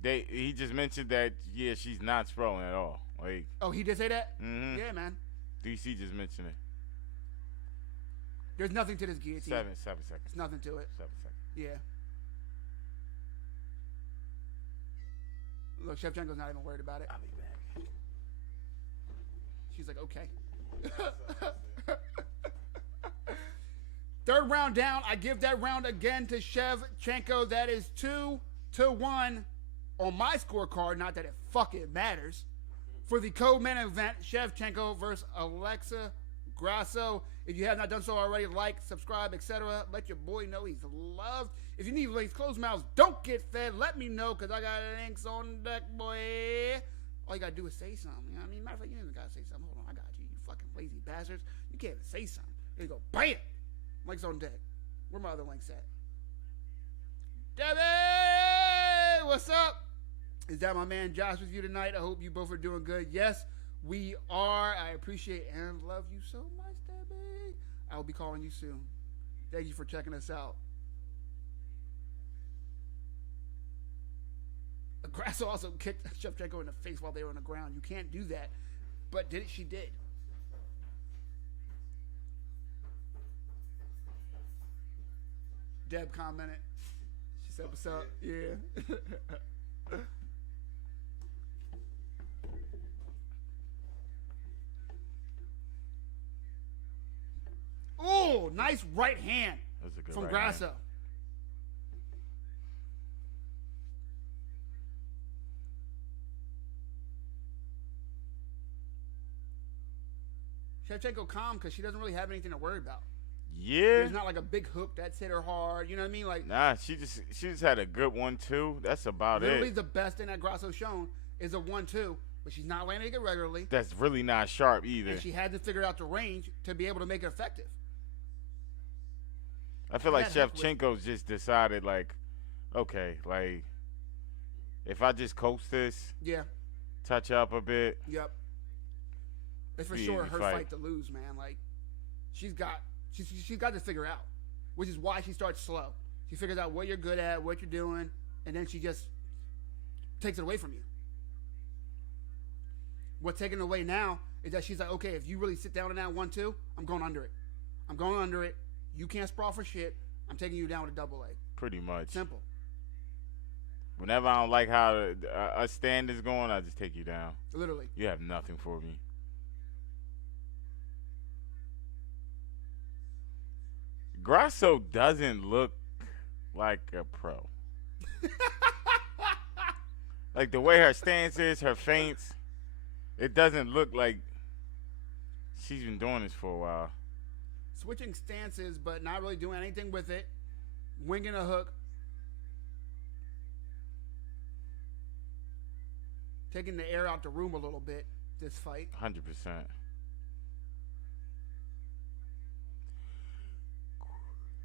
He just mentioned that, yeah, she's not sprawling at all. Like, oh, he did say that? Mm-hmm. Yeah, man. DC just mentioned it. There's nothing to this guillotine. 7 seconds. It's nothing to it. 7 seconds. Yeah. Look, Shevchenko's not even worried about it. I'll be back. She's like, okay. Third round down. I give that round again to Shevchenko. That is 2-1 on my scorecard. Not that it fucking matters. For the co-main event, Shevchenko versus Alexa Grasso. If you have not done so already, like, subscribe, etc. Let your boy know he's loved. If you need these closed mouths don't get fed, let me know, because I got links on deck, boy. All you got to do is say something. You know what I mean? Matter of fact, you don't even got to say something. Hold on, I got you, you fucking lazy bastards. You can't even say something. There you go. Bam! Links on deck. Where my other links at? Debbie! What's up? Is that my man Josh with you tonight? I hope you both are doing good. Yes, we are. I appreciate and love you so much, Debbie. I will be calling you soon. Thank you for checking us out. Grasso also kicked Shevchenko in the face while they were on the ground. You can't do that. But did it? She did. Deb commented. She said, what's up? Yeah. Oh, nice right hand from right Grasso. Hand. Shevchenko calm because she doesn't really have anything to worry about. Yeah. There's not like a big hook that's hit her hard. You know what I mean? Like, nah, she just had a good 1-2. That's about literally it. the best thing that Grasso's shown is a 1-2, but she's not landing it regularly. That's really not sharp either. And she had to figure out the range to be able to make it effective. I feel like Shevchenko's just decided, like, okay, like, if I just coast this, Yeah. touch up a bit. Yep. It's for Be sure easy her fight. fight to lose, man. Like, she's got to figure out, which is why she starts slow. She figures out what you're good at, what you're doing, and then she just takes it away from you. What's taken away now is that she's like, okay, if you really sit down in that 1-2, I'm going under it. I'm going under it. You can't sprawl for shit. I'm taking you down with a double leg. Pretty much. Simple. Whenever I don't like how a stand is going, I just take you down. Literally. You have nothing for me. Grasso doesn't look like a pro. Like the way her stance is, her feints, it doesn't look like she's been doing this for a while. Switching stances, but not really doing anything with it. Winging a hook. Taking the air out the room a little bit, this fight. 100%.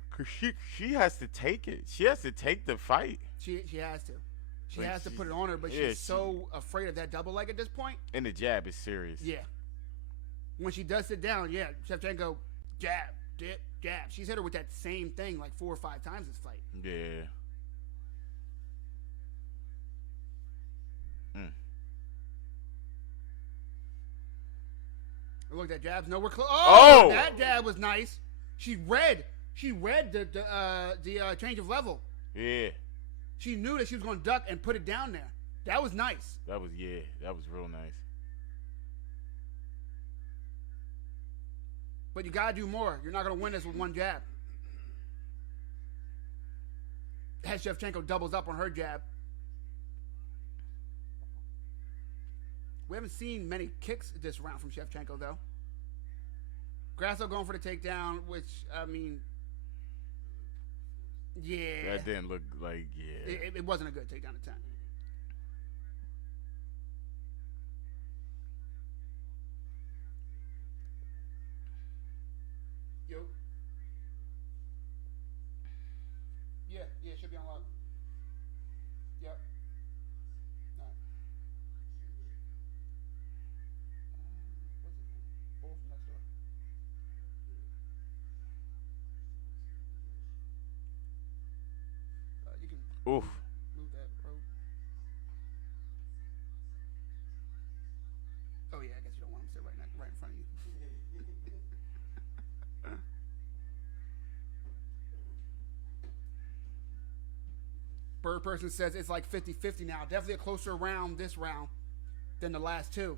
Cause she has to take it. She has to take the fight. She has to. She Like, has to put it on her, but yeah, she's so afraid of that double leg at this point. And the jab is serious. Yeah. When she does sit down, yeah, Shevchenko, jab, dip, jab. She's hit her with that same thing like 4 or 5 times this fight. Yeah. Look, that jab's nowhere close. Oh! That jab was nice. She read the change of level. Yeah. She knew that she was going to duck and put it down there. That was nice. That was real nice. But you got to do more. You're not going to win this with one jab. As Shevchenko doubles up on her jab. We haven't seen many kicks this round from Shevchenko, though. Grasso going for the takedown, which, I mean, yeah. That didn't look like, yeah. It wasn't a good takedown attempt. Yo. Yeah, it should be on lock. Yep. All right. What's his name? Bull from next door. You can Oof. move that, bro. Oh yeah, I guess you don't want him to sit right in front of you. Bird person says it's like 50-50 now. Definitely a closer round this round than the last two.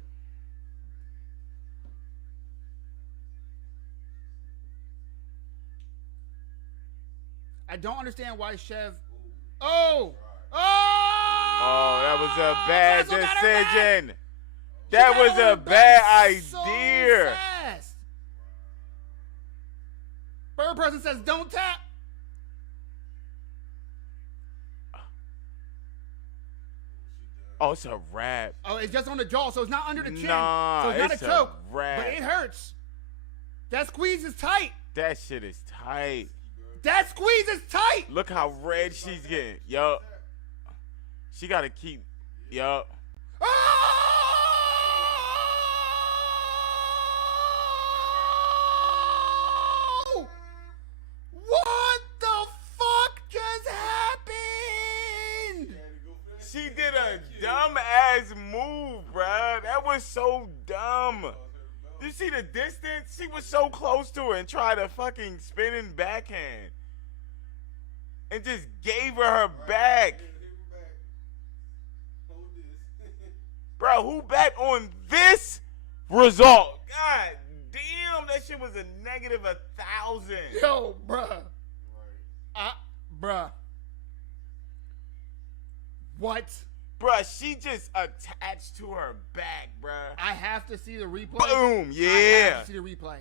I don't understand why Chev. Oh! Oh, that was a bad Grasso got her back. decision. She That got was her a back bad so idea. fast. Bird person says don't tap. Oh, it's a wrap. Oh, it's just on the jaw, so it's not under the chin. Nah, so it's not it's a a choke. wrap. But it hurts. That squeeze is tight. That shit is tight. That squeeze is tight. Look how red she's getting. Yup. She got to keep. Yup. Oh! What the fuck just happened? She did a dumb ass move, bruh. That was so dumb. Did you see the distance? She was so close to her and tried a fucking spinning backhand. And just gave her back. Bro, who bet on this result? God damn, that shit was a negative 1,000. Yo, bruh. Bruh. What? Bruh, she just attached to her back, bruh. I have to see the replay. Boom, I yeah. have to see the replay.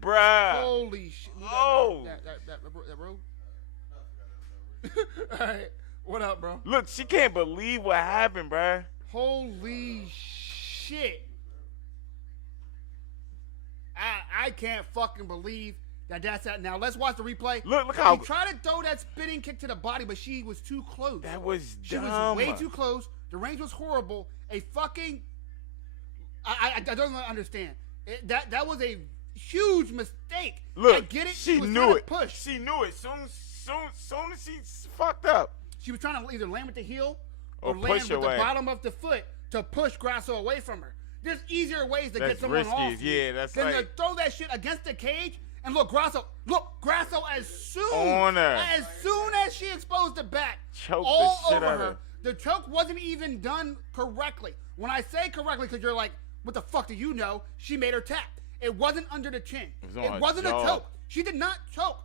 Bruh. Holy shit. Oh. That robe? All right. What up, bro? Look, she can't believe what happened, bruh. Holy shit. I can't fucking believe that's that. Now, let's watch the replay. Look how... She tried to throw that spinning kick to the body, but she was too close. That was She dumb. was way too close. The range was horrible. A fucking... I don't even understand. That was a huge mistake. Look, I get it. She was knew it. Push. She knew it. Soon as she fucked up. She was trying to either land with the heel Or land push with away. the bottom of the foot to push Grasso away from her. There's easier ways to That's get someone risky. off Yeah, that's than to like... throw that shit against the cage. And look, Grasso as soon On her. as she exposed the back, Choked all the shit over out of her. her. The choke wasn't even done correctly. When I say correctly, because you're like, what the fuck do you know? She made her tap. It wasn't under the chin. It wasn't a jaw. choke. She did not choke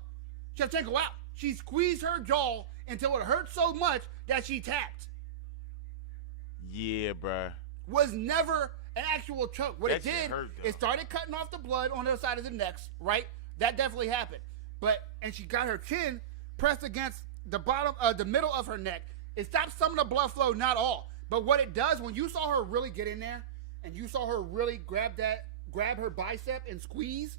Shevchenko out. She squeezed her jaw until it hurt so much that she tapped. Yeah, bruh. Was never an actual choke. What That it shit did, hurt, though. it started cutting off the blood on the side of the necks, right? That definitely happened. And she got her chin pressed against the bottom, the middle of her neck. It stopped some of the blood flow, not all. But what it does, when you saw her really get in there, and you saw her really grab her bicep and squeeze,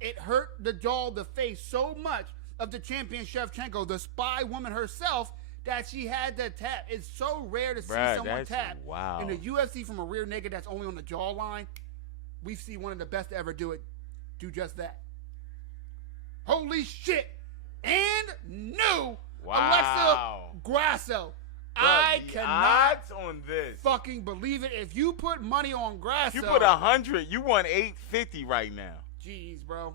it hurt the jaw, the face so much of the champion Shevchenko, the spy woman herself, that she had to tap. It's so rare to see someone tap wow. in the UFC from a rear naked that's only on the jawline. We see one of the best to ever do just that. Holy shit! And new Alexa Grasso. I cannot odds on this. fucking believe it. If you put money on Grasso, You put 100. You won 850 right now. jeez, bro.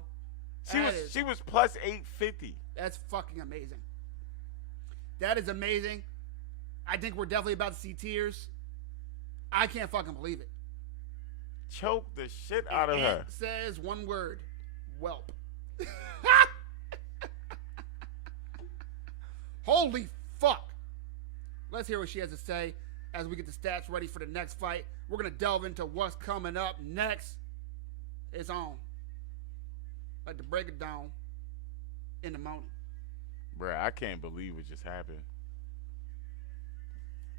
She was plus 850. That's fucking amazing. That is amazing. I think we're definitely about to see tears. I can't fucking believe it. Choke the shit out of her. It says one word: whelp. Holy fuck. Let's hear what she has to say as we get the stats ready for the next fight. We're going to delve into what's coming up next. It's on. Like to break it down in the morning. Bruh, I can't believe what just happened.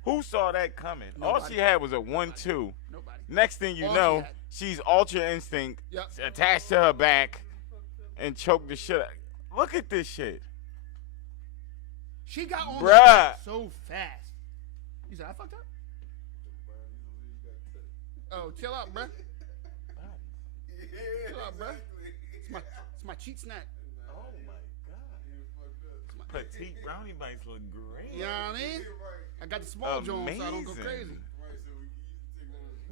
Who saw that coming? Nobody. All she had was a 1-2. Nobody. Next thing you All know, she she's Ultra Instinct Yep. attached to her back and choked the shit out. Look at this shit. She got on the Bruh. back so fast. You said I fucked up? Oh, chill out, bruh. Chill out, bruh. It's my cheat snack. Oh my God. Petite brownie bites look great. You know what I mean? I got the small Jones, so I don't go Amazing. crazy.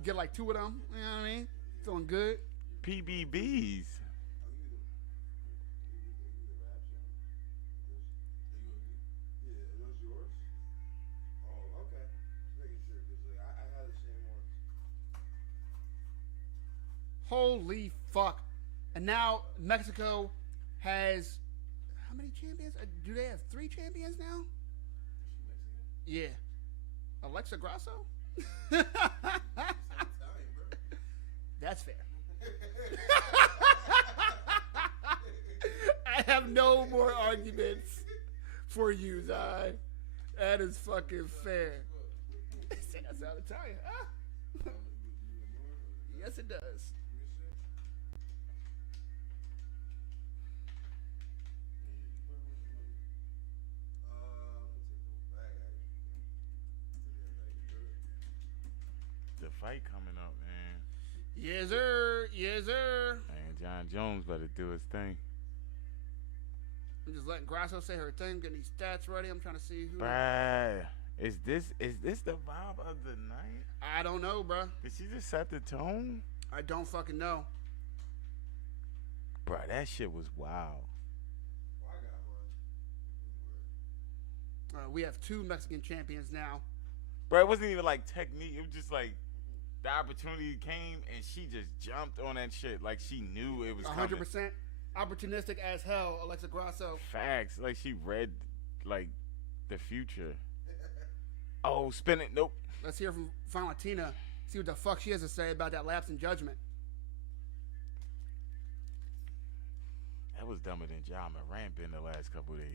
Get like 2 of them. You know what I mean? Feeling good. PBBs. Holy fuck. And now Mexico has how many champions? Do they have 3 champions now? Yeah. Alexa Grasso? That's fair. I have no more arguments for you, Zai. That is fucking fair. Say that sound Italian. Huh? Yes, it does. The fight coming up, man. Yes, sir. Yes, sir. Man, Jon Jones better do his thing. I'm just letting Grasso say her thing, getting these stats ready. I'm trying to see who. Bruh, is this the vibe of the night? I don't know, bro. Did she just set the tone? I don't fucking know. Bruh, that shit was wild. We have 2 Mexican champions now. Bruh, it wasn't even like technique. It was just like the opportunity came and she just jumped on that shit like she knew it was 100% coming. opportunistic as hell, Alexa Grasso. Facts. Like she read like the future. Oh, spin it. Nope. Let's hear from Valentina. See what the fuck she has to say about that lapse in judgment. That was dumber than John Morant been the last couple days.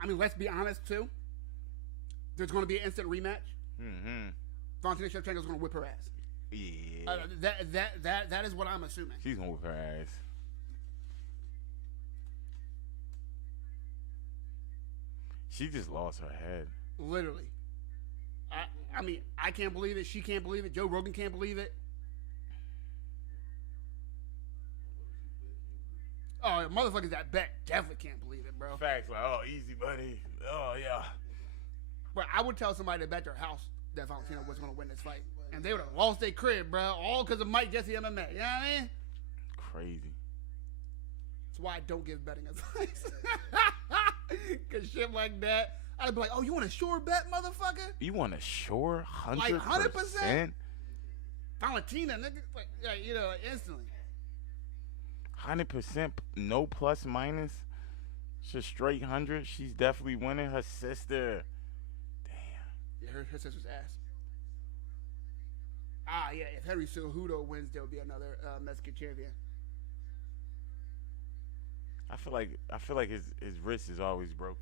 I mean, let's be honest too. There's going to be an instant rematch. Mm-hmm. Valentina Shevchenko's going to whip her ass. Yeah. That is what I'm assuming. She's gonna whip her ass. She just lost her head. Literally. I mean, I can't believe it. She can't believe it. Joe Rogan can't believe it. Oh, motherfuckers that bet definitely can't believe it, bro. Facts like, oh, easy, buddy. Oh, yeah. But I would tell somebody to bet their house that Valentina was going to win this fight. And they would have lost their crib, bro. All because of Mike Jesse MMA. You know what I mean? Crazy. That's why I don't give betting advice. Because shit like that, I'd be like, oh, you want a sure bet, motherfucker? You want a sure 100%? Like 100%? Valentina, nigga. Like, yeah, you know, instantly. 100%, no plus minus. Just straight 100. She's definitely winning. Her sister. Damn. Yeah, her sister's ass. Ah, yeah. If Henry Cejudo wins, there'll be another Mexican champion. I feel like his wrist is always broken.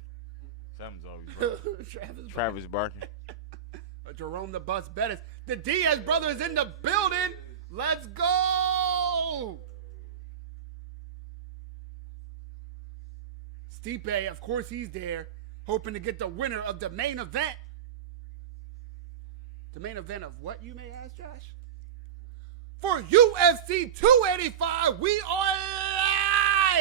Something's always broken. Travis Barker. Jerome the Bus Bettis. The Diaz brother is in the building. Let's go. Stipe, of course he's there, hoping to get the winner of the main event. The main event of what, you may ask, Josh? For UFC 285, we are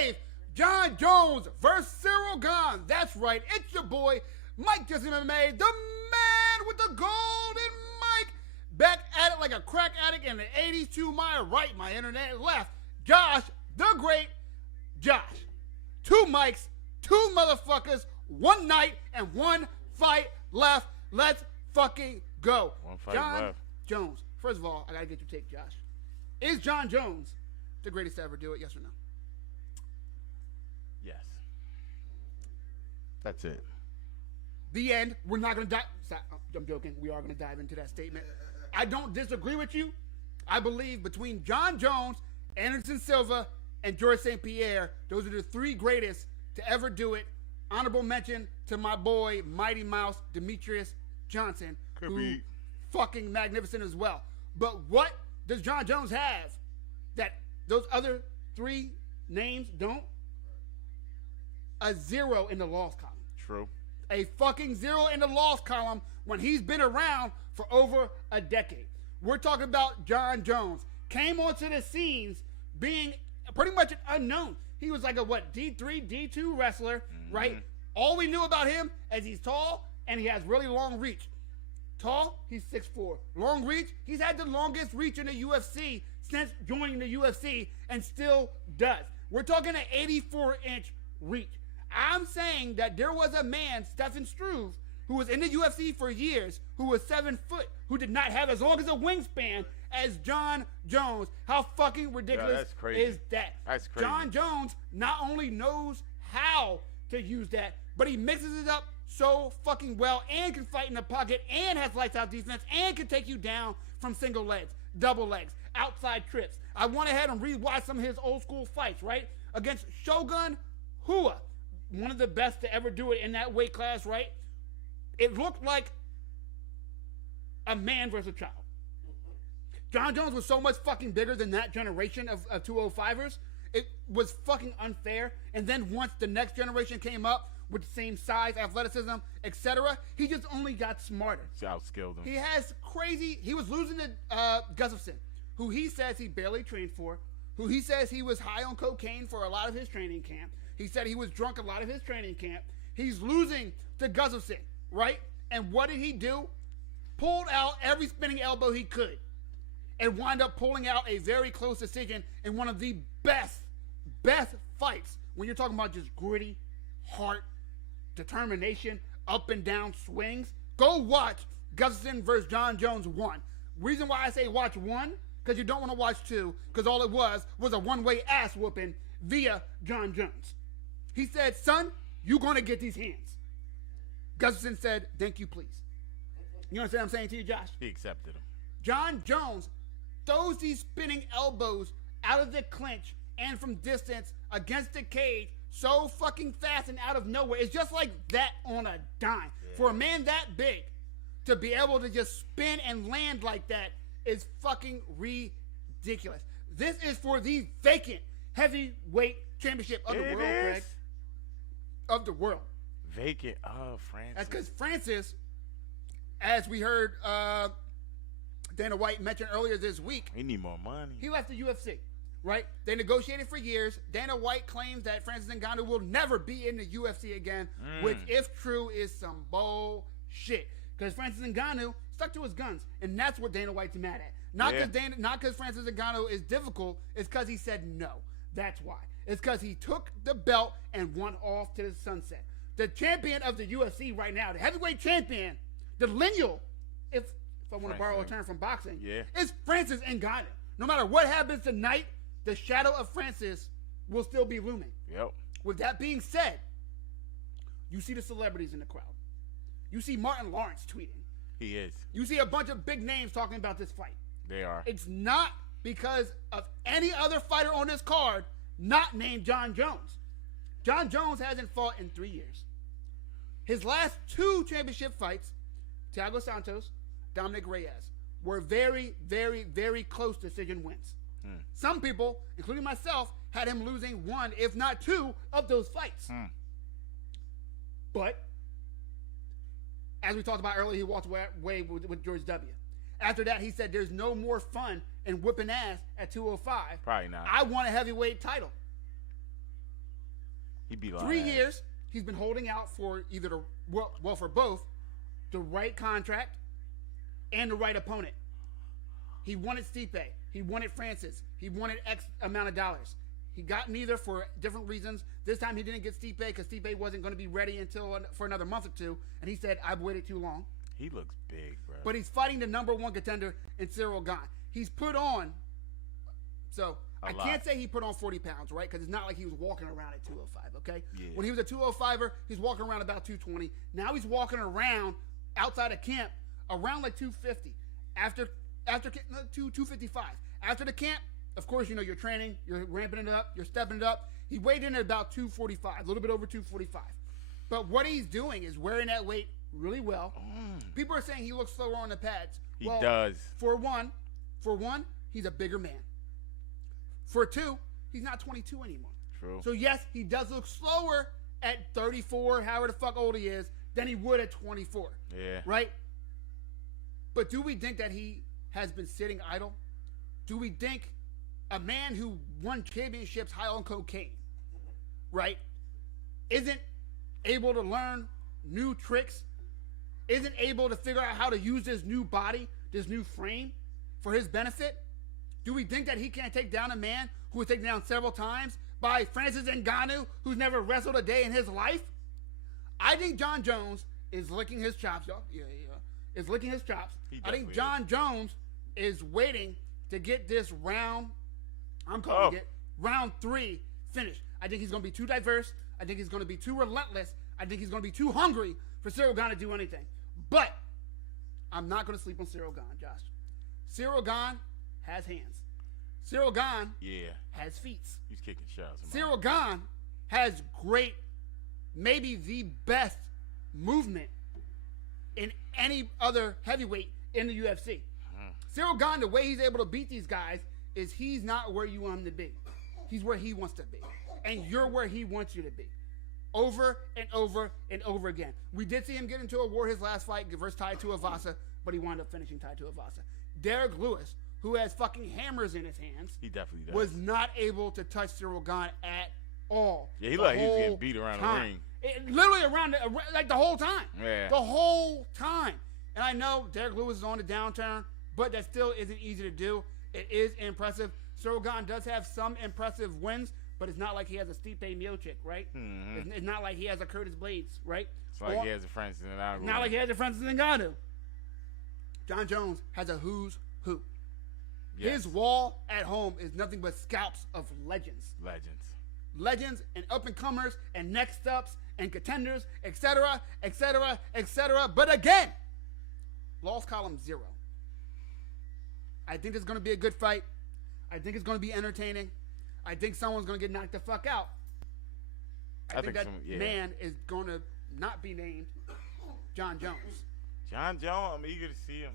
live! Jon Jones versus Cyril Gane. That's right, it's your boy, Mike Jesse MMA, the man with the golden mic. Back at it like a crack addict in the 80s, to my right, my internet left. Josh, the great Josh. 2 mics, 2 motherfuckers, 1 night, and 1 fight left. Let's fucking go. 1 fight Jon left. Jones. First of all, I gotta get your take, Josh. Is Jon Jones the greatest to ever do it? Yes or no? Yes. That's it. The end. We're not gonna dive. I'm joking. We are gonna dive into that statement. I don't disagree with you. I believe between Jon Jones, Anderson Silva, and George St. Pierre, those are the 3 greatest to ever do it. Honorable mention to my boy, Mighty Mouse, Demetrius Johnson, who fucking magnificent as well. But what does Jon Jones have that those other 3 names don't? A 0 in the loss column. True. A fucking 0 in the loss column when he's been around for over a decade. We're talking about Jon Jones. Came onto the scenes being pretty much an unknown. He was like a, D3, D2 wrestler, right? All we knew about him is he's tall and he has really long reach. Tall, he's 6'4". Long reach, he's had the longest reach in the UFC since joining the UFC and still does. We're talking an 84-inch reach. I'm saying that there was a man, Stefan Struve, who was in the UFC for years, who was 7 foot, who did not have as long as a wingspan as Jon Jones. How fucking ridiculous is that? That's crazy. Jon Jones not only knows how to use that, but he mixes it up so fucking well and can fight in the pocket and has lights out defense and can take you down from single legs, double legs, outside trips. I went ahead and rewatched some of his old school fights, right? Against Shogun Rua, one of the best to ever do it in that weight class, right? It looked like a man versus a child. Jon Jones was so much fucking bigger than that generation of 205ers. It was fucking unfair. And then once the next generation came up with the same size, athleticism, etc., he just only got smarter. She outskilled him. He has crazy. He was losing to Gustafsson, who he says he barely trained for, who he says he was high on cocaine for a lot of his training camp. He said he was drunk a lot of his training camp. He's losing to Gustafsson, right? And what did he do? Pulled out every spinning elbow he could and wind up pulling out a very close decision in one of the best fights when you're talking about just gritty, heart, determination, up and down swings. Go watch Gustafsson versus Jon Jones 1. Reason why I say watch 1, because you don't want to watch 2, because all it was a one-way ass whooping via Jon Jones. He said, son, you're going to get these hands. Gustafsson said, thank you, please. You understand what I'm saying to you, Josh? He accepted him. Jon Jones throws these spinning elbows out of the clinch and from distance against the cage so fucking fast and out of nowhere. It's just like that on a dime. Yeah. For a man that big to be able to just spin and land like that is fucking ridiculous. This is for the vacant heavyweight championship of the world, Greg. Of the world. Vacant. Oh, Francis. That's because Francis, as we heard Dana White mention earlier this week, he need more money. He left the UFC, right? They negotiated for years. Dana White claims that Francis Ngannou will never be in the UFC again, which, if true, is some bullshit. Because Francis Ngannou stuck to his guns, and that's what Dana White's mad at. Not because Francis Ngannou is difficult, it's because he said no. That's why. It's because he took the belt and went off to the sunset. The champion of the UFC right now, the heavyweight champion, the lineal, if I want to borrow a term from boxing, is Francis Ngannou. No matter what happens tonight, the shadow of Francis will still be looming. Yep. With that being said, you see the celebrities in the crowd. You see Martin Lawrence tweeting. He is. You see a bunch of big names talking about this fight. They are. It's not because of any other fighter on this card not named Jon Jones. Jon Jones hasn't fought in 3 years. His last 2 championship fights, Thiago Santos, Dominic Reyes, were very, very, very close decision wins. Some people, including myself, had him losing 1, if not 2, of those fights. But, as we talked about earlier, he walked away with George W. After that, he said there's no more fun in whipping ass at 205. Probably not. I want a heavyweight title. He beat 3 years, he's been holding out for either for both, the right contract and the right opponent. He wanted Stipe. He wanted Francis. He wanted X amount of dollars. He got neither for different reasons. This time he didn't get Stipe because Stipe wasn't going to be ready until for another month or 2. And he said, I've waited too long. He looks big, bro. But he's fighting the number 1 contender in Cyril Gane. He's put on, I can't say he put on 40 pounds, right? Because it's not like he was walking around at 205, okay? Yeah. When he was a 205er, he's walking around about 220. Now he's walking around outside of camp around like 250. After 255. After the camp, of course, you know, you're training, you're ramping it up, you're stepping it up. He weighed in at about 245, a little bit over 245. But what he's doing is wearing that weight really well. People are saying he looks slower on the pads. He does. For one, he's a bigger man. For 2, he's not 22 anymore. True. So yes, he does look slower at 34, however the fuck old he is, than he would at 24. Yeah. Right? But do we think that he has been sitting idle? Do we think a man who won championships high on cocaine, right, isn't able to learn new tricks, isn't able to figure out how to use this new body, this new frame for his benefit? Do we think that he can't take down a man who was taken down several times by Francis Ngannou, who's never wrestled a day in his life? I think Jon Jones is licking his chops, y'all. Yeah. Is licking his chops. I think Jon Jones is waiting to get this round, I'm calling it, round 3 finished. I think he's going to be too diverse. I think he's going to be too relentless. I think he's going to be too hungry for Cyril Gane to do anything. But I'm not going to sleep on Cyril Gane, Josh. Cyril Gane has hands. Cyril Gane has feet. He's kicking shots. Cyril Gane has great, maybe the best movement in any other heavyweight in the UFC. Cyril Gane, the way he's able to beat these guys is he's not where you want him to be. He's where he wants to be. And you're where he wants you to be. Over and over and over again. We did see him get into a war his last fight versus Tai Tuivasa, but he wound up finishing Tai Tuivasa. Derek Lewis, who has fucking hammers in his hands, he definitely does, was not able to touch Cyril Gane at all. Yeah, he was getting beat around the ring. Literally around, like the whole time. Yeah. The whole time. And I know Derek Lewis is on the downturn, but that still isn't easy to do. It is impressive. Cyril Gane does have some impressive wins, but it's not like he has a Stipe Miocic, right? Mm-hmm. It's not like he has a Curtis Blades, right? It's like he has a Francis Ngannou. Not like he has a Francis Ngannou. Jon Jones has a who's who. Yes. His wall at home is nothing but scalps of legends. Legends and up-and-comers and next-ups and contenders, etc., etc., etc. But again, loss column 0. I think it's going to be a good fight. I think it's going to be entertaining. I think someone's going to get knocked the fuck out. I think that man is going to not be named Jon Jones. Jon Jones, I'm eager to see him.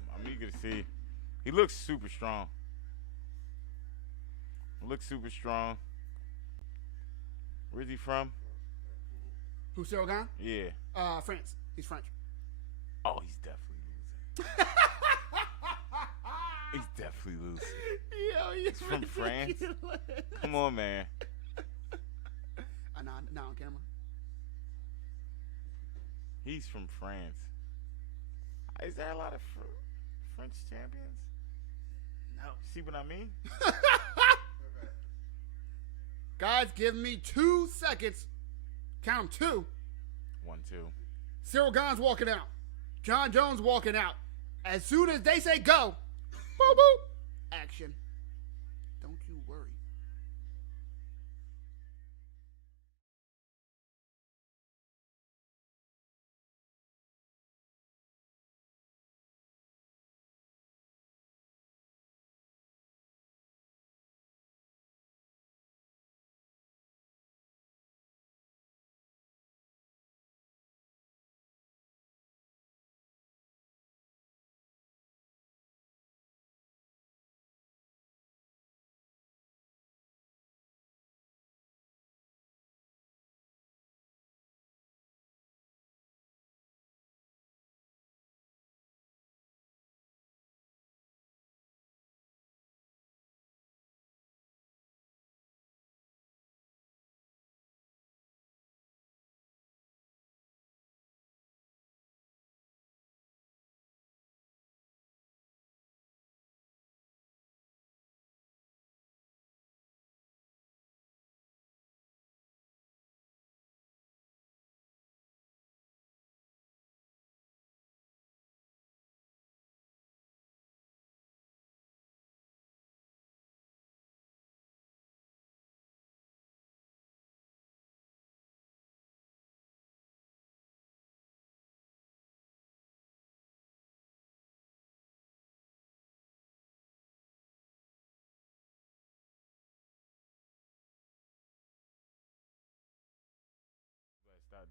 He looks super strong. Where's he from? Who, Cyril Gane? Yeah. France. He's French. Oh, he's definitely losing. Yo, he's from France. Come on, man. Not on camera. He's from France. Is there a lot of French champions? No. See what I mean? Guys, give me 2 seconds. Count 2. 1, 2. Cyril Gane's walking out. Jon Jones walking out. As soon as they say go, boop, boop, action. Don't you worry.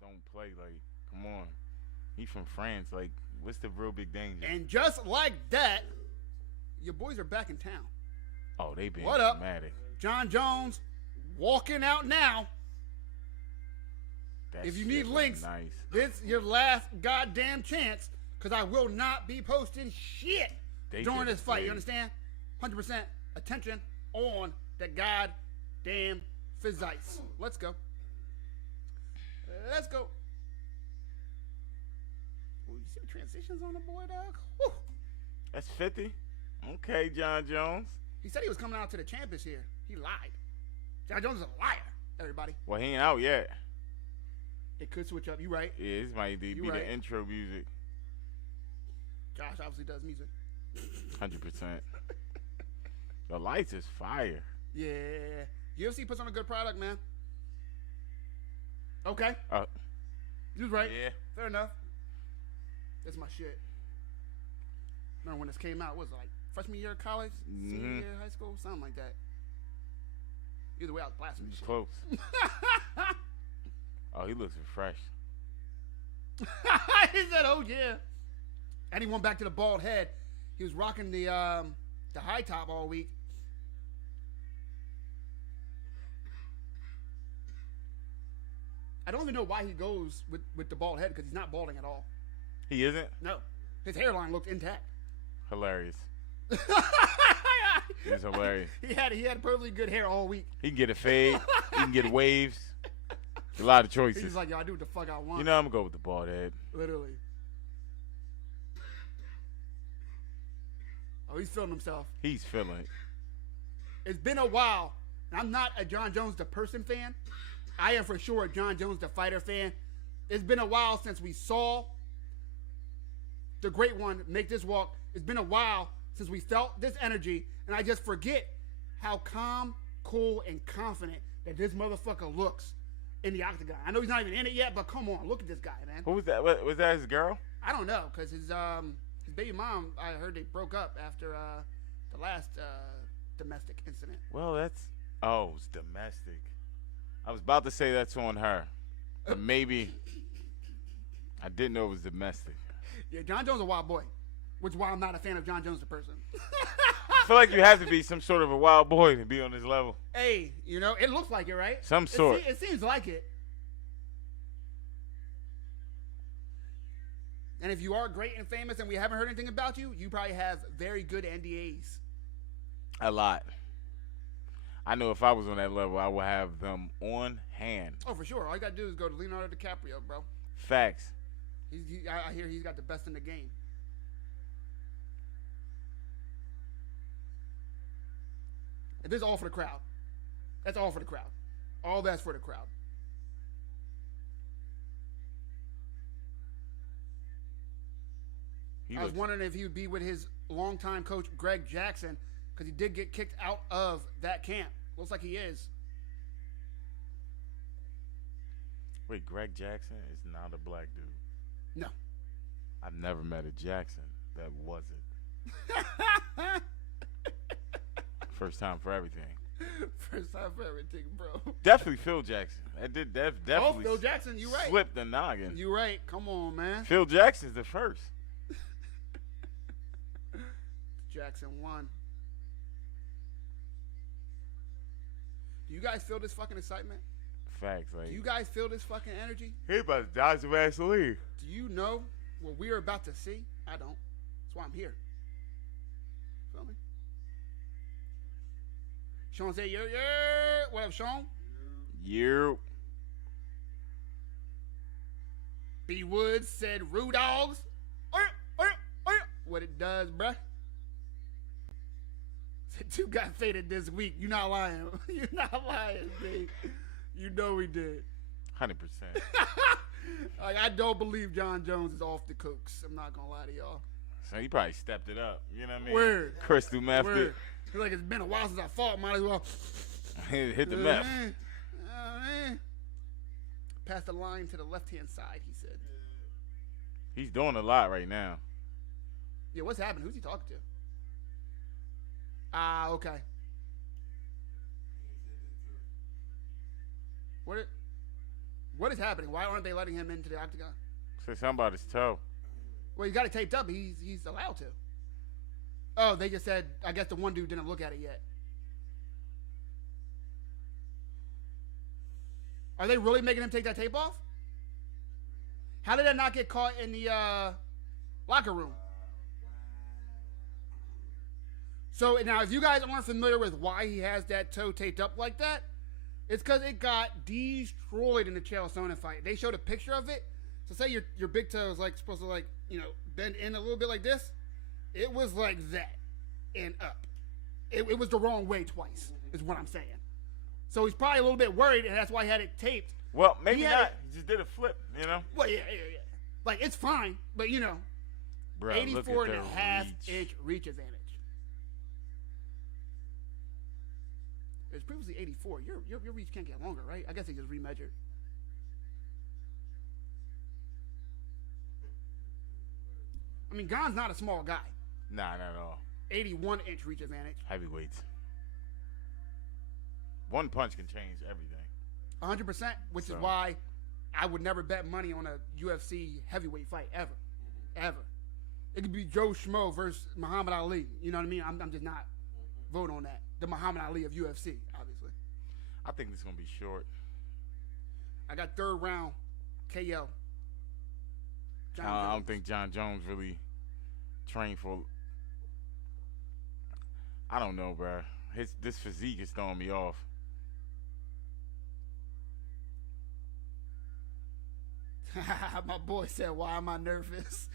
Don't play, like, come on. He from France, like, what's the real big danger? And just like that, your boys are back in town. Oh, they been what up? dramatic. Jon Jones walking out now. That if you need links, nice. This your last goddamn chance, because I will not be posting shit during this fight. You understand? 100% attention on the goddamn physics. Let's go. Let's go. Ooh, you see the transitions on the boy, dog? Whew. That's 50. Okay, Jon Jones. He said he was coming out to the champ this year. He lied. Jon Jones is a liar, everybody. Well, he ain't out yet. It could switch up. You right. Yeah, this might be right. The intro music. Josh obviously does music. 100%. The lights is fire. Yeah. UFC puts on a good product, man. Okay. You was right. Yeah. Fair enough. That's my shit. Remember when this came out? What was it, like freshman year of college? Senior year of high school? Something like that. Either way, I was blasting this shit. Close. Oh, he looks refreshed. He said, oh, yeah. And he went back to the bald head. He was rocking the high top all week. I don't even know why he goes with the bald head, because he's not balding at all. He isn't? No. His hairline looked intact. Hilarious. It's hilarious. He had perfectly good hair all week. He can get a fade. He can get waves. A lot of choices. He's like, yo, I do what the fuck I want. You know, I'm going to go with the bald head. Literally. Oh, he's feeling himself. He's feeling it. It's been a while. I'm not a Jon Jones the person fan. I am for sure a Jon Jones the fighter fan. It's been a while since we saw the great one make this walk. It's been a while since we felt this energy, and I just forget how calm, cool, and confident that this motherfucker looks in the octagon. I know he's not even in it yet, but come on, look at this guy, man. Who was that? Was that his girl? I don't know, because his baby mom, I heard they broke up after the last domestic incident. Well, it's domestic. I was about to say that's on her, but maybe I didn't know it was domestic. Yeah, Jon Jones is a wild boy, which is why I'm not a fan of Jon Jones the person. I feel like you have to be some sort of a wild boy to be on this level. Hey, it looks like it, right? Some sort. It seems like it. And if you are great and famous and we haven't heard anything about you, you probably have very good NDAs. A lot. I know if I was on that level, I would have them on hand. Oh, for sure. All you got to do is go to Leonardo DiCaprio, bro. Facts. I hear he's got the best in the game. And this is all for the crowd. That's all for the crowd. All that's for the crowd. I was wondering if he would be with his longtime coach, Greg Jackson, because he did get kicked out of that camp. Looks like he is. Wait, Greg Jackson is not a black dude. No. I've never met a Jackson that wasn't. First time for everything. First time for everything, bro. Definitely Phil Jackson. That did definitely. Oh, Phil Jackson, you right. Slipped the noggin. You right. Come on, man. Phil Jackson's the first. Jackson won. Do you guys feel this fucking excitement? Facts, like. Do you guys feel this fucking energy? He about to dodge the Vaseline. Do you know what we are about to see? I don't. That's why I'm here. Feel me? Sean said, yeah. What up, Sean? Yeah. B. Woods said, Rue Dogs. What it does, bruh. Said, 2 got faded this week. You not lying. You not lying, B. You know we did. 100%. Like, I don't believe Jon Jones is off the cooks. I'm not going to lie to y'all. So he probably stepped it up. You know what I mean? Word. Crystal meth. Word. Feel like it's been a while since I fought. Might as well. Hit the meth. Man. Pass the line to the left-hand side, he said. He's doing a lot right now. Yeah, what's happening? Who's he talking to? Okay. What is happening? Why aren't they letting him into the octagon? Say something about his toe. Well, he got it taped up. He's allowed to. Oh, they just said, I guess the one dude didn't look at it yet. Are they really making him take that tape off? How did that not get caught in the locker room? So now, if you guys aren't familiar with why he has that toe taped up like that, it's because it got destroyed in the Chael Sonnen fight. They showed a picture of it. So say your big toe is like supposed to bend in a little bit like this. It was like that and up. It was the wrong way twice, is what I'm saying. So he's probably a little bit worried, and that's why he had it taped. Well, maybe not. He just did a flip, you know? Well, yeah. Like, it's fine, but, Bro, 84 and a half inch reach advantage. It was previously 84. Your reach can't get longer, right? I guess they just remeasured. I mean, Gane's not a small guy. Nah, not at all. 81 inch reach advantage. Heavyweights. One punch can change everything. 100%, which is why I would never bet money on a UFC heavyweight fight, ever. Ever. It could be Joe Schmo versus Muhammad Ali. You know what I mean? I'm just not voting on that. The Muhammad Ali of UFC, obviously. I think it's going to be short. I got 3rd round KO. I don't think Jon Jones really trained for. I don't know, bro. This physique is throwing me off. My boy said, "Why am I nervous?"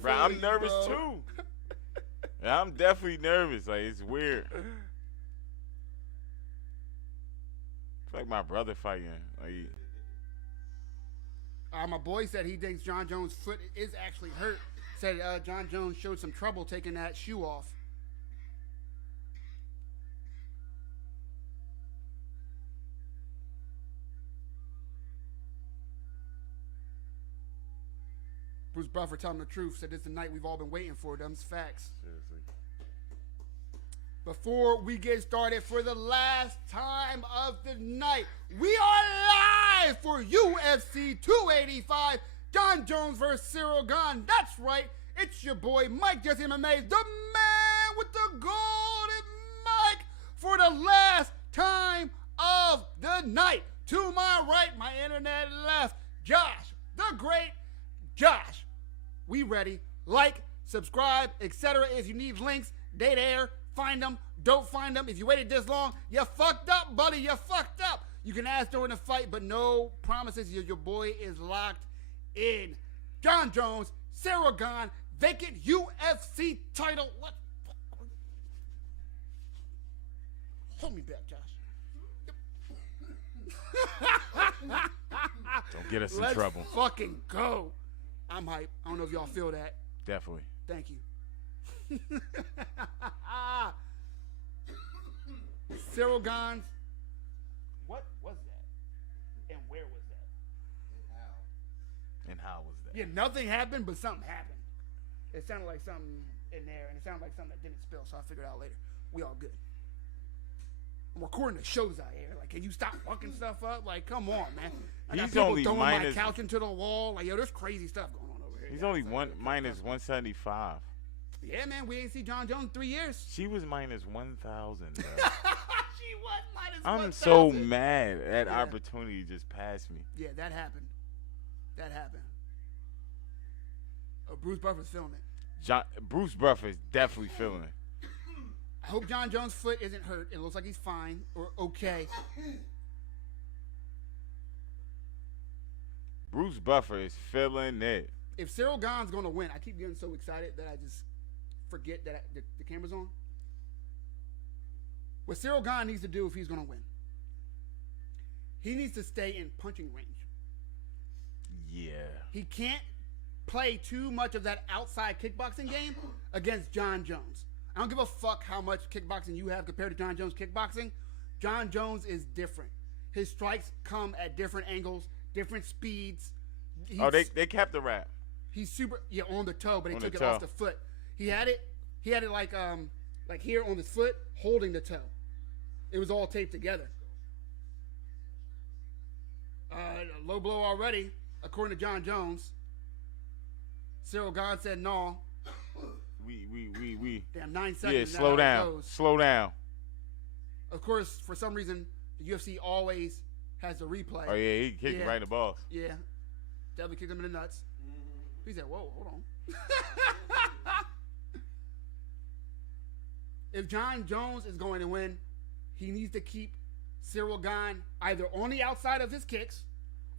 Bro, I'm nervous too. Yeah, I'm definitely nervous. Like, it's weird. I feel like my brother fighting. Like, my boy said he thinks Jon Jones' foot is actually hurt. Said Jon Jones showed some trouble taking that shoe off. Bruce Buffer telling the truth. Said this is the night we've all been waiting for. Them's facts. Seriously. Before we get started, for the last time of the night, we are live for UFC 285. Jon Jones versus Cyril Gane. That's right. It's your boy, Mike Jesse MMA, the man with the golden mic, for the last time of the night. To my right, my internet left, Josh, the great Josh. We ready. Like, subscribe, etc. If you need links, they there. Find them. Don't find them. If you waited this long, you fucked up, buddy. You fucked up. You can ask during the fight, but no promises. Your boy is locked in. Jon Jones, Cyril Gane, vacant UFC title. What? Hold me back, Josh. Don't get us in Let's trouble. Fucking go. I'm hype. I don't know if y'all feel that. Definitely. Thank you. Cyril Gane. What was that? And where was that? And how was that? Yeah, nothing happened, but something happened. It sounded like something in there, and it sounded like something that didn't spill, so I'll figure it out later. We all good. I'm recording the shows out here. Like, can you stop fucking stuff up? Like, come on, man. I got He's people only throwing minus, my couch into the wall. Like, yo, there's crazy stuff going on over here. he's Yeah, only so, minus 175. Yeah, man, we ain't see Jon Jones in 3 years. She was minus 1,000. She was minus 1,000. I'm so mad. That opportunity just passed me. Yeah, that happened. That happened. Oh, Bruce Buffer's feeling it. Bruce Buffer is definitely feeling it. I hope Jon Jones' foot isn't hurt. It looks like he's fine or okay. Bruce Buffer is feeling it. If Cyril Gane's going to win, I keep getting so excited that I just forget that the camera's on. What Cyril Gane needs to do if he's going to win, he needs to stay in punching range. Yeah. He can't play too much of that outside kickboxing game against Jon Jones. I don't give a fuck how much kickboxing you have compared to Jon Jones' kickboxing. Jon Jones is different. His strikes come at different angles, different speeds. They kept the wrap. He's super on the toe, but he On took the it toe. off the foot. He had it like here on his foot, holding the toe. It was all taped together. Low blow already, according to Jon Jones. Cyril Gane said no. We. Damn, 9 seconds. Yeah, slow down. Slow down. Of course, for some reason, the UFC always has the replay. Oh, yeah, he kicked right in the balls. Yeah. Definitely kicked him in the nuts. He said, whoa, hold on. If Jon Jones is going to win, he needs to keep Cyril Gane either on the outside of his kicks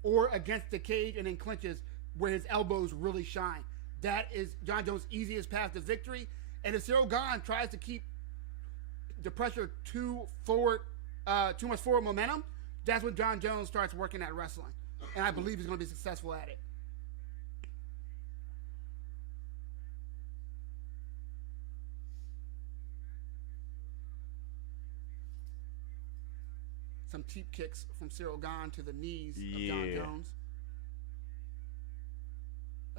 or against the cage and in clinches where his elbows really shine. That is Jon Jones' easiest path to victory. And if Cyril Gane tries to keep the pressure too much forward momentum, that's when Jon Jones starts working at wrestling. And I believe he's going to be successful at it. Some cheap kicks from Cyril Gane to the knees of Jon Jones.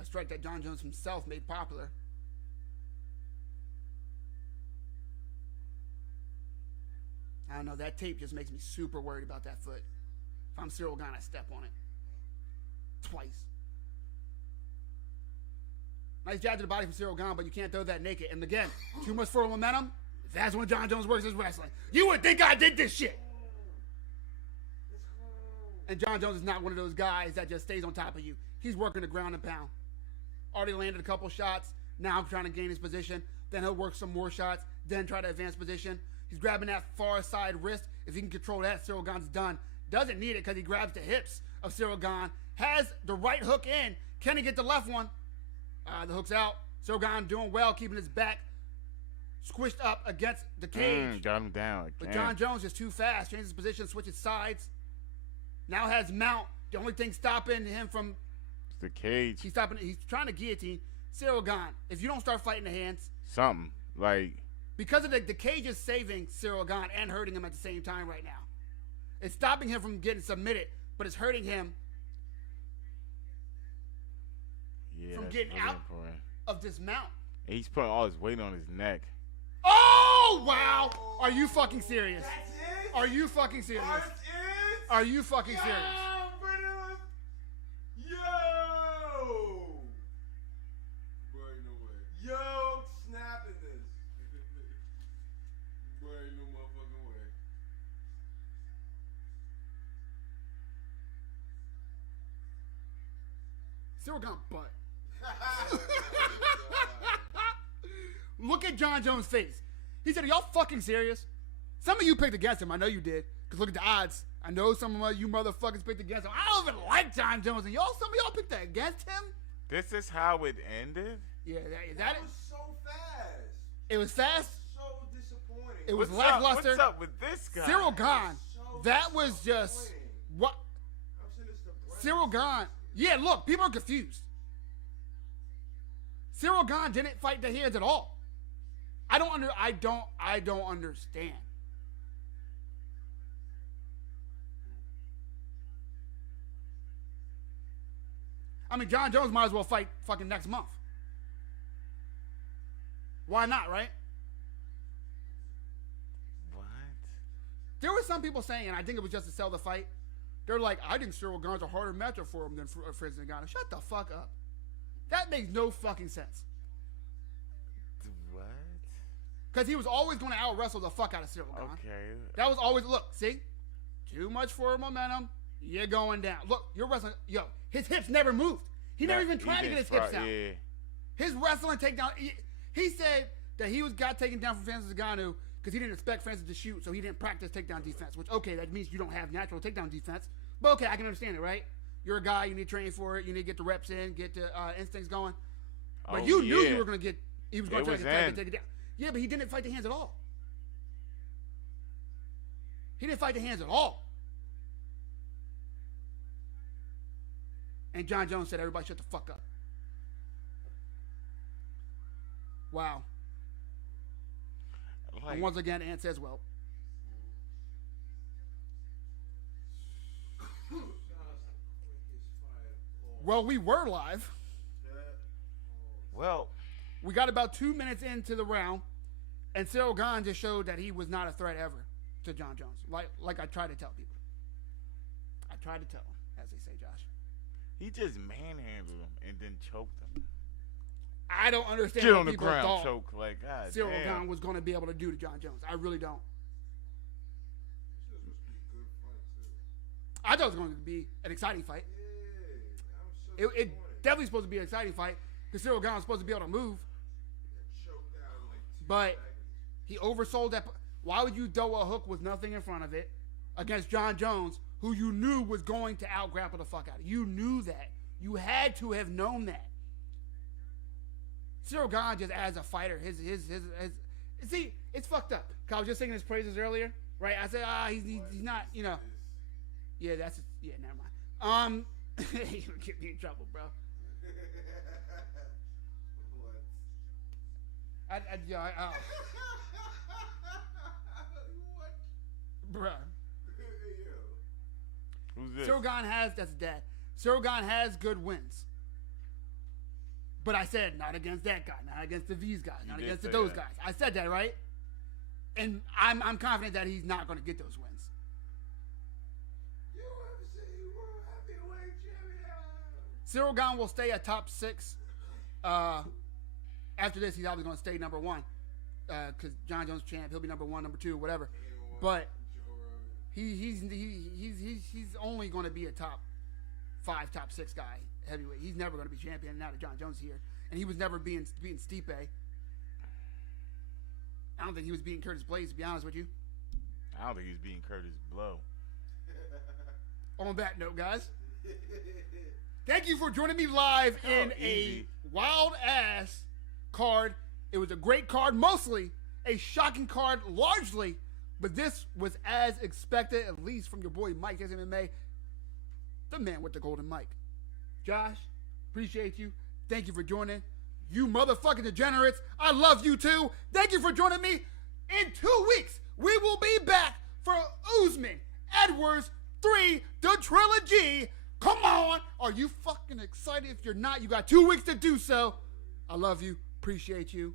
A strike that Jon Jones himself made popular. I don't know, that tape just makes me super worried about that foot. If I'm Cyril Gane, I step on it. Twice. Nice jab to the body from Cyril Gane, but you can't throw that naked. And again, too much forward momentum, that's when Jon Jones works his wrestling. You would think I did this shit. And Jon Jones is not one of those guys that just stays on top of you. He's working the ground and pound. Already landed a couple shots. Now I'm trying to gain his position. Then he'll work some more shots. Then try to advance position. He's grabbing that far side wrist. If he can control that, Cyril Gane's done. Doesn't need it because he grabs the hips of Cyril Gane. Has the right hook in. Can he get the left one? The hook's out. Cyril Gane doing well, keeping his back squished up against the cage. Got him down again. But Jon Jones is too fast. Changes position, switches sides. Now has mount. The only thing stopping him from the cage. He's trying to guillotine Cyril Gane. If you don't start fighting the hands, something like because of the cage is saving Cyril Gane and hurting him at the same time right now. It's stopping him from getting submitted, but it's hurting him. Yeah, from that's getting really out important. of this mount. And he's putting all his weight on his neck. Oh, wow. Are you fucking serious? That's it? Are you fucking serious? That's it? Are you fucking serious? Yo! Boy, no way. Yo, snapping this. Boy, no motherfucking way. Cyril Gane butt. Look at Jon Jones' face. He said, are y'all fucking serious? Some of you picked against him. I know you did. Because look at the odds. I know some of you motherfuckers picked against him. I don't even like Jon Jones. And some of y'all picked against him? This is how it ended? Yeah, That was so fast. It was fast. So disappointing. It was What's up? lackluster. What's up with this guy? Cyril Gane. So That was just disappointing. what I'm saying it's the brand. Cyril Gane. Yeah, look, people are confused. Cyril Gane didn't fight the hands at all. I don't understand. I mean, Jon Jones might as well fight fucking next month. Why not, right? What? There were some people saying, and I think it was just to sell the fight, they're like, I think Cyril Gane's a harder matchup for him than Francis Ngannou. Shut the fuck up. That makes no fucking sense. What? Because he was always going to out-wrestle the fuck out of Cyril Gane. Okay. That was always, look, see? Too much forward momentum. You're going down. Look, you're wrestling. Yo, his hips never moved. He never even tried to get his hips out. Yeah. His wrestling takedown. He said that he got taken down from Francis Ngannou because he didn't expect Francis to shoot, so he didn't practice takedown defense. Which, okay, that means you don't have natural takedown defense. But okay, I can understand it, right? You're a guy. You need to train for it. You need to get the reps in, get the instincts going. But you knew you were going to get. He was going to try to take it down. Yeah, but he didn't fight the hands at all. He didn't fight the hands at all. And Jon Jones said, everybody shut the fuck up. Wow. Like, And once again, Ant says, well. Well, we were live. well, We got about 2 minutes into the round, and Cyril Gane just showed that he was not a threat ever to Jon Jones. Like I try to tell people. I try to tell them, as they say, Josh. he just manhandled him and then choked him. I don't understand Get what on the people ground, thought choke. Like, God Cyril damn. Gane was going to be able to do to Jon Jones. I really don't. I thought it was going to be an exciting fight. It definitely supposed to be an exciting fight because Cyril Gane was supposed to be able to move. But he oversold that. Why would you throw a hook with nothing in front of it against Jon Jones, who you knew was going to out-grapple the fuck out of you? You knew that. You had to have known that. Cyril Gane just as a fighter, his see, it's fucked up. 'Cause I was just singing his praises earlier, right? I said, he's not, you know. Yeah, never mind. You're gonna get me in trouble, bro. Bruh. Who's this? Cyril Gane that's dad. Cyril Gane has good wins. But I said, not against that guy, not against these guys, not did against say those that. guys. I said that, right? And I'm confident that he's not going to get those wins. Cyril Gane will stay at top 6. After this, he's obviously going to stay number 1. Because Jon Jones champ, he'll be number 1, number 2, whatever. But he's only going to be a top 5, top 6 guy heavyweight. He's never going to be champion now that Jon Jones is here. And he was never beating Stipe. I don't think he was beating Curtis Blades, to be honest with you. I don't think he's beating Curtis Blow. On that note, guys, thank you for joining me live in easy. a wild-ass card. It was a great card, mostly a shocking card, largely, but this was as expected, at least from your boy Mike, MMA, the man with the golden mic. Josh, appreciate you. Thank you for joining. You motherfucking degenerates, I love you too. Thank you for joining me. In 2 weeks, we will be back for Usman Edwards 3, the trilogy. Come on. Are you fucking excited? If you're not, you got 2 weeks to do so. I love you. Appreciate you.